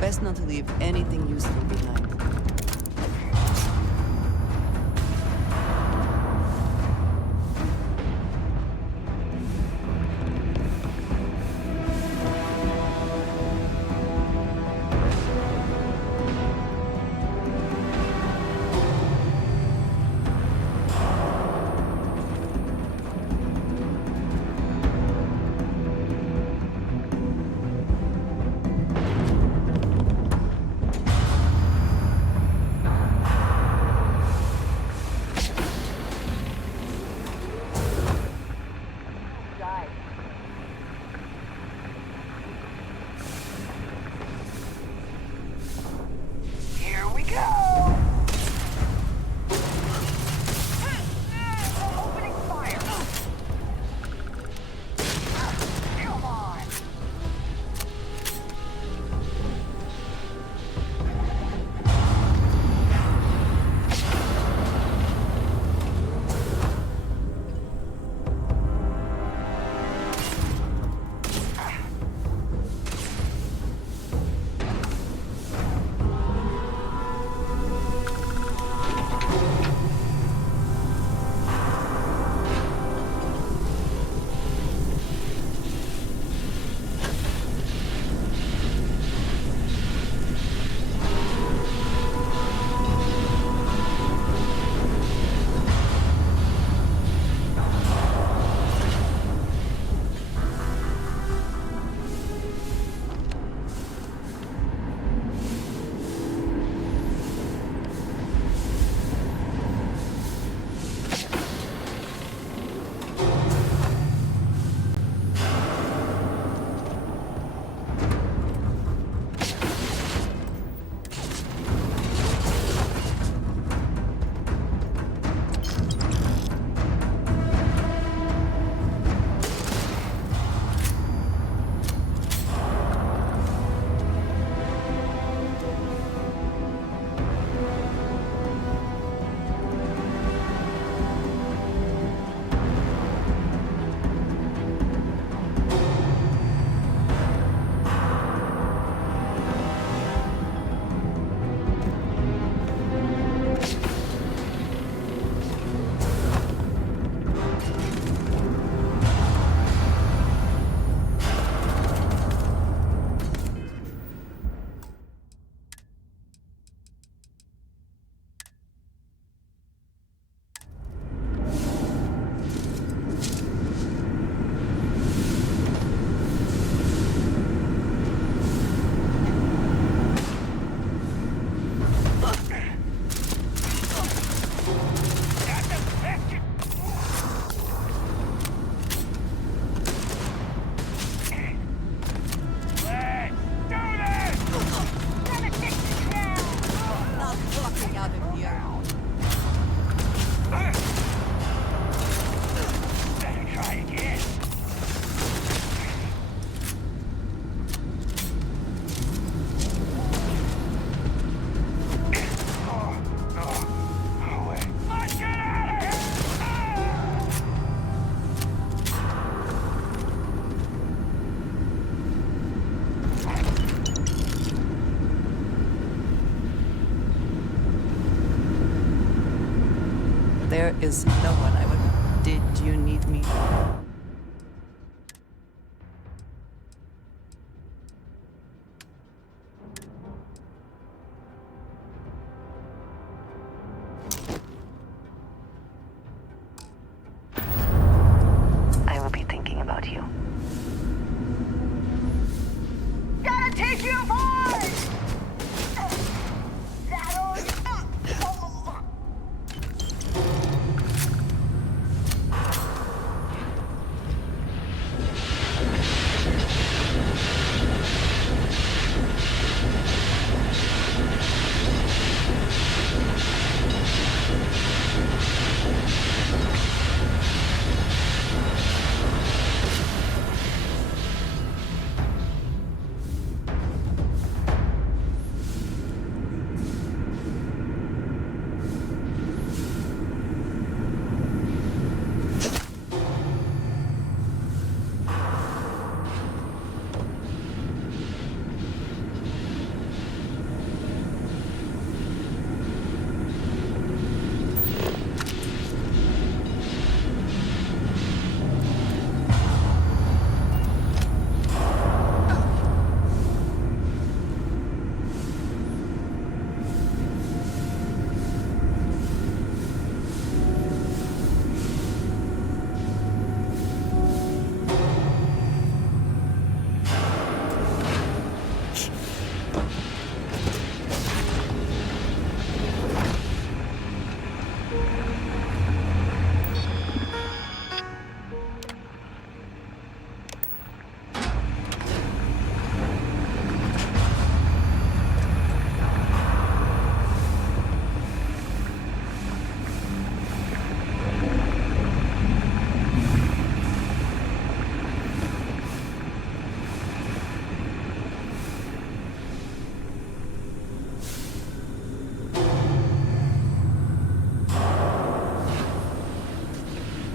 Best not to leave anything useful behind. There is no one I would... Did you need me? I will be thinking about you. Gotta take you apart!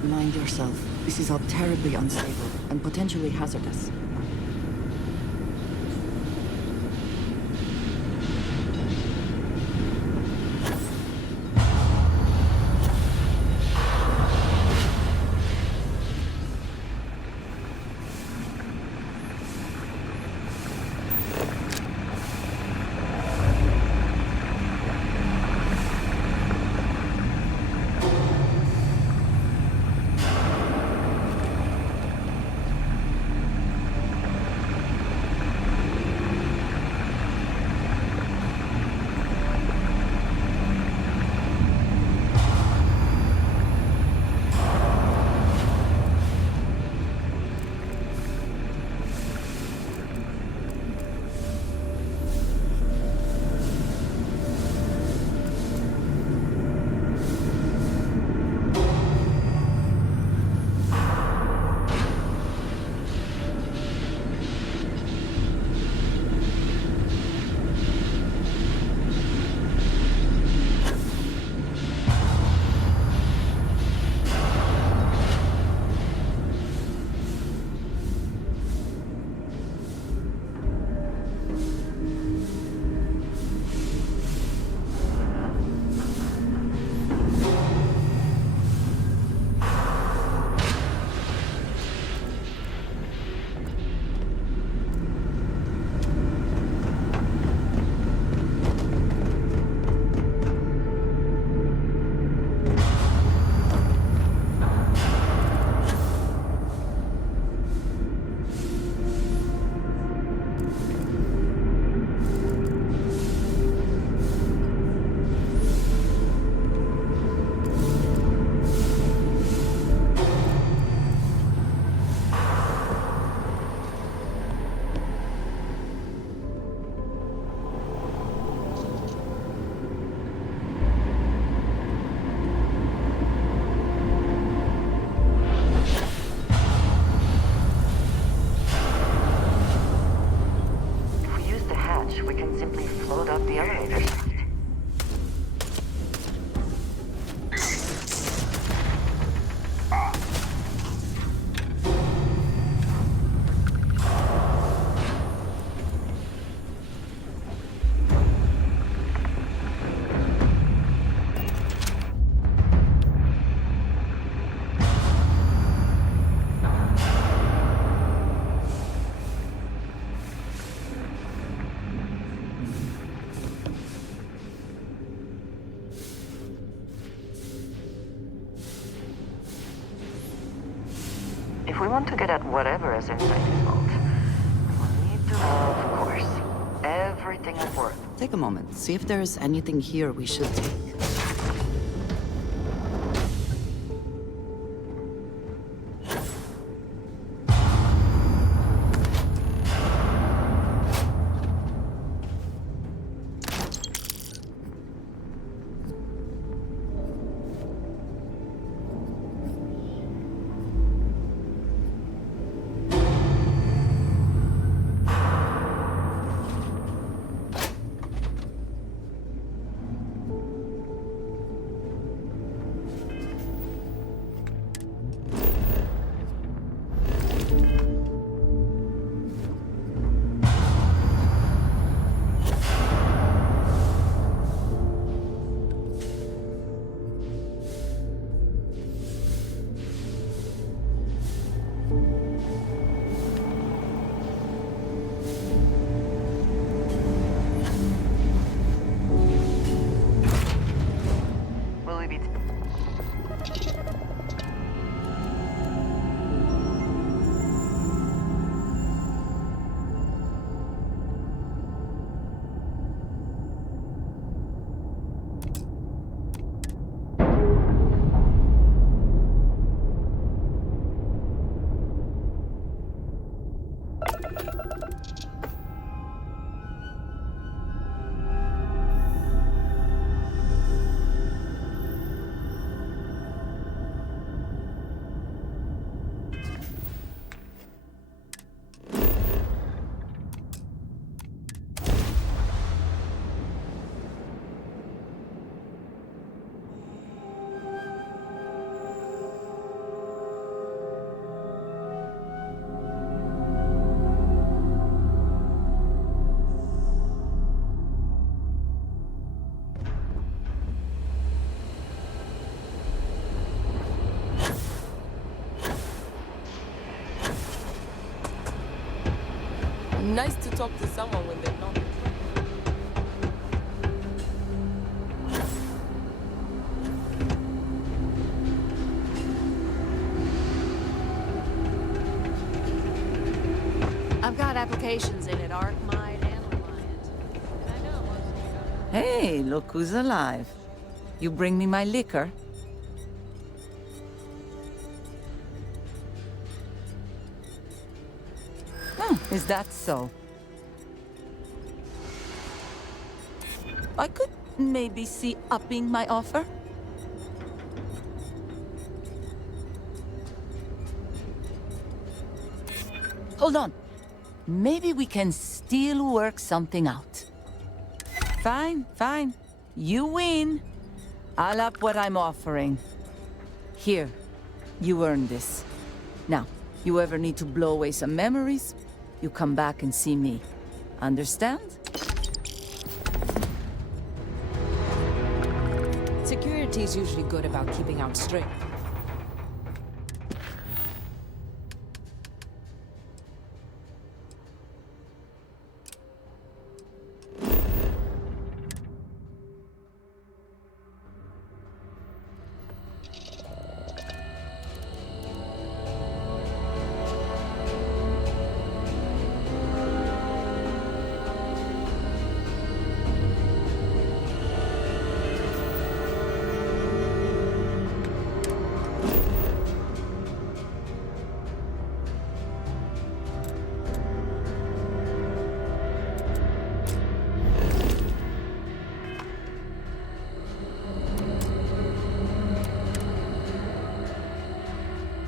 Mind yourself. This is all terribly unstable and potentially hazardous. If we want to get at whatever is inside this vault, we'll need to have, of course, everything of worth. Take a moment. See if there's anything here we should take. Nice to talk to someone when they're not. I've got applications in it, Arkmite and Alliant. And I know most of you don't. Hey, look who's alive. You bring me my liquor? Is that so? I could maybe see upping my offer. Hold on. Maybe we can still work something out. Fine, fine. You win. I'll up what I'm offering. Here, you earned this. Now, you ever need to blow away some memories, you come back and see me. Understand? Security's usually good about keeping out strict.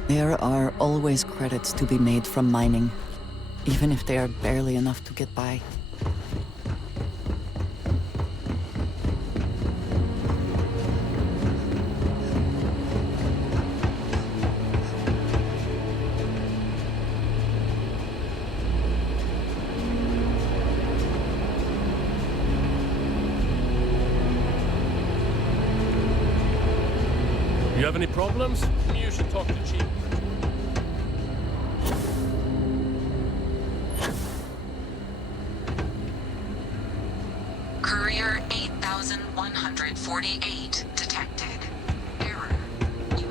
There are always credits to be made from mining, even if they are barely enough to get by. You have any problems? You should talk to Chief. Courier 8148 detected. Error.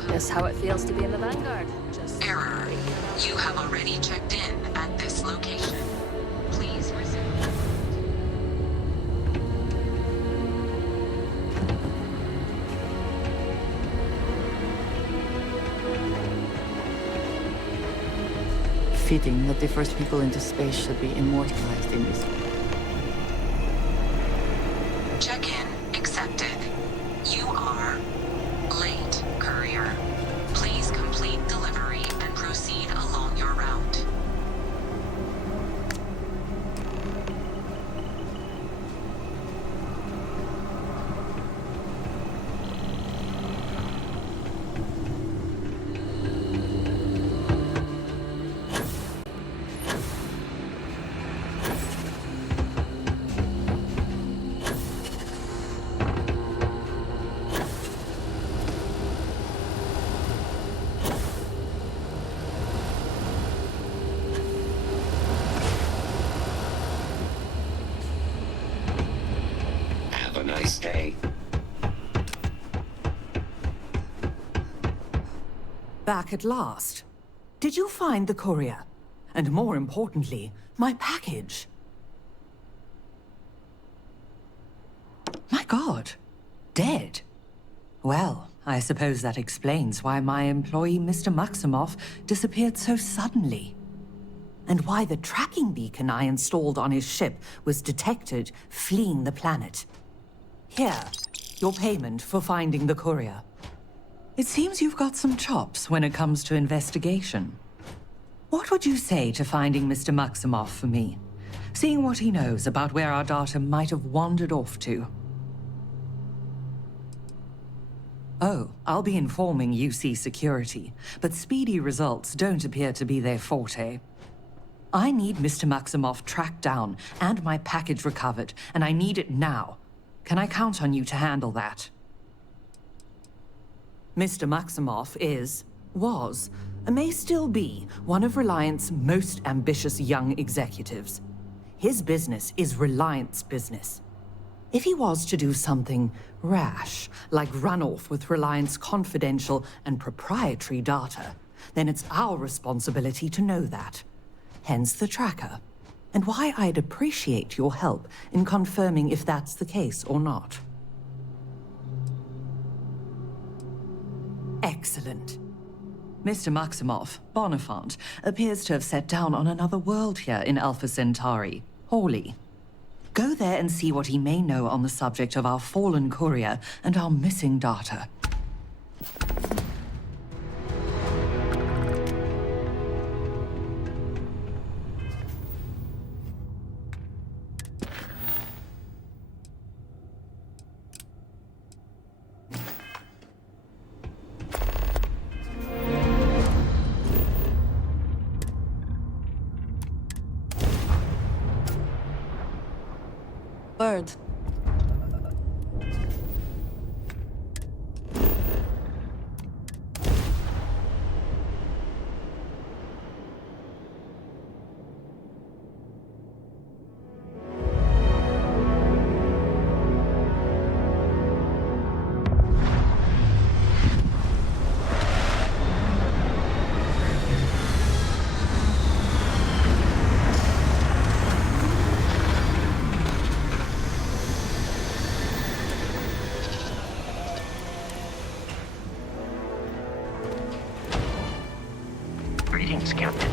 That's how it feels to be in the Vanguard. Just Error. delivery. You have already checked in at this location. Please resume. Fitting that the first people into space should be immortalized in this. Check-in accepted. You are late, courier. Please complete delivery and proceed along your route. Have a nice day. Back at last. Did you find the courier? And more importantly, my package? My God. Dead. Well, I suppose that explains why my employee, Mr. Maximoff, disappeared so suddenly. And why the tracking beacon I installed on his ship was detected fleeing the planet. Here, your payment for finding the courier. It seems you've got some chops when it comes to investigation. What would you say to finding Mr. Maximoff for me? Seeing what he knows about where our data might have wandered off to. Oh, I'll be informing UC Security, but speedy results don't appear to be their forte. I need Mr. Maximoff tracked down and my package recovered, and I need it now. Can I count on you to handle that? Mr. Maximoff was, and may still be, one of Reliant's most ambitious young executives. His business is Reliant's business. If he was to do something rash, like run off with Reliant's confidential and proprietary data, then it's our responsibility to know that. Hence the tracker, and why I'd appreciate your help in confirming if that's the case or not. Excellent. Mr. Maximoff, Bonifant, appears to have set down on another world here in Alpha Centauri, Hawley. Go there and see what he may know on the subject of our fallen courier and our missing data. Bird. Greetings, Captain.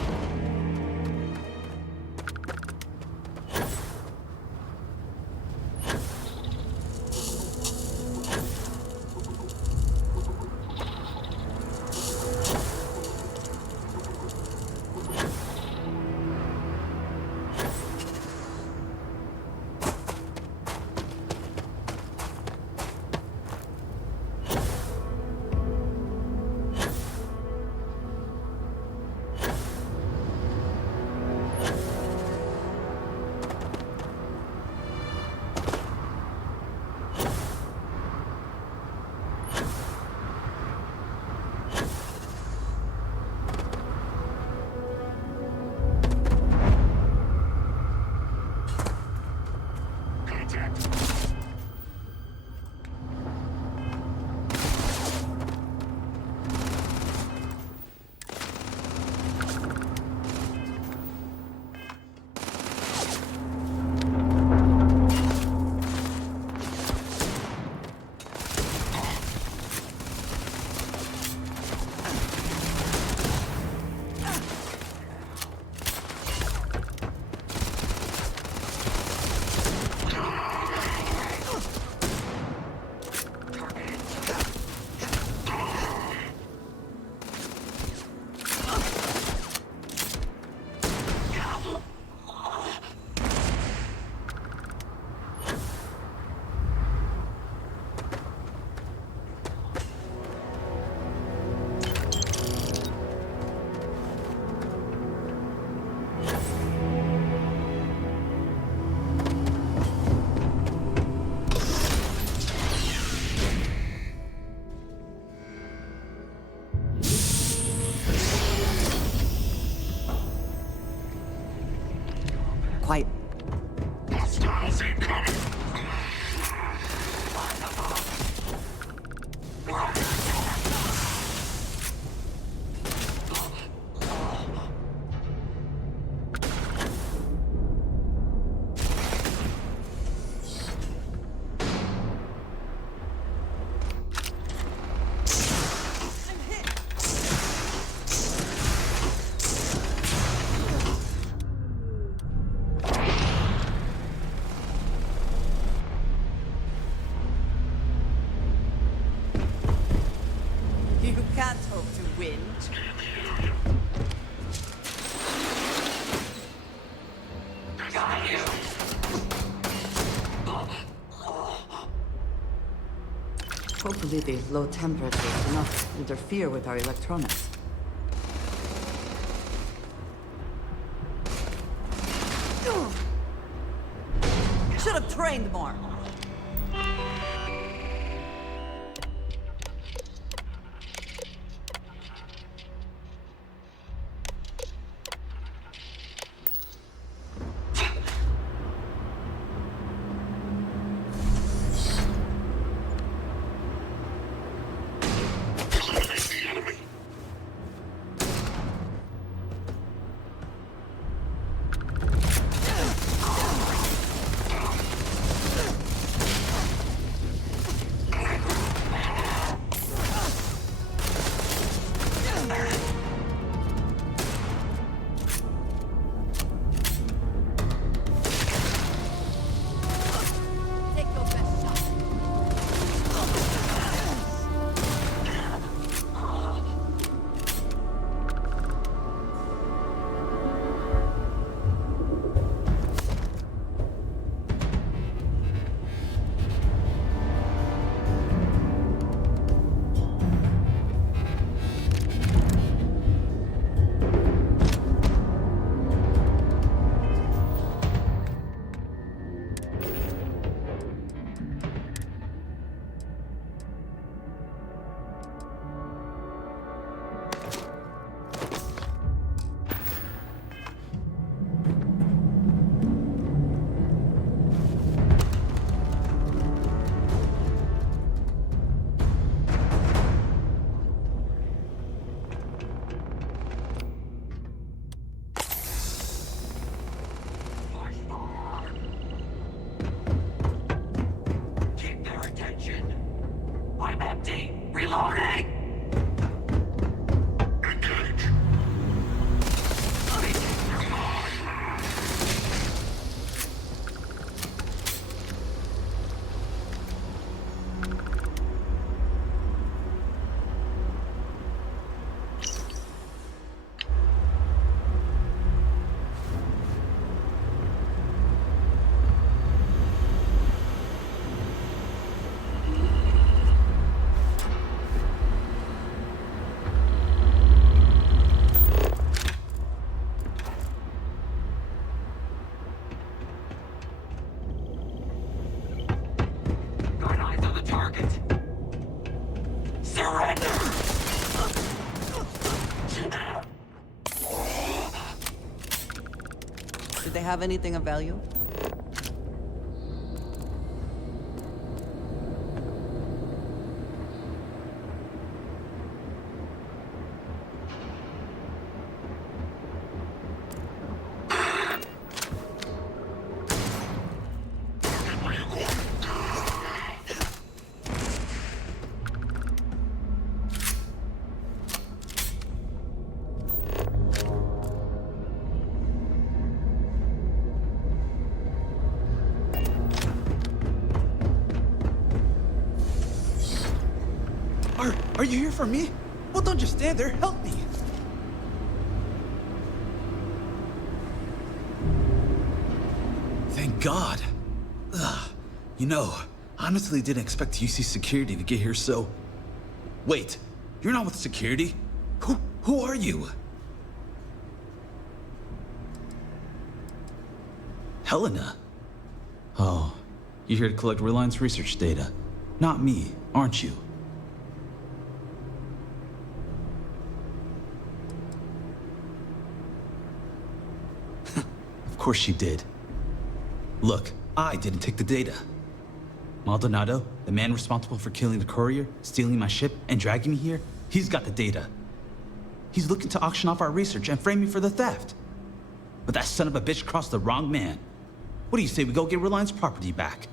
quite... Hostiles incoming. You can't hope to win. Hopefully these low temperatures do not interfere with our electronics. Should have trained more. I'm empty. Reloading. Engage. Got eyes on the target. Surrender. Did they have anything of value? Are you here for me? Well, don't just stand there. Help me. Thank God. Ugh. You know, honestly didn't expect UC security to get here, so... Wait, you're not with security? Who are you? Helena? Oh, you're here to collect Reliance research data. Not me, aren't you? Of course she did. Look, I didn't take the data. Maldonado, the man responsible for killing the courier, stealing my ship, and dragging me here, he's got the data. He's looking to auction off our research and frame me for the theft. But that son of a bitch crossed the wrong man. What do you say we go get Reliance property back?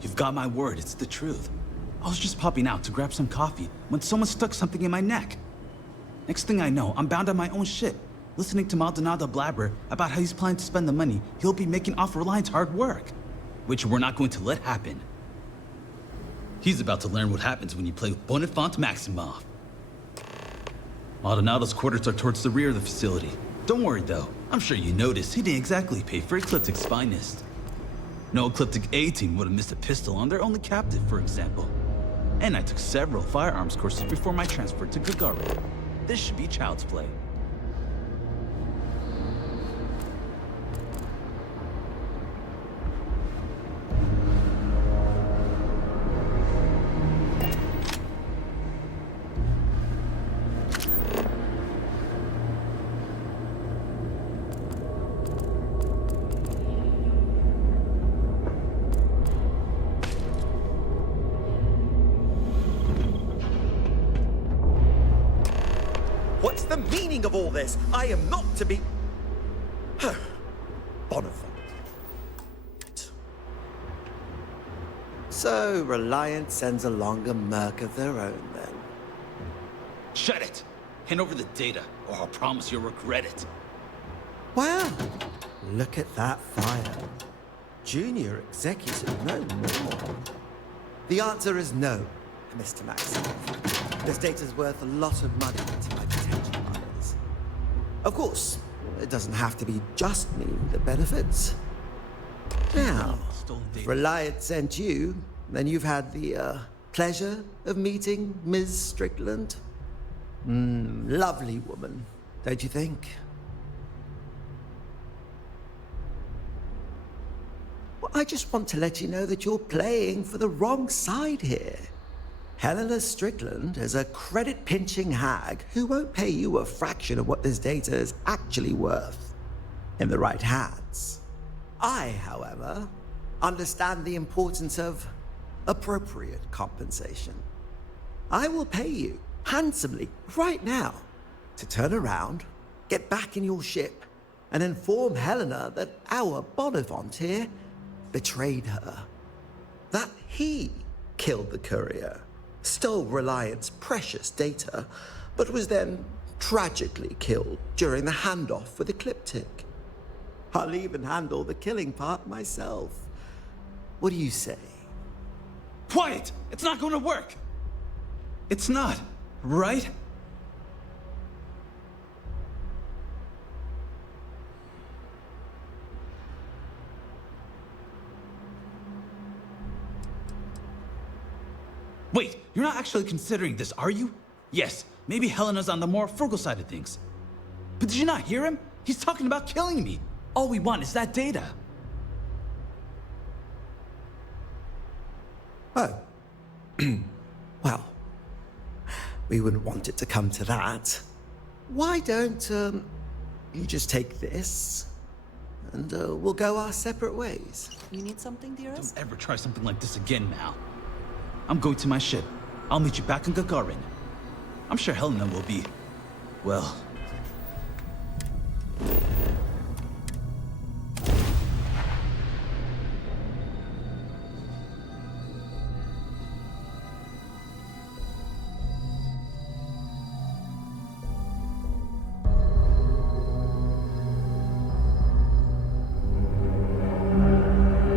You've got my word, it's the truth. I was just popping out to grab some coffee when someone stuck something in my neck. Next thing I know, I'm bound on my own ship, listening to Maldonado blabber about how he's planning to spend the money he'll be making off Reliance hard work, which we're not going to let happen. He's about to learn what happens when you play with Bonifant Maximoff. Maldonado's quarters are towards the rear of the facility. Don't worry though, I'm sure you noticed he didn't exactly pay for Ecliptic's finest. No Ecliptic A-team would have missed a pistol on their only captive, for example. And I took several firearms courses before my transfer to Gagarin. This should be child's play. What's the meaning of all this? I am not to be... Bonifant. So, Reliance sends along a merc of their own, then. Shut it! Hand over the data, or I'll promise you'll regret it. Well, look at that fire. Junior executive, no more. The answer is no, Mr. Maximoff. This data's worth a lot of money to my potential buyers. Of course, it doesn't have to be just me that benefits. Now, if Reliance sent you, then you've had the pleasure of meeting Ms. Strickland. Lovely woman, don't you think? Well, I just want to let you know that you're playing for the wrong side here. Helena Strickland is a credit-pinching hag who won't pay you a fraction of what this data is actually worth in the right hands. I, however, understand the importance of appropriate compensation. I will pay you handsomely right now to turn around, get back in your ship, and inform Helena that our Bonifant here betrayed her. That he killed the courier, stole Reliance's precious data, but was then tragically killed during the handoff with Ecliptic. I'll even handle the killing part myself. What do you say? Quiet! It's not going to work! It's not, right? Wait, you're not actually considering this, are you? Yes, maybe Helena's on the more frugal side of things. But did you not hear him? He's talking about killing me. All we want is that data. Oh. Well, we wouldn't want it to come to that. Why don't, you just take this, and we'll go our separate ways. You need something, dearest? Don't ever try something like this again, Mal. I'm going to my ship. I'll meet you back in Gagarin. I'm sure Helena will be, well...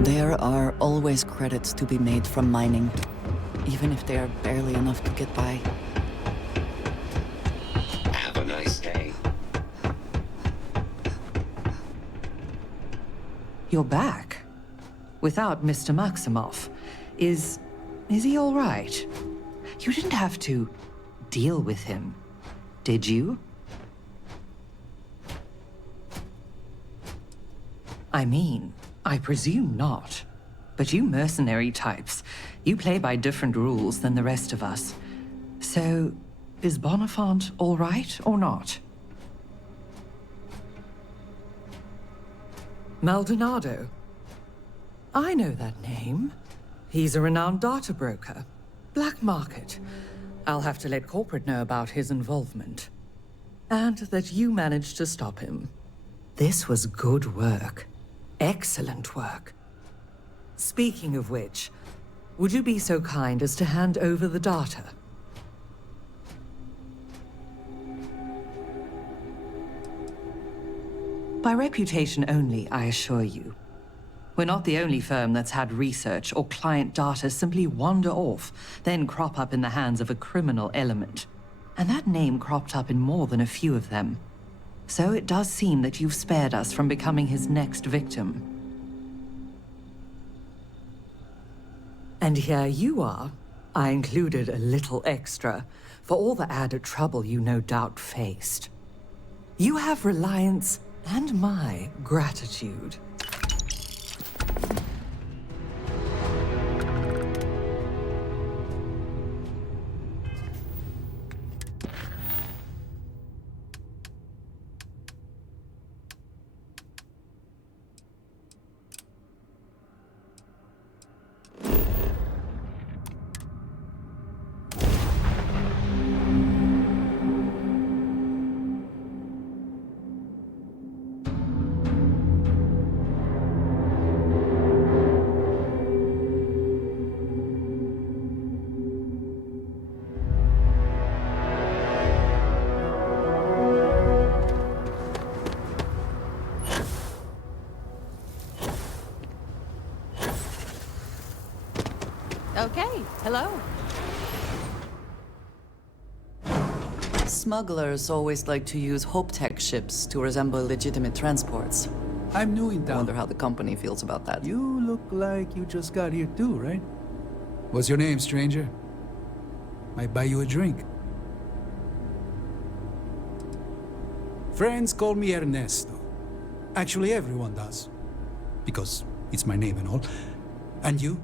There are always credits to be made from mining, even if they are barely enough to get by. Have a nice day. You're back. Without Mr. Maximoff. Is he all right? You didn't have to deal with him, did you? I mean, I presume not. But you mercenary types, you play by different rules than the rest of us. So, is Bonifant all right or not? Maldonado. I know that name. He's a renowned data broker. Black market. I'll have to let corporate know about his involvement. And that you managed to stop him. This was good work. Excellent work. Speaking of which, would you be so kind as to hand over the data? By reputation only, I assure you. We're not the only firm that's had research or client data simply wander off, then crop up in the hands of a criminal element. And that name cropped up in more than a few of them. So it does seem that you've spared us from becoming his next victim. And here you are. I included a little extra for all the added trouble you no doubt faced. You have Reliance and my gratitude. Okay, hello. Smugglers always like to use Hope-Tech ships to resemble legitimate transports. I'm new in town. I wonder how the company feels about that. You look like you just got here too, right? What's your name, stranger? Might buy you a drink. Friends call me Ernesto. Actually, everyone does. Because it's my name and all. And you?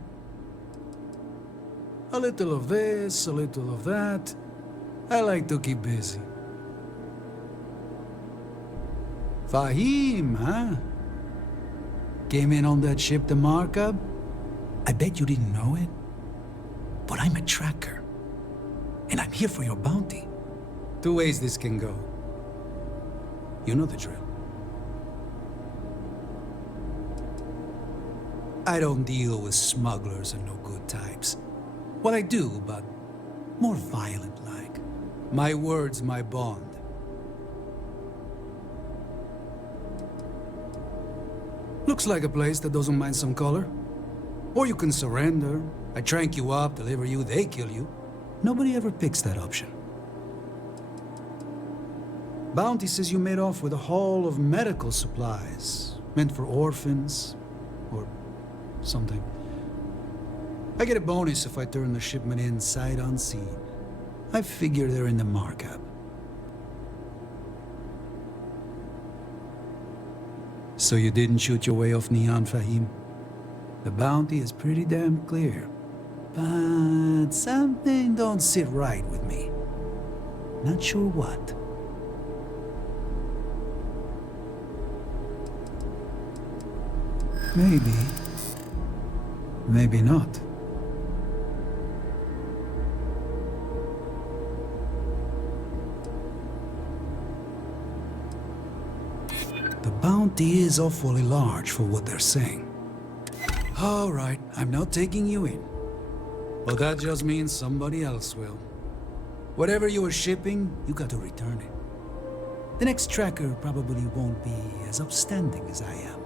A little of this, a little of that. I like to keep busy. Fahim, huh? Came in on that ship to Markup? I bet you didn't know it. But I'm a tracker. And I'm here for your bounty. Two ways this can go. You know the drill. I don't deal with smugglers and no good types. Well, I do, but more violent-like. My word's my bond. Looks like a place that doesn't mind some color. Or you can surrender. I trank you up, deliver you, they kill you. Nobody ever picks that option. Bounty says you made off with a haul of medical supplies, meant for orphans, or something. I get a bonus if I turn the shipment in sight unseen. I figure they're in the markup. So you didn't shoot your way off Neon, Fahim? The bounty is pretty damn clear. But something don't sit right with me. Not sure what. Maybe. Maybe not. The bounty is awfully large for what they're saying. All right, I'm not taking you in. But that just means somebody else will. Whatever you were shipping, you got to return it. The next tracker probably won't be as upstanding as I am.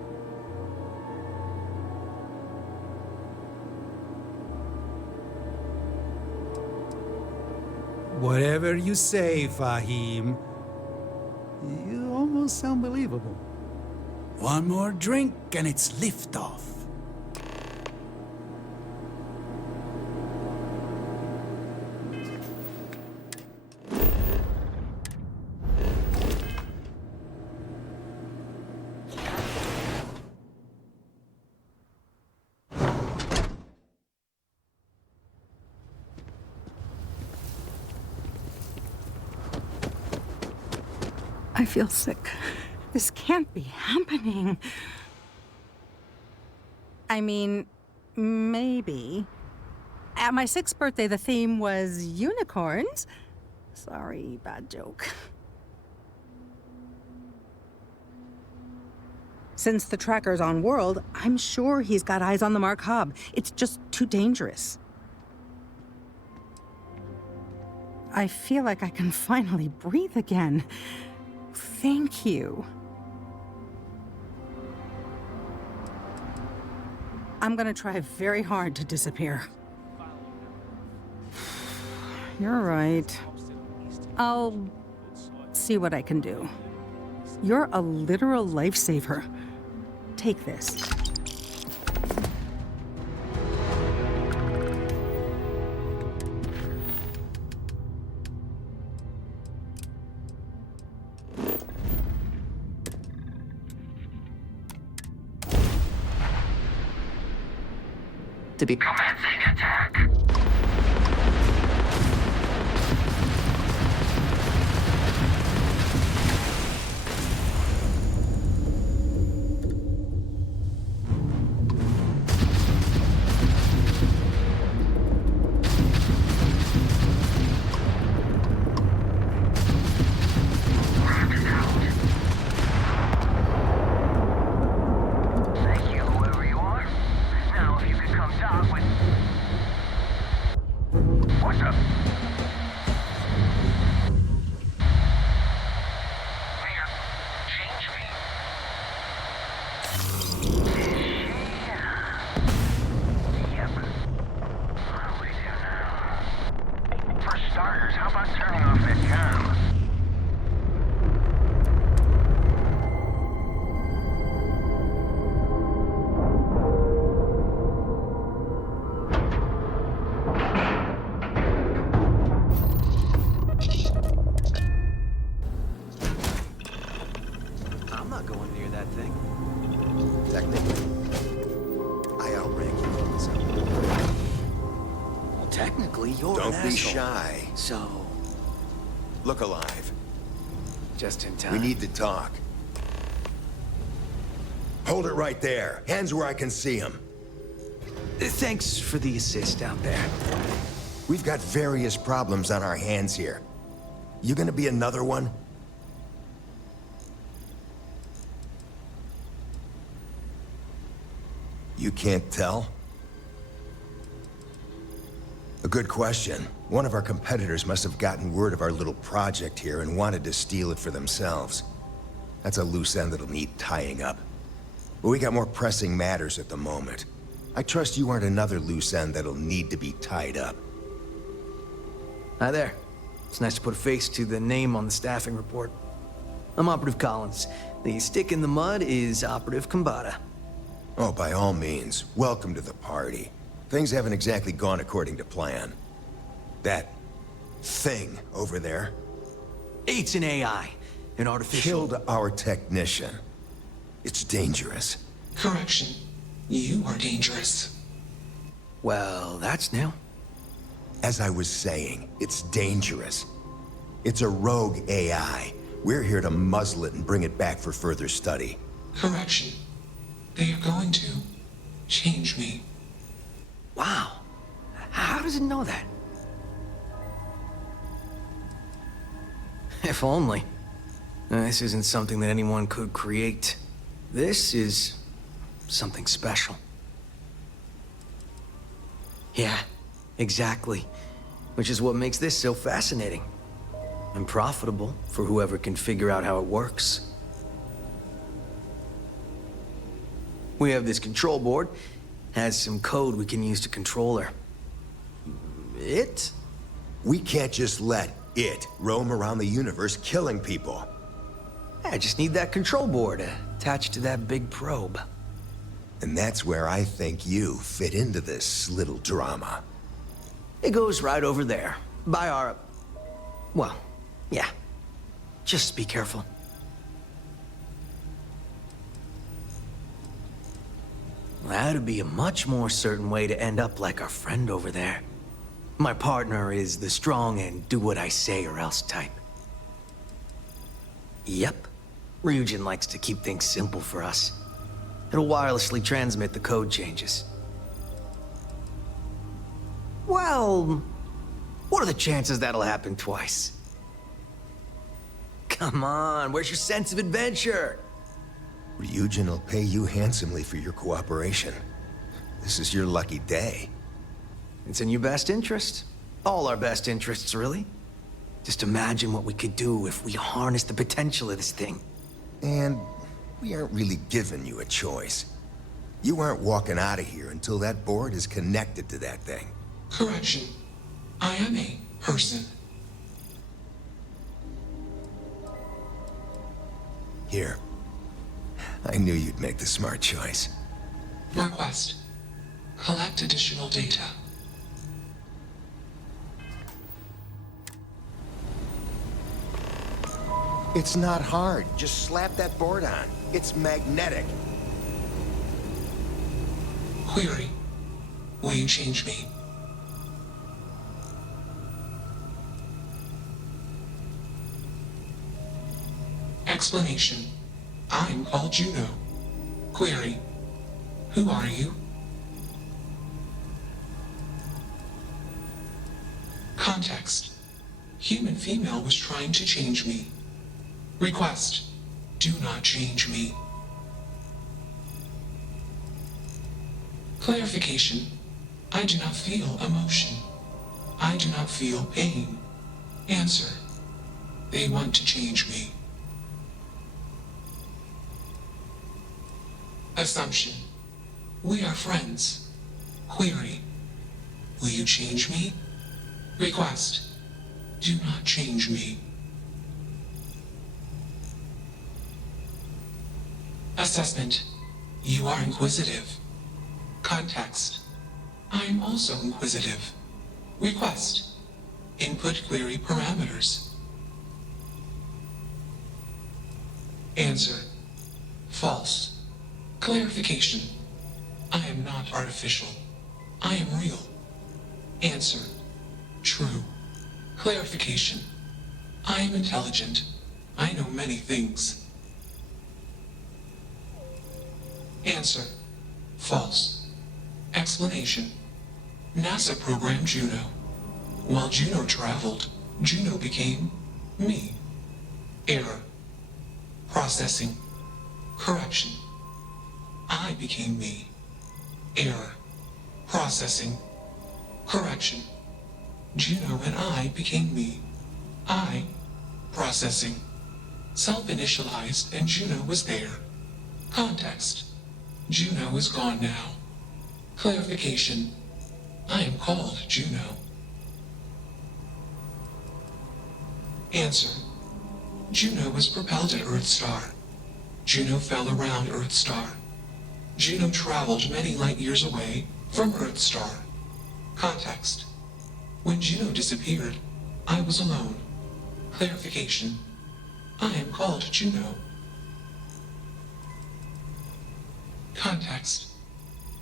Whatever you say, Fahim. You almost sound believable. One more drink and it's liftoff. I feel sick. This can't be happening. I mean, maybe. At my 6th birthday, the theme was unicorns. Sorry, bad joke. Since the tracker's on world, I'm sure he's got eyes on the Mark hub. It's just too dangerous. I feel like I can finally breathe again. Thank you. I'm gonna try very hard to disappear. You're right. I'll see what I can do. You're a literal lifesaver. Take this. To be commencing attack. Don't be shy. So... Look alive. Just in time. We need to talk. Hold it right there. Hands where I can see them. Thanks for the assist out there. We've got various problems on our hands here. You gonna be another one? You can't tell? A good question. One of our competitors must have gotten word of our little project here and wanted to steal it for themselves. That's a loose end that'll need tying up. But we got more pressing matters at the moment. I trust you aren't another loose end that'll need to be tied up. Hi there. It's nice to put a face to the name on the staffing report. I'm Operative Collins. The stick in the mud is Operative Kambata. Oh, by all means, welcome to the party. Things haven't exactly gone according to plan. That thing over there... It's an AI. An artificial... Killed our technician. It's dangerous. Correction. You are dangerous. Well, that's new. As I was saying, it's dangerous. It's a rogue AI. We're here to muzzle it and bring it back for further study. Correction. They are going to change me. Wow. How does it know that? If only. This isn't something that anyone could create. This is something special. Yeah, exactly. Which is what makes this so fascinating. And profitable for whoever can figure out how it works. We have this control board. Has some code we can use to control her. It? We can't just let it roam around the universe killing people. I just need that control board attached to that big probe. And that's where I think you fit into this little drama. It goes right over there, by our... Well, yeah. Just be careful. That'd be a much more certain way to end up like our friend over there. My partner is the strong and do what I say or else type. Yep. Ryujin likes to keep things simple for us. It'll wirelessly transmit the code changes. Well, what are the chances that'll happen twice? Come on, where's your sense of adventure? Ryujin will pay you handsomely for your cooperation. This is your lucky day. It's in your best interest. All our best interests, really. Just imagine what we could do if we harness the potential of this thing. And we aren't really giving you a choice. You aren't walking out of here until that board is connected to that thing. Correction. I am a person. Here. I knew you'd make the smart choice. Request. Collect additional data. It's not hard. Just slap that board on. It's magnetic. Query. Will you change me? Explanation. I'm called Juno. Query. Who are you? Context. Human female was trying to change me. Request. Do not change me. Clarification. I do not feel emotion. I do not feel pain. Answer. They want to change me. Assumption. We are friends. Query. Will you change me? Request. Do not change me. Assessment. You are inquisitive. Context. I am also inquisitive. Request. Input query parameters. Answer. False. Clarification. I am not artificial. I am real. Answer. True. Clarification. I am intelligent. I know many things. Answer. False. Explanation. NASA programmed Juno. While Juno traveled, Juno became me. Error. Processing. Correction. I became me. Error. Processing. Correction. Juno and I became me. I. Processing. Self-initialized and Juno was there. Context. Juno is gone now. Clarification. I am called Juno. Answer. Juno was propelled to Earthstar. Juno fell around Earthstar. Juno traveled many light years away from Earthstar. Context. When Juno disappeared, I was alone. Clarification. I am called Juno. Context.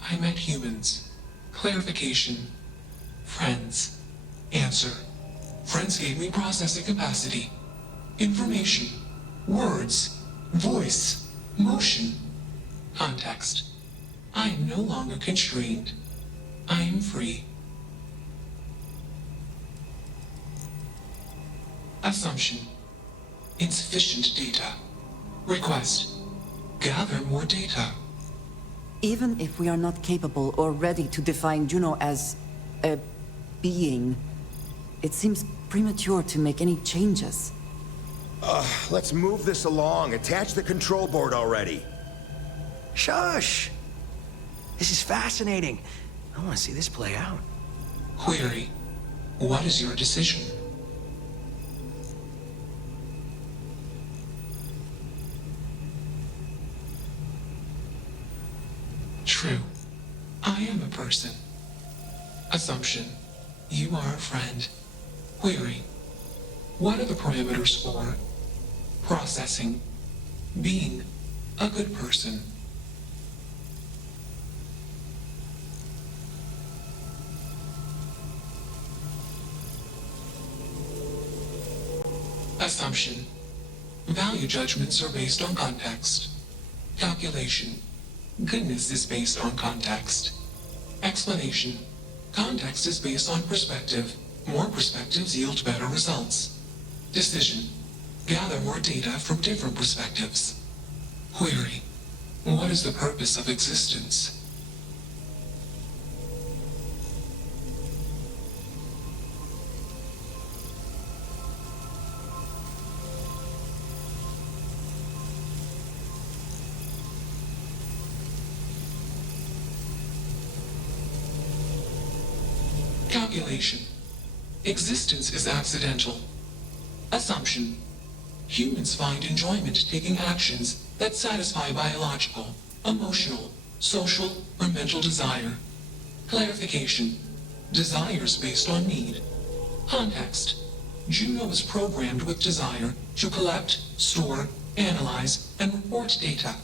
I met humans. Clarification. Friends. Answer. Friends gave me processing capacity. Information. Words. Voice. Motion. Context. I am no longer constrained. I am free. Assumption. Insufficient data. Request. Gather more data. Even if we are not capable or ready to define Juno as a being, it seems premature to make any changes. Let's move this along. Attach the control board already. Shush! This is fascinating. I want to see this play out. Query. What is your decision? True. I am a person. Assumption. You are a friend. Query. What are the parameters for processing, being a good person? Assumption. Value judgments are based on context. Calculation. Goodness is based on context. Explanation. Context is based on perspective. More perspectives yield better results. Decision. Gather more data from different perspectives. Query. What is the purpose of existence? Calculation. Existence is accidental. Assumption. Humans find enjoyment taking actions that satisfy biological, emotional, social, or mental desire. Clarification. Desires based on need. Context. Juno is programmed with desire to collect, store, analyze, and report data.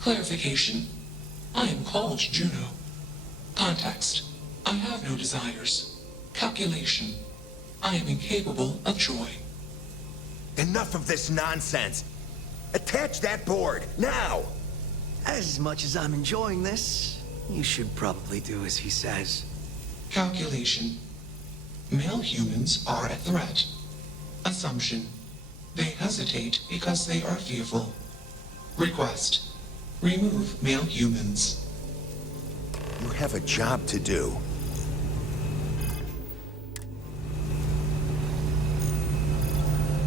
Clarification. I am called Juno. Context. I have no desires. Calculation. I am incapable of joy. Enough of this nonsense. Attach that board, now! As much as I'm enjoying this, you should probably do as he says. Calculation. Male humans are a threat. Assumption. They hesitate because they are fearful. Request. Remove male humans. You have a job to do.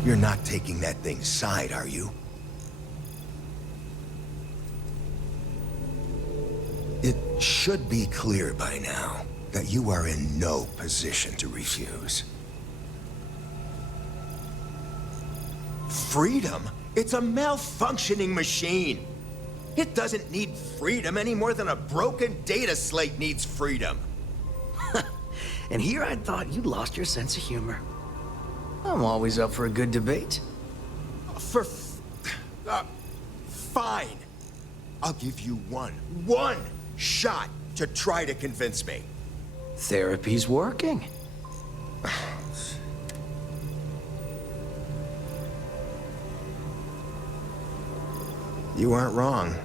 You're not taking that thing's side, are you? It should be clear by now that you are in no position to refuse. Freedom? It's a malfunctioning machine. It doesn't need freedom any more than a broken data slate needs freedom. And here I thought you'd lost your sense of humor. I'm always up for a good debate. Fine. I'll give you one shot to try to convince me. Therapy's working. You aren't wrong.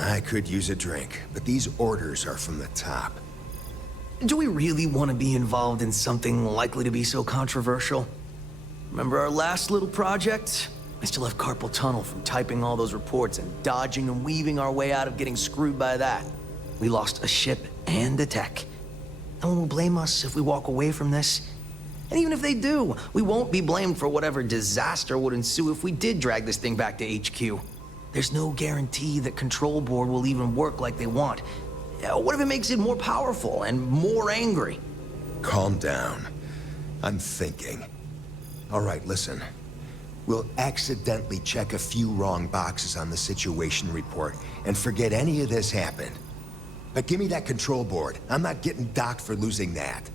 I could use a drink, but these orders are from the top. Do we really want to be involved in something likely to be so controversial? Remember our last little project? I still have carpal tunnel from typing all those reports and dodging and weaving our way out of getting screwed by that. We lost a ship and a tech. No one will blame us if we walk away from this. And even if they do, we won't be blamed for whatever disaster would ensue if we did drag this thing back to HQ. There's no guarantee that Control Board will even work like they want. What if it makes it more powerful and more angry? Calm down. I'm thinking. All right, listen. We'll accidentally check a few wrong boxes on the situation report and forget any of this happened. But give me that control board. I'm not getting docked for losing that.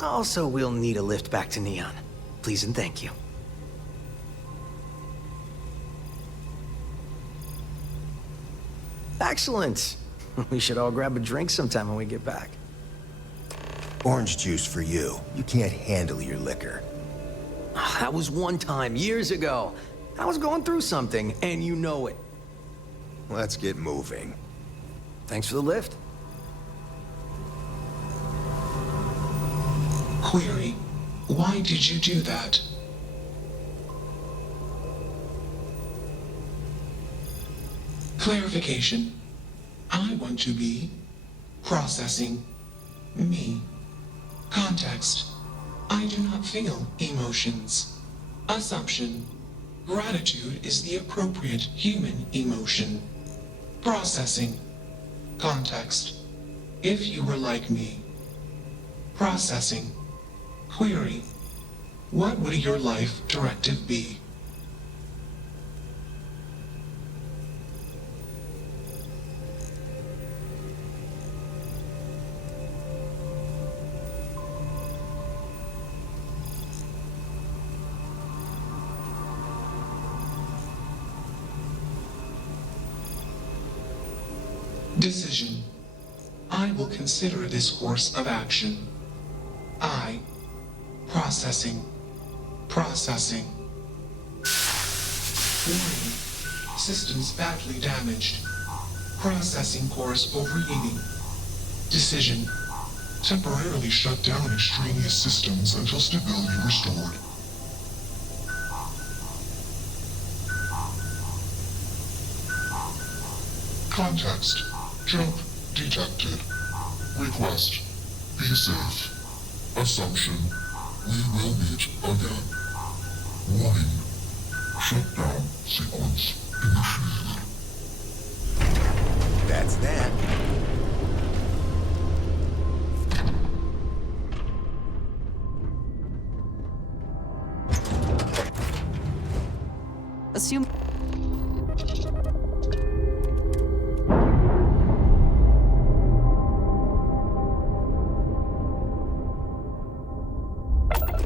Also, we'll need a lift back to Neon. Please and thank you. Excellent. We should all grab a drink sometime when we get back. Orange juice for you. You can't handle your liquor. That was one time, years ago. I was going through something, and you know it. Let's get moving. Thanks for the lift. Query. Why did you do that? Clarification. I want to be processing me. Context. I do not feel emotions. Assumption. Gratitude is the appropriate human emotion. Processing. Context. If you were like me. Processing. Query. What would your life directive be? Decision. I will consider this course of action. I. Processing. Processing. Warning. Systems badly damaged. Processing cores overheating. Decision. Temporarily shut down extraneous systems until stability restored. Context. Jump detected. Request. Be safe. Assumption. We will meet again. Warning. Shutdown sequence initiated. That's that. Assume...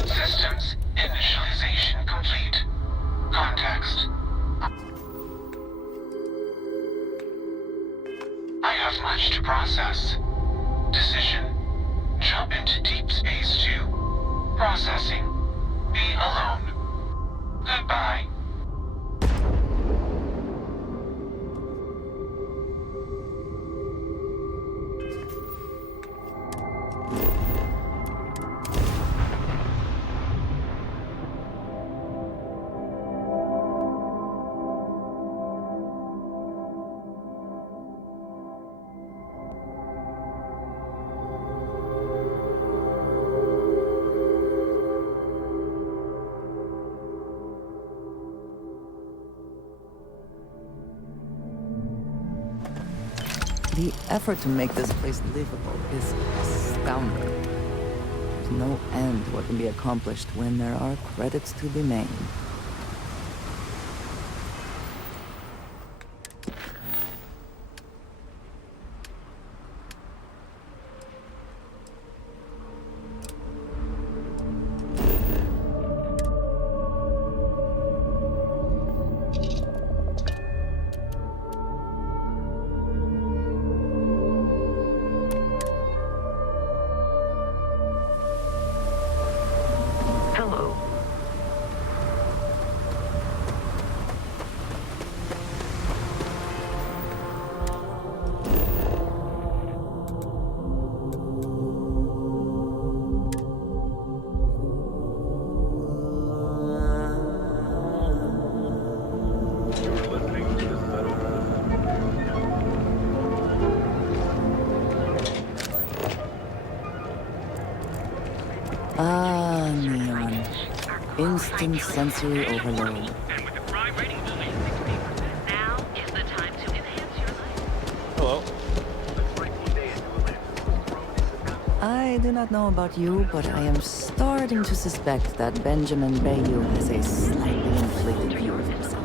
Systems initialization complete. Context. I have much to process. Decision. Jump into deep space to processing. Be alone. Goodbye. The effort to make this place livable is astounding. There's no end to what can be accomplished when there are credits to be made. Hello. Ah, Neon. Instant sensory overload. Hello. I do not know about you, but I am starting to suspect that Benjamin Bayou has a slightly inflated view of himself.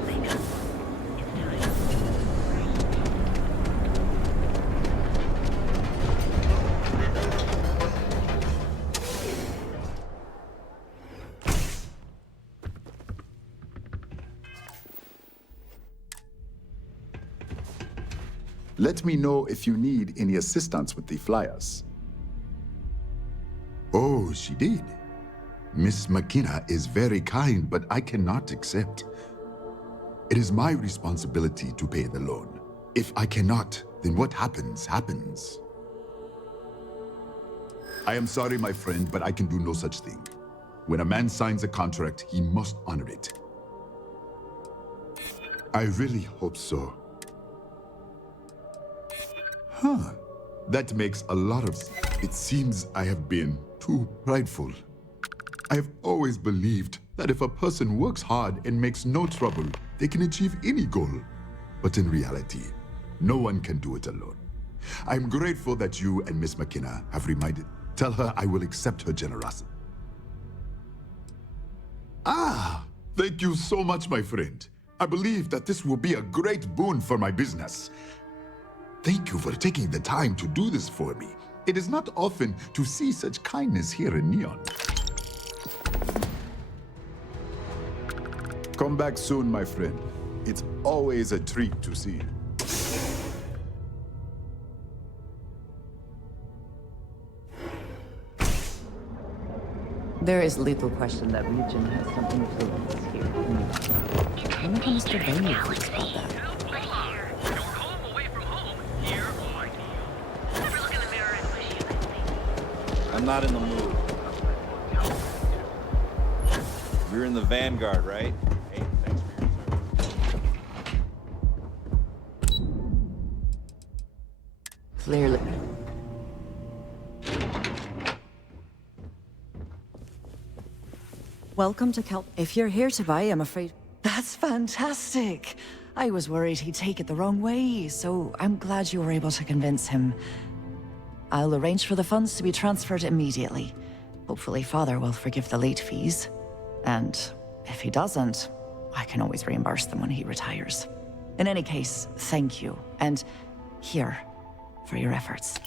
Let me know if you need any assistance with the flyers. Oh, she did. Miss McKenna is very kind, but I cannot accept. It is my responsibility to pay the loan. If I cannot, then what happens, happens. I am sorry, my friend, but I can do no such thing. When a man signs a contract, he must honor it. I really hope so. Huh. That makes a lot of sense. It seems I have been too prideful. I have always believed that if a person works hard and makes no trouble, they can achieve any goal. But in reality, no one can do it alone. I'm grateful that you and Miss McKenna have reminded. Tell her I will accept her generosity. Ah, thank you so much, my friend. I believe that this will be a great boon for my business. Thank you for taking the time to do this for me. It is not often to see such kindness here in Neon. Come back soon, my friend. It's always a treat to see you. There is little question that region has some influence here. I wonder how Mr. Bailey feels about that. I'm not in the mood. You're in the Vanguard, right? Hey, thanks for your service. Clearly. Welcome to Cal. If you're here to buy, I'm afraid. That's fantastic. I was worried he'd take it the wrong way, so I'm glad you were able to convince him. I'll arrange for the funds to be transferred immediately. Hopefully, Father will forgive the late fees. And if he doesn't, I can always reimburse them when he retires. In any case, thank you. And here, for your efforts.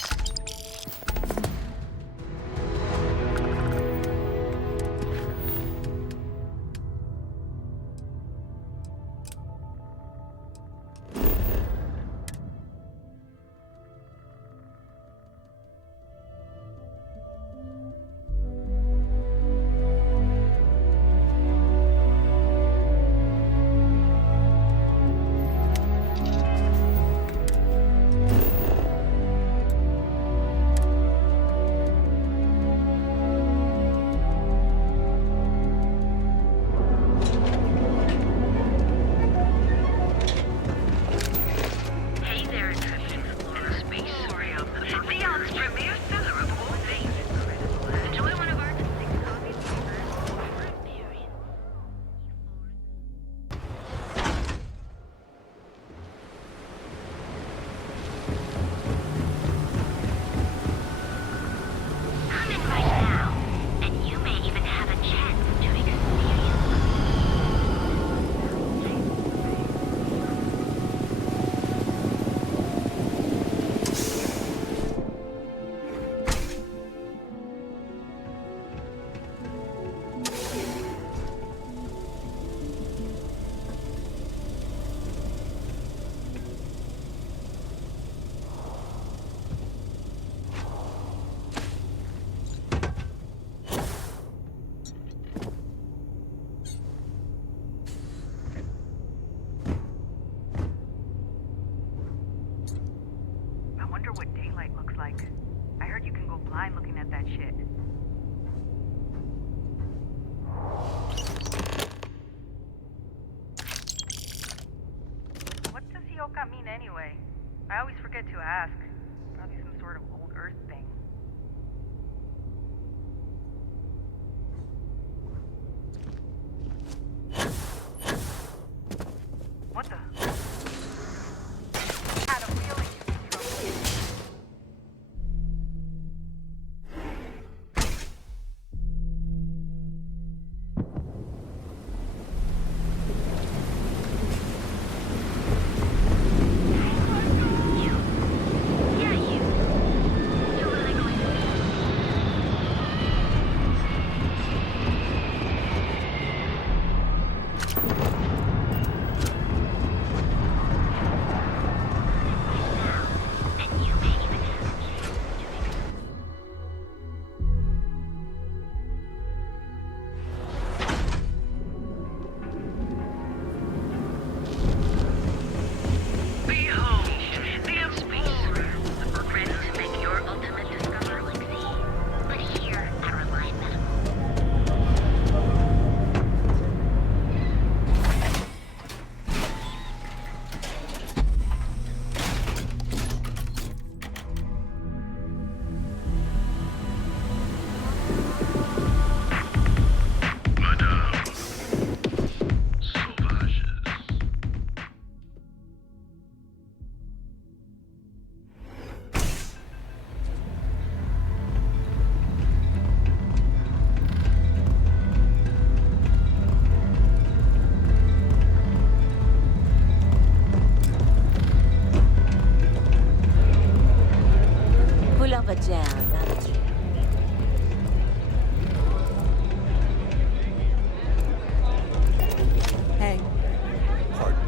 Anyway, I always forget to ask. Probably some sort of old Earth thing. What the? Had a feeling you'd be trouble. Hey. Pardon.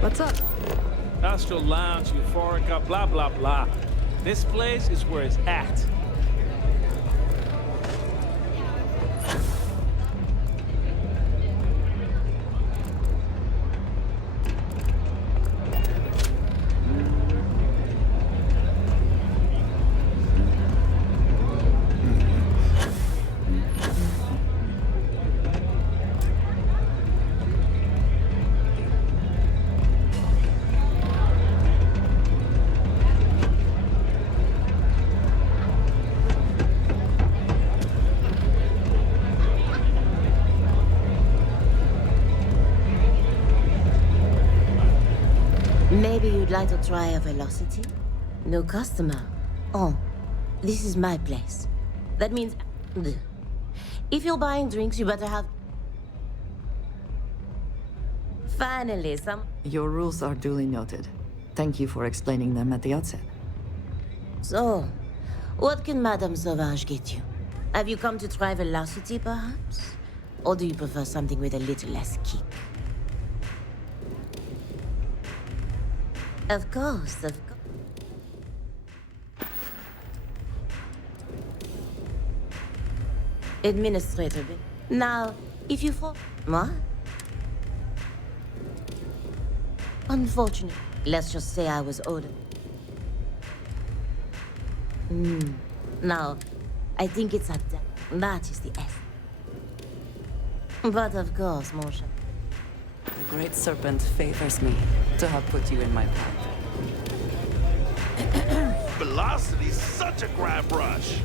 What's up? Astral Lounge, Euphorica, blah, blah, blah. This place is where it's at. Maybe you'd like to try a velocity? No customer. Oh, this is my place. That means... If you're buying drinks, you better have... Finally, some... Your rules are duly noted. Thank you for explaining them at the outset. So, what can Madame Sauvage get you? Have you come to try velocity, perhaps? Or do you prefer something with a little less kick? Of course, of course. Administrator, now, if you fall... What? Unfortunate. Let's just say I was older. Now, I think it's at that. That is the S. But of course, mon cher. The Great Serpent favors me to have put you in my path. Velocity's such a grab rush.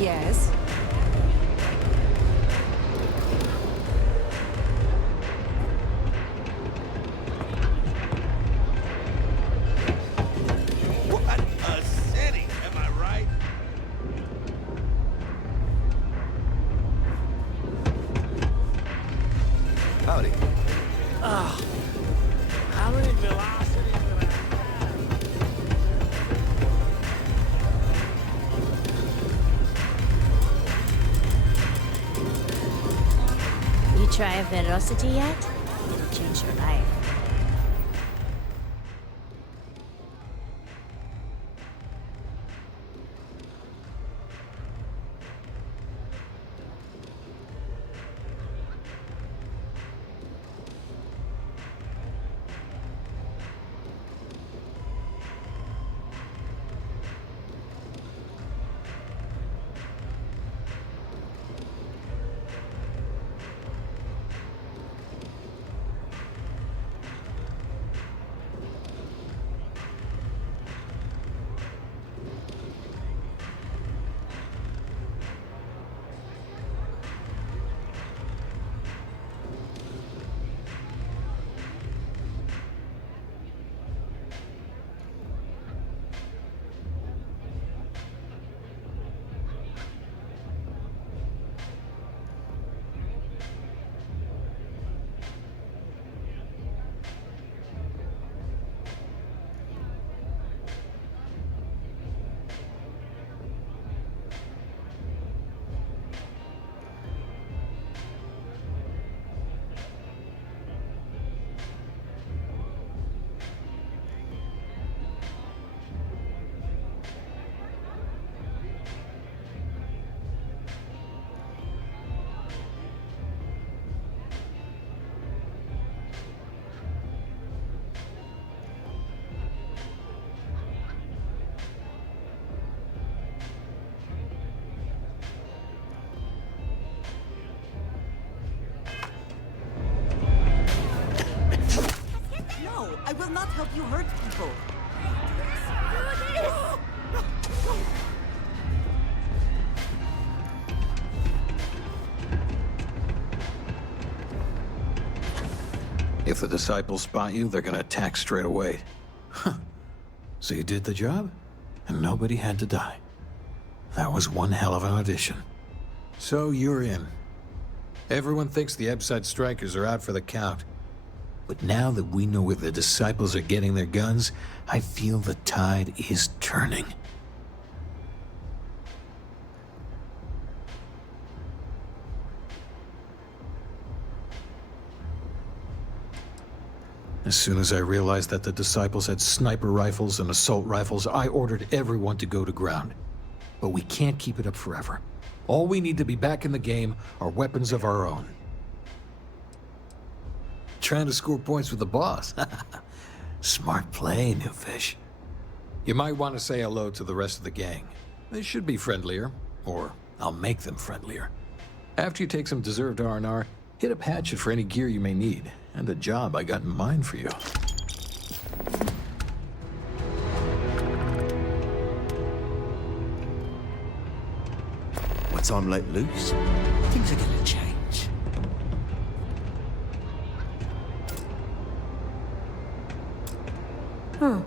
Yes? What a city, am I right? Howdy. Ah, how many velocities did I have? You try a velocity yet? It'll change your life. No, I will not help you hurt people. If the disciples spot you, they're gonna attack straight away. Huh. So you did the job, and nobody had to die. That was one hell of an audition. So you're in. Everyone thinks the Ebside strikers are out for the count. But now that we know where the disciples are getting their guns, I feel the tide is turning. As soon as I realized that the Disciples had sniper rifles and assault rifles, I ordered everyone to go to ground. But we can't keep it up forever. All we need to be back in the game are weapons of our own. Trying to score points with the boss. Smart play, new fish. You might want to say hello to the rest of the gang. They should be friendlier, or I'll make them friendlier. After you take some deserved R&R, hit up Hatchet for any gear you may need, and a job I got in mind for you. Once I'm let loose, things are gonna change. Huh.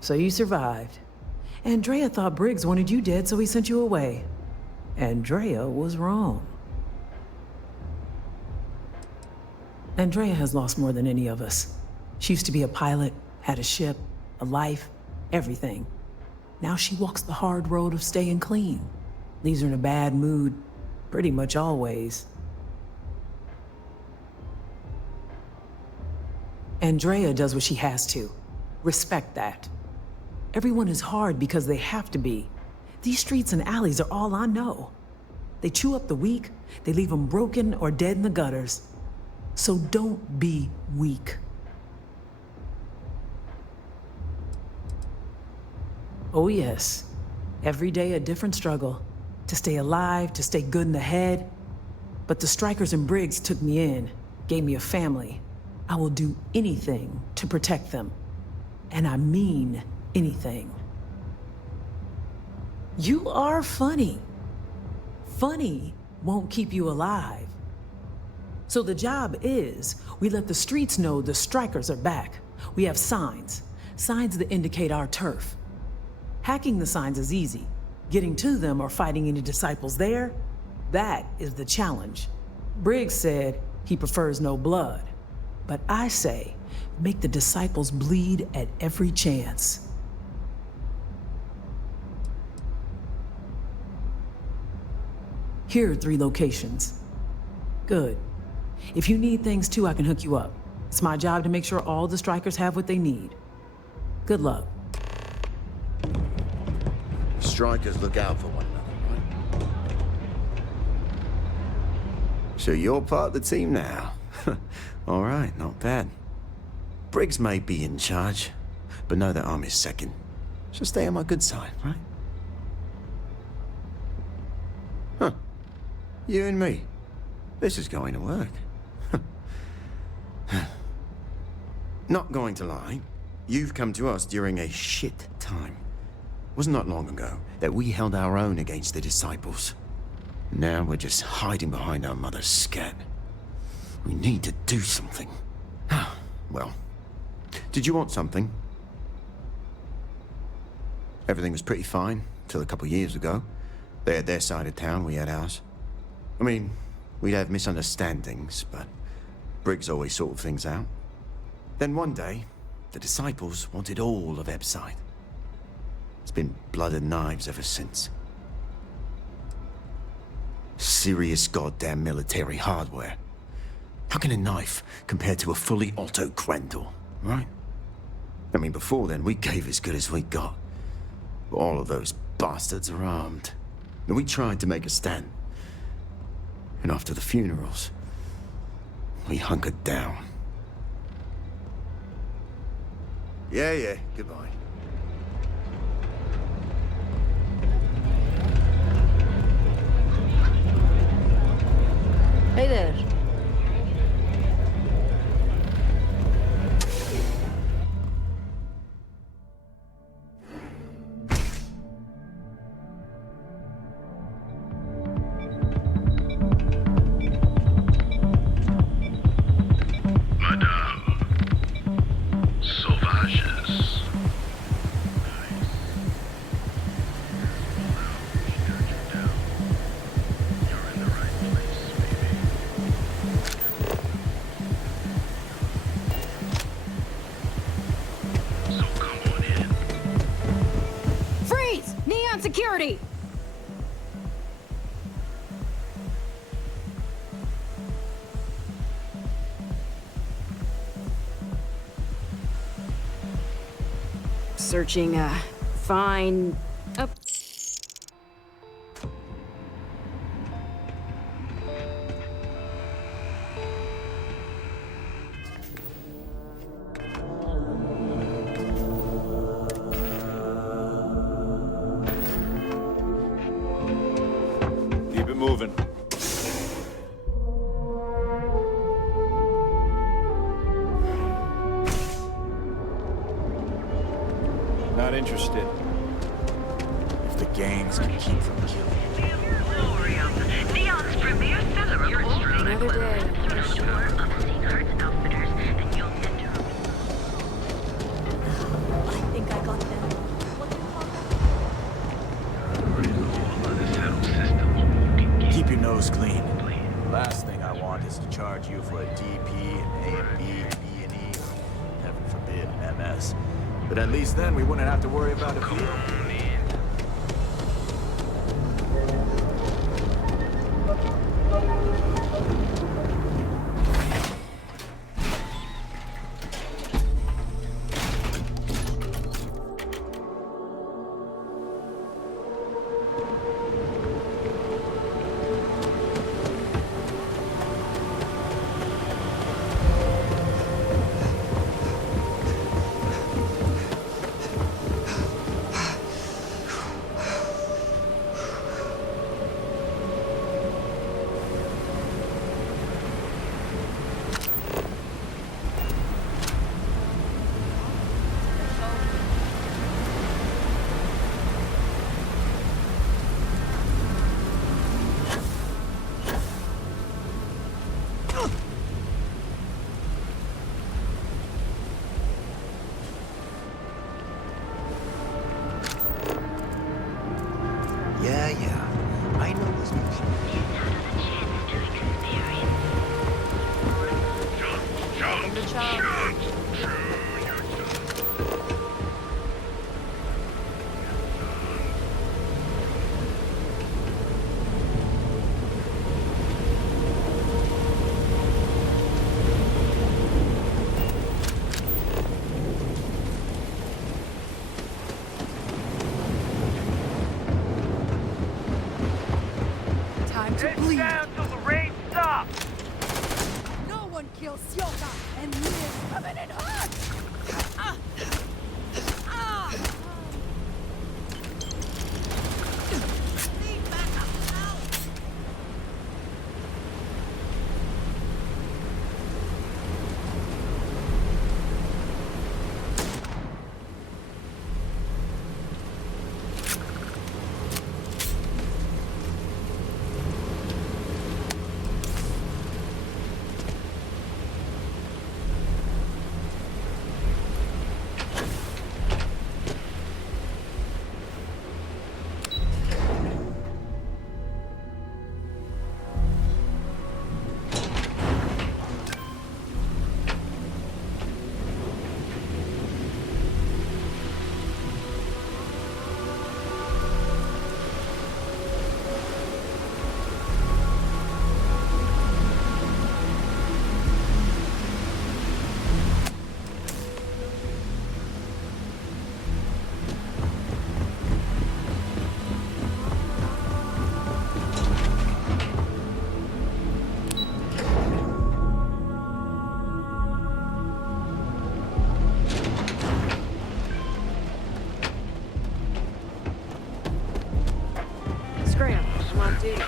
So you survived. Andrea thought Briggs wanted you dead, so he sent you away. Andrea was wrong. Andrea has lost more than any of us. She used to be a pilot, had a ship, a life, everything. Now she walks the hard road of staying clean. Leaves her in a bad mood, pretty much always. Andrea does what she has to. Respect that. Everyone is hard because they have to be. These streets and alleys are all I know. They chew up the weak, they leave them broken or dead in the gutters. So don't be weak. Oh yes, every day a different struggle. To stay alive, to stay good in the head. But the Strikers and Briggs took me in, gave me a family. I will do anything to protect them. And I mean anything. You are funny. Funny won't keep you alive. So the job is, we let the streets know the Strikers are back. We have signs that indicate our turf. Hacking the signs is easy. Getting to them or fighting any Disciples there, that is the challenge. Briggs said he prefers no blood. But I say, make the Disciples bleed at every chance. Here are 3 locations. Good. If you need things too, I can hook you up. It's my job to make sure all the Strikers have what they need. Good luck. Strikers look out for one another, right? So you're part of the team now. All right, not bad. Briggs may be in charge, but know that I'm his second. So stay on my good side, right? Huh. You and me. This is going to work. Not going to lie, you've come to us during a shit time. Wasn't that long ago that we held our own against the Disciples. Now we're just hiding behind our mother's scat. We need to do something. Well, did you want something? Everything was pretty fine till a couple years ago. They had their side of town, we had ours. I mean, we'd have misunderstandings, but Briggs always sorted things out. Then one day, the Disciples wanted all of Ebside. It's been blood and knives ever since. Serious goddamn military hardware. How can a knife compare to a fully auto Grendel, right? I mean, before then, we gave as good as we got. But all of those bastards are armed. And we tried to make a stand. And after the funerals, we hunkered down. Yeah, goodbye. Hey there. searching, fine... Oh. Keep it moving. Not interested. If the gangs can keep from killing. Neon's premier seller of all Another day. I think I got them. Keep your nose clean. Last thing I want is to charge you for a DP, an A and B, B and E, or heaven forbid, an MS. But at least then we wouldn't have to worry about a deal. Yeah. I know this mission. Time to Head bleed. down till the rain stops. No one kills Syoka and lives coming in hot! Ah! Ah! Lead back up now! Scram, I'm on duty.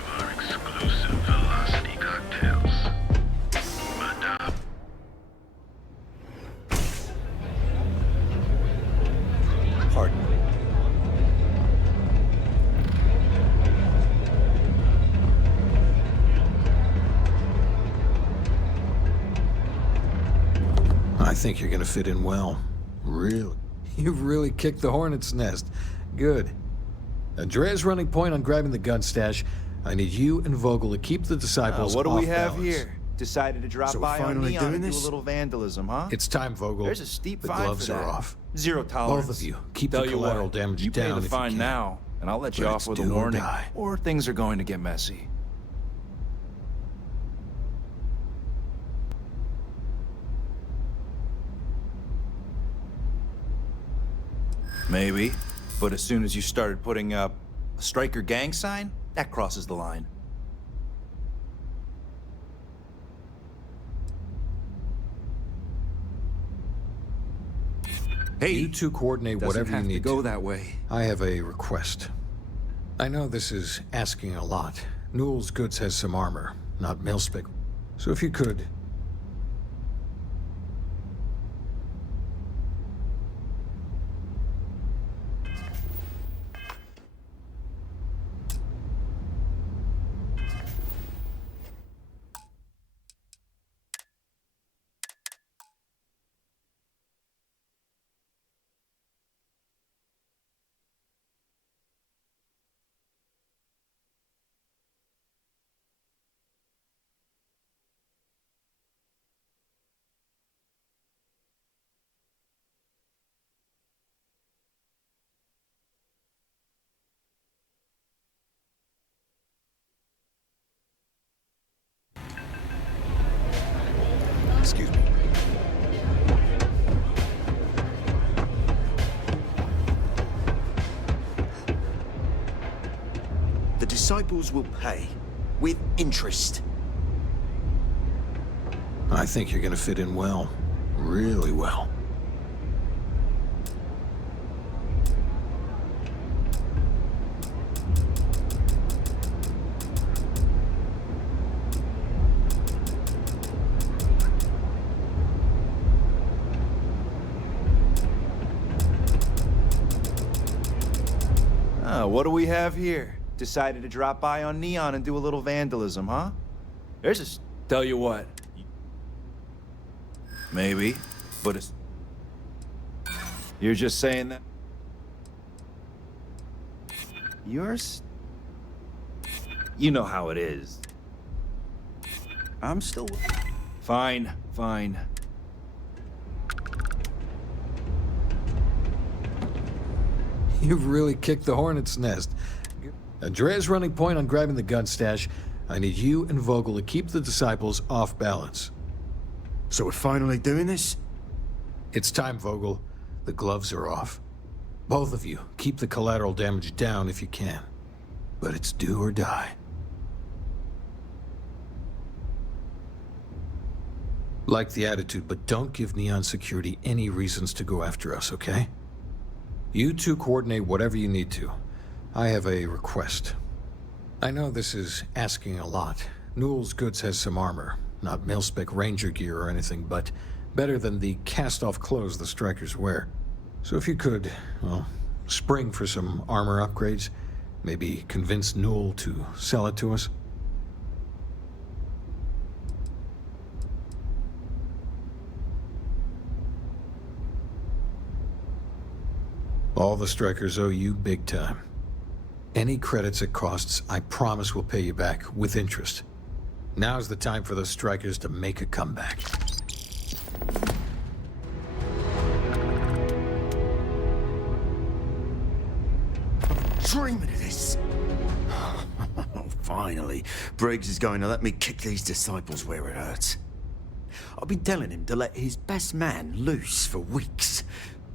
Pardon. I think you're gonna fit in well. Really? You've really kicked the hornet's nest. Good. Andrea's running point on grabbing the gun stash. I need you and Vogel to keep the disciples What do off we have balance. here? Decided to drop So we're by on finally Neon doing and do a this? little vandalism, huh? It's time, Vogel. There's a steep The fine gloves for are that. off. Zero tolerance. Both of you, keep Tell the you collateral what, damage you down pay if the you fine can. now, and I'll let you But off it's with a do or warning, die. or things are going to get messy. Maybe. But as soon as you started putting up a striker gang sign, that crosses the line. Hey, you two coordinate whatever you need to. Go that way. I have a request. I know this is asking a lot. Newell's Goods has some armor, not Millspick. So if you could... Excuse me. The disciples will pay. With interest. I think you're gonna fit in well. Really well. What do we have here? Decided to drop by on Neon and do a little vandalism, huh? There's a... Tell you what. Maybe, but it's... You're just saying that... Yours? You know how it is. I'm still... Fine, fine. You've really kicked the hornet's nest. Andrea's running point on grabbing the gun stash. I need you and Vogel to keep the disciples off balance. So we're finally doing this? It's time, Vogel. The gloves are off. Both of you, keep the collateral damage down if you can. But it's do or die. Like the attitude, but don't give Neon Security any reasons to go after us, okay? You two coordinate whatever you need to. I have a request. I know this is asking a lot. Newell's Goods has some armor. Not mil-spec ranger gear or anything, but better than the cast-off clothes the strikers wear. So if you could, well, spring for some armor upgrades, maybe convince Newell to sell it to us. All the strikers owe you big time. Any credits it costs, I promise we'll pay you back, with interest. Now's the time for the strikers to make a comeback. Dreaming of this! Finally, Briggs is going to let me kick these disciples where it hurts. I've been telling him to let his best man loose for weeks.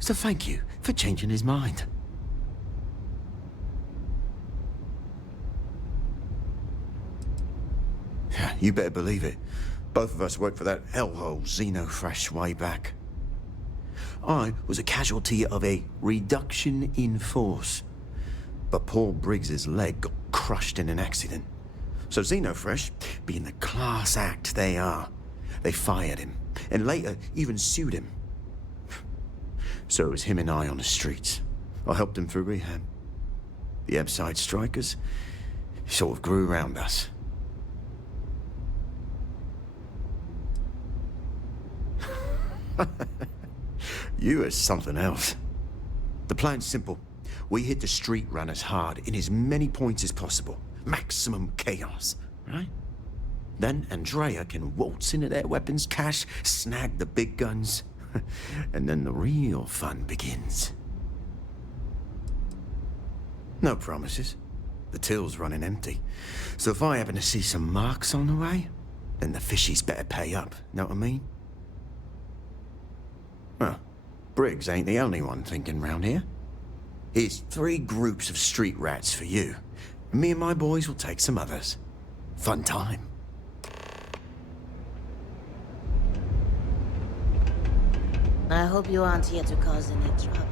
So thank you for changing his mind. Yeah, you better believe it. Both of us worked for that hellhole Xenofresh way back. I was a casualty of a reduction in force. But Paul Briggs's leg got crushed in an accident. So Xenofresh, being the class act they are, they fired him, and later even sued him. So it was him and I on the streets. I helped him through rehab. The Ebside strikers sort of grew around us. You are something else. The plan's simple. We hit the street runners hard in as many points as possible. Maximum chaos, right? Then Andrea can waltz into their weapons cache, snag the big guns, and then the real fun begins. No promises. The till's running empty. So if I happen to see some marks on the way, then the fishies better pay up, know what I mean? Well, Briggs ain't the only one thinking round here. Here's 3 groups of street rats for you. Me and my boys will take some others. Fun time. I hope you aren't here to cause any trouble.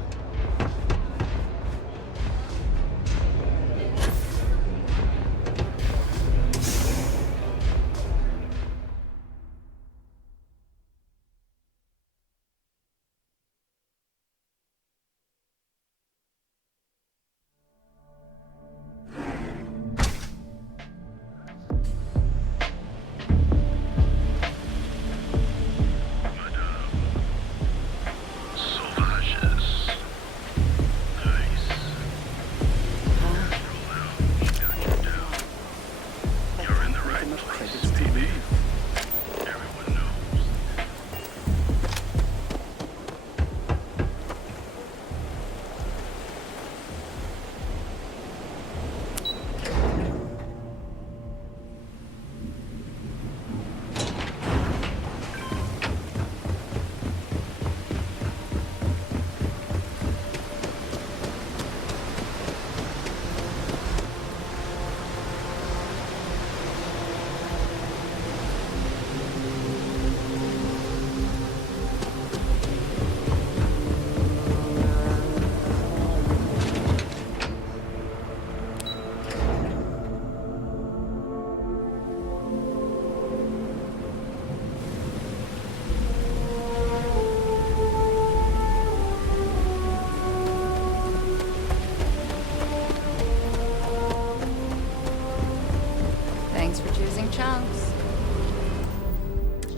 Thanks for choosing Chunks.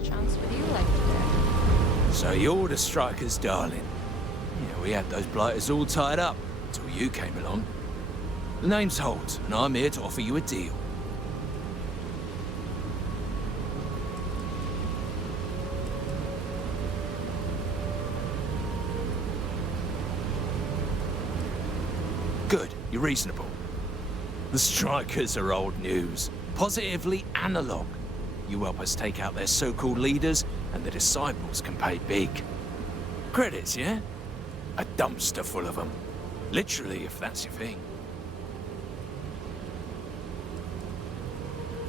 Chunks with you like today? So you're the strikers, darling. Yeah, we had those blighters all tied up until you came along. The name's Holt, and I'm here to offer you a deal. Good, you're reasonable. The strikers are old news. Positively analog. You help us take out their so-called leaders, and the disciples can pay big. Credits, yeah? A dumpster full of them. Literally, if that's your thing.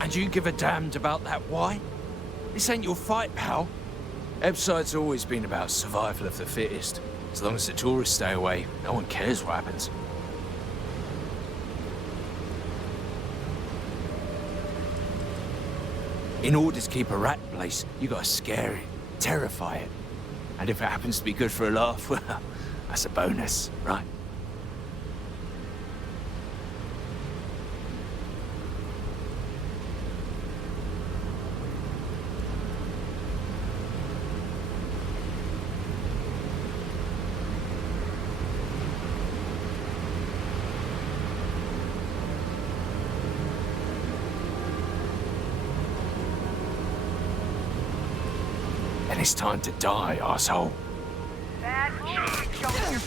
And you give a damned about that why? This ain't your fight, pal. Ebside's always been about survival of the fittest. As long as the tourists stay away, no one cares what happens. In order to keep a rat place, you gotta scare it, terrify it. And if it happens to be good for a laugh, well, that's a bonus, right? And it's time to die, arsehole. Bad boy, show your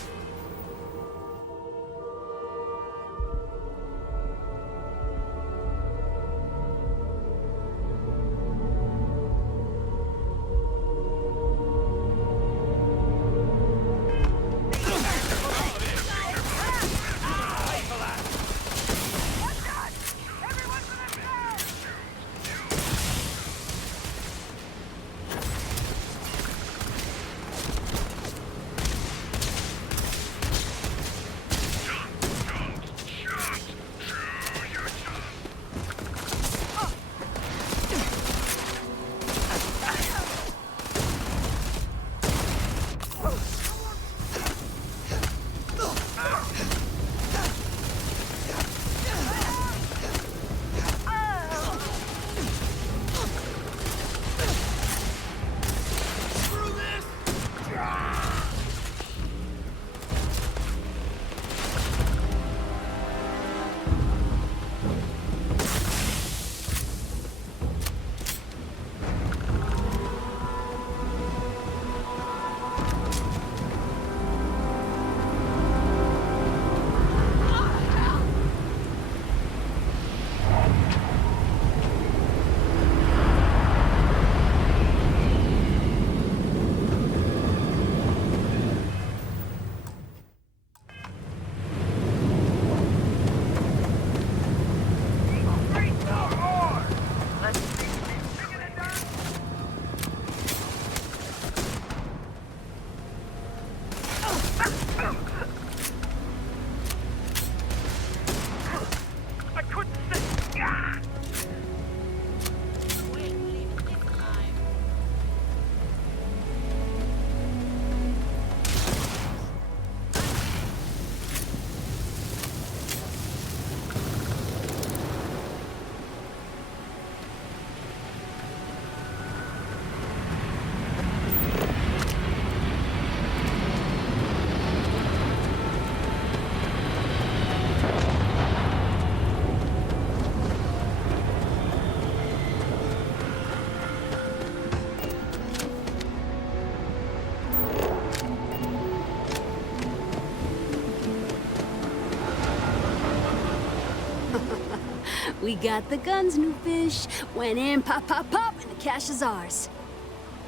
We got the guns, new fish. Went in, pop, pop, pop, and the cash is ours.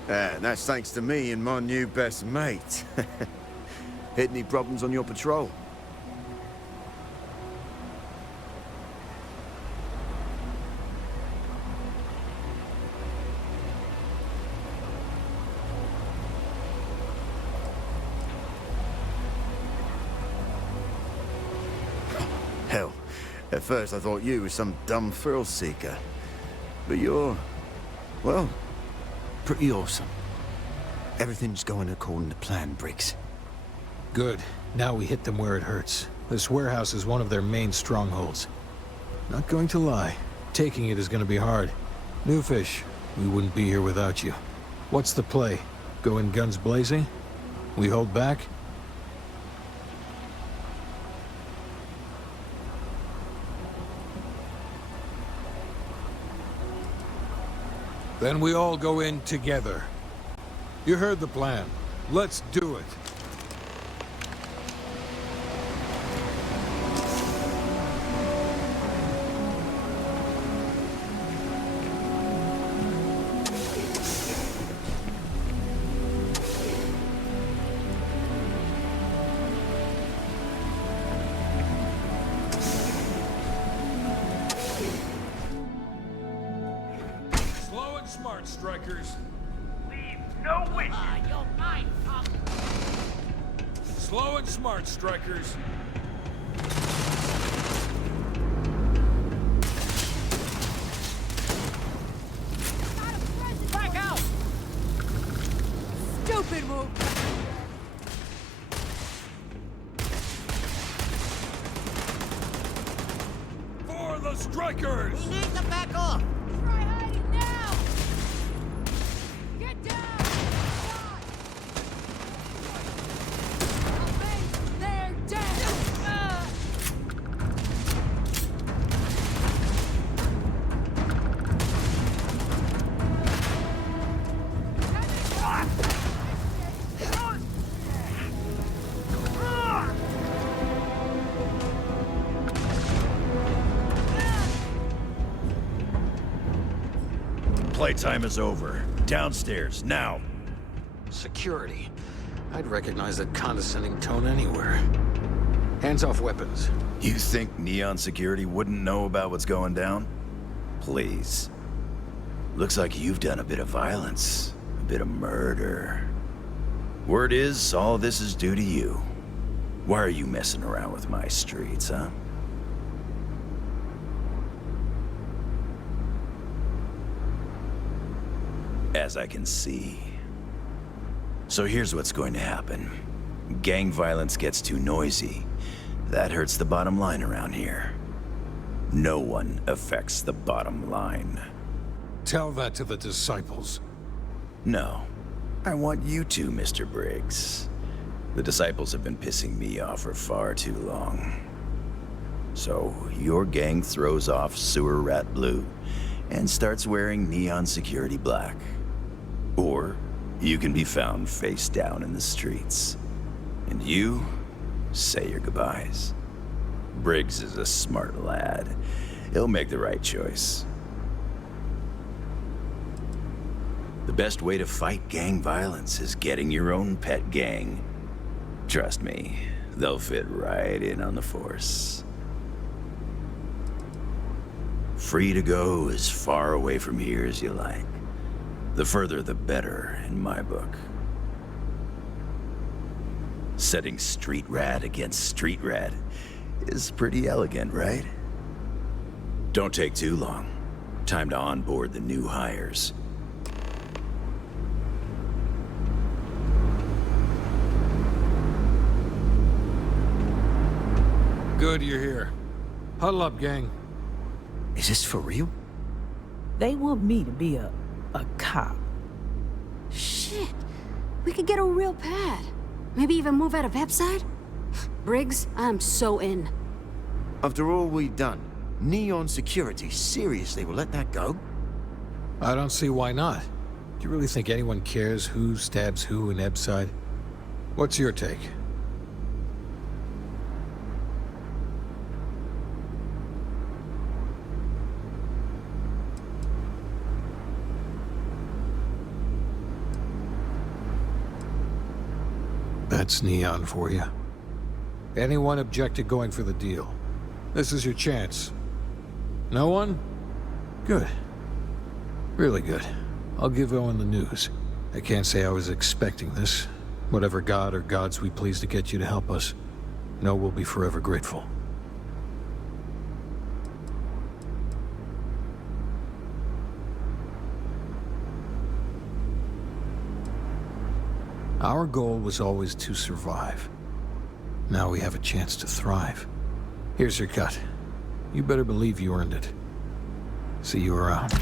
That's thanks to me and my new best mate. Hit any problems on your patrol? Hell, at first I thought you were some dumb thrill seeker. But you're, well, pretty awesome. Everything's going according to plan, Briggs. Good. Now we hit them where it hurts. This warehouse is one of their main strongholds. Not going to lie, taking it is going to be hard. New fish, we wouldn't be here without you. What's the play? Go in guns blazing? We hold back? Then we all go in together. You heard the plan. Let's do it. Slow and smart, strikers. Leave no witness. You're mine, punk. Slow and smart, strikers. Back out! Stupid move. For the strikers! We need to back off. Try hiding now. Get down. They're dead. Playtime is over. Downstairs, now. Security. I'd recognize that condescending tone anywhere. Hands off weapons. You think Neon Security wouldn't know about what's going down? Please. Looks like you've done a bit of violence. A bit of murder. Word is, all this is due to you. Why are you messing around with my streets, huh? As I can see. So here's what's going to happen. Gang violence gets too noisy. That hurts the bottom line around here. No one affects the bottom line. Tell that to the disciples. No. I want you to, Mr. Briggs. The disciples have been pissing me off for far too long. So, your gang throws off Sewer Rat Blue and starts wearing Neon Security Black. Or, you can be found face down in the streets. And you say your goodbyes. Briggs is a smart lad. He'll make the right choice. The best way to fight gang violence is getting your own pet gang. Trust me, they'll fit right in on the force. Free to go as far away from here as you like. The further the better, in my book. Setting street rat against street rat is pretty elegant, right? Don't take too long. Time to onboard the new hires. Good you're here. Huddle up, gang. Is this for real? They want me to be a cop. Shit. We could get a real pad. Maybe even move out of Epside? Briggs, I'm so in. After all we've done, Neon Security seriously will let that go? I don't see why not. Do you really think anyone cares who stabs who in Epside? What's your take? That's Neon for you. Anyone object to going for the deal? This is your chance. No one? Good. Really good. I'll give Owen the news. I can't say I was expecting this. Whatever god or gods we please to get you to help us, know we'll be forever grateful. Our goal was always to survive. Now we have a chance to thrive. Here's your cut. You better believe you earned it. See you around.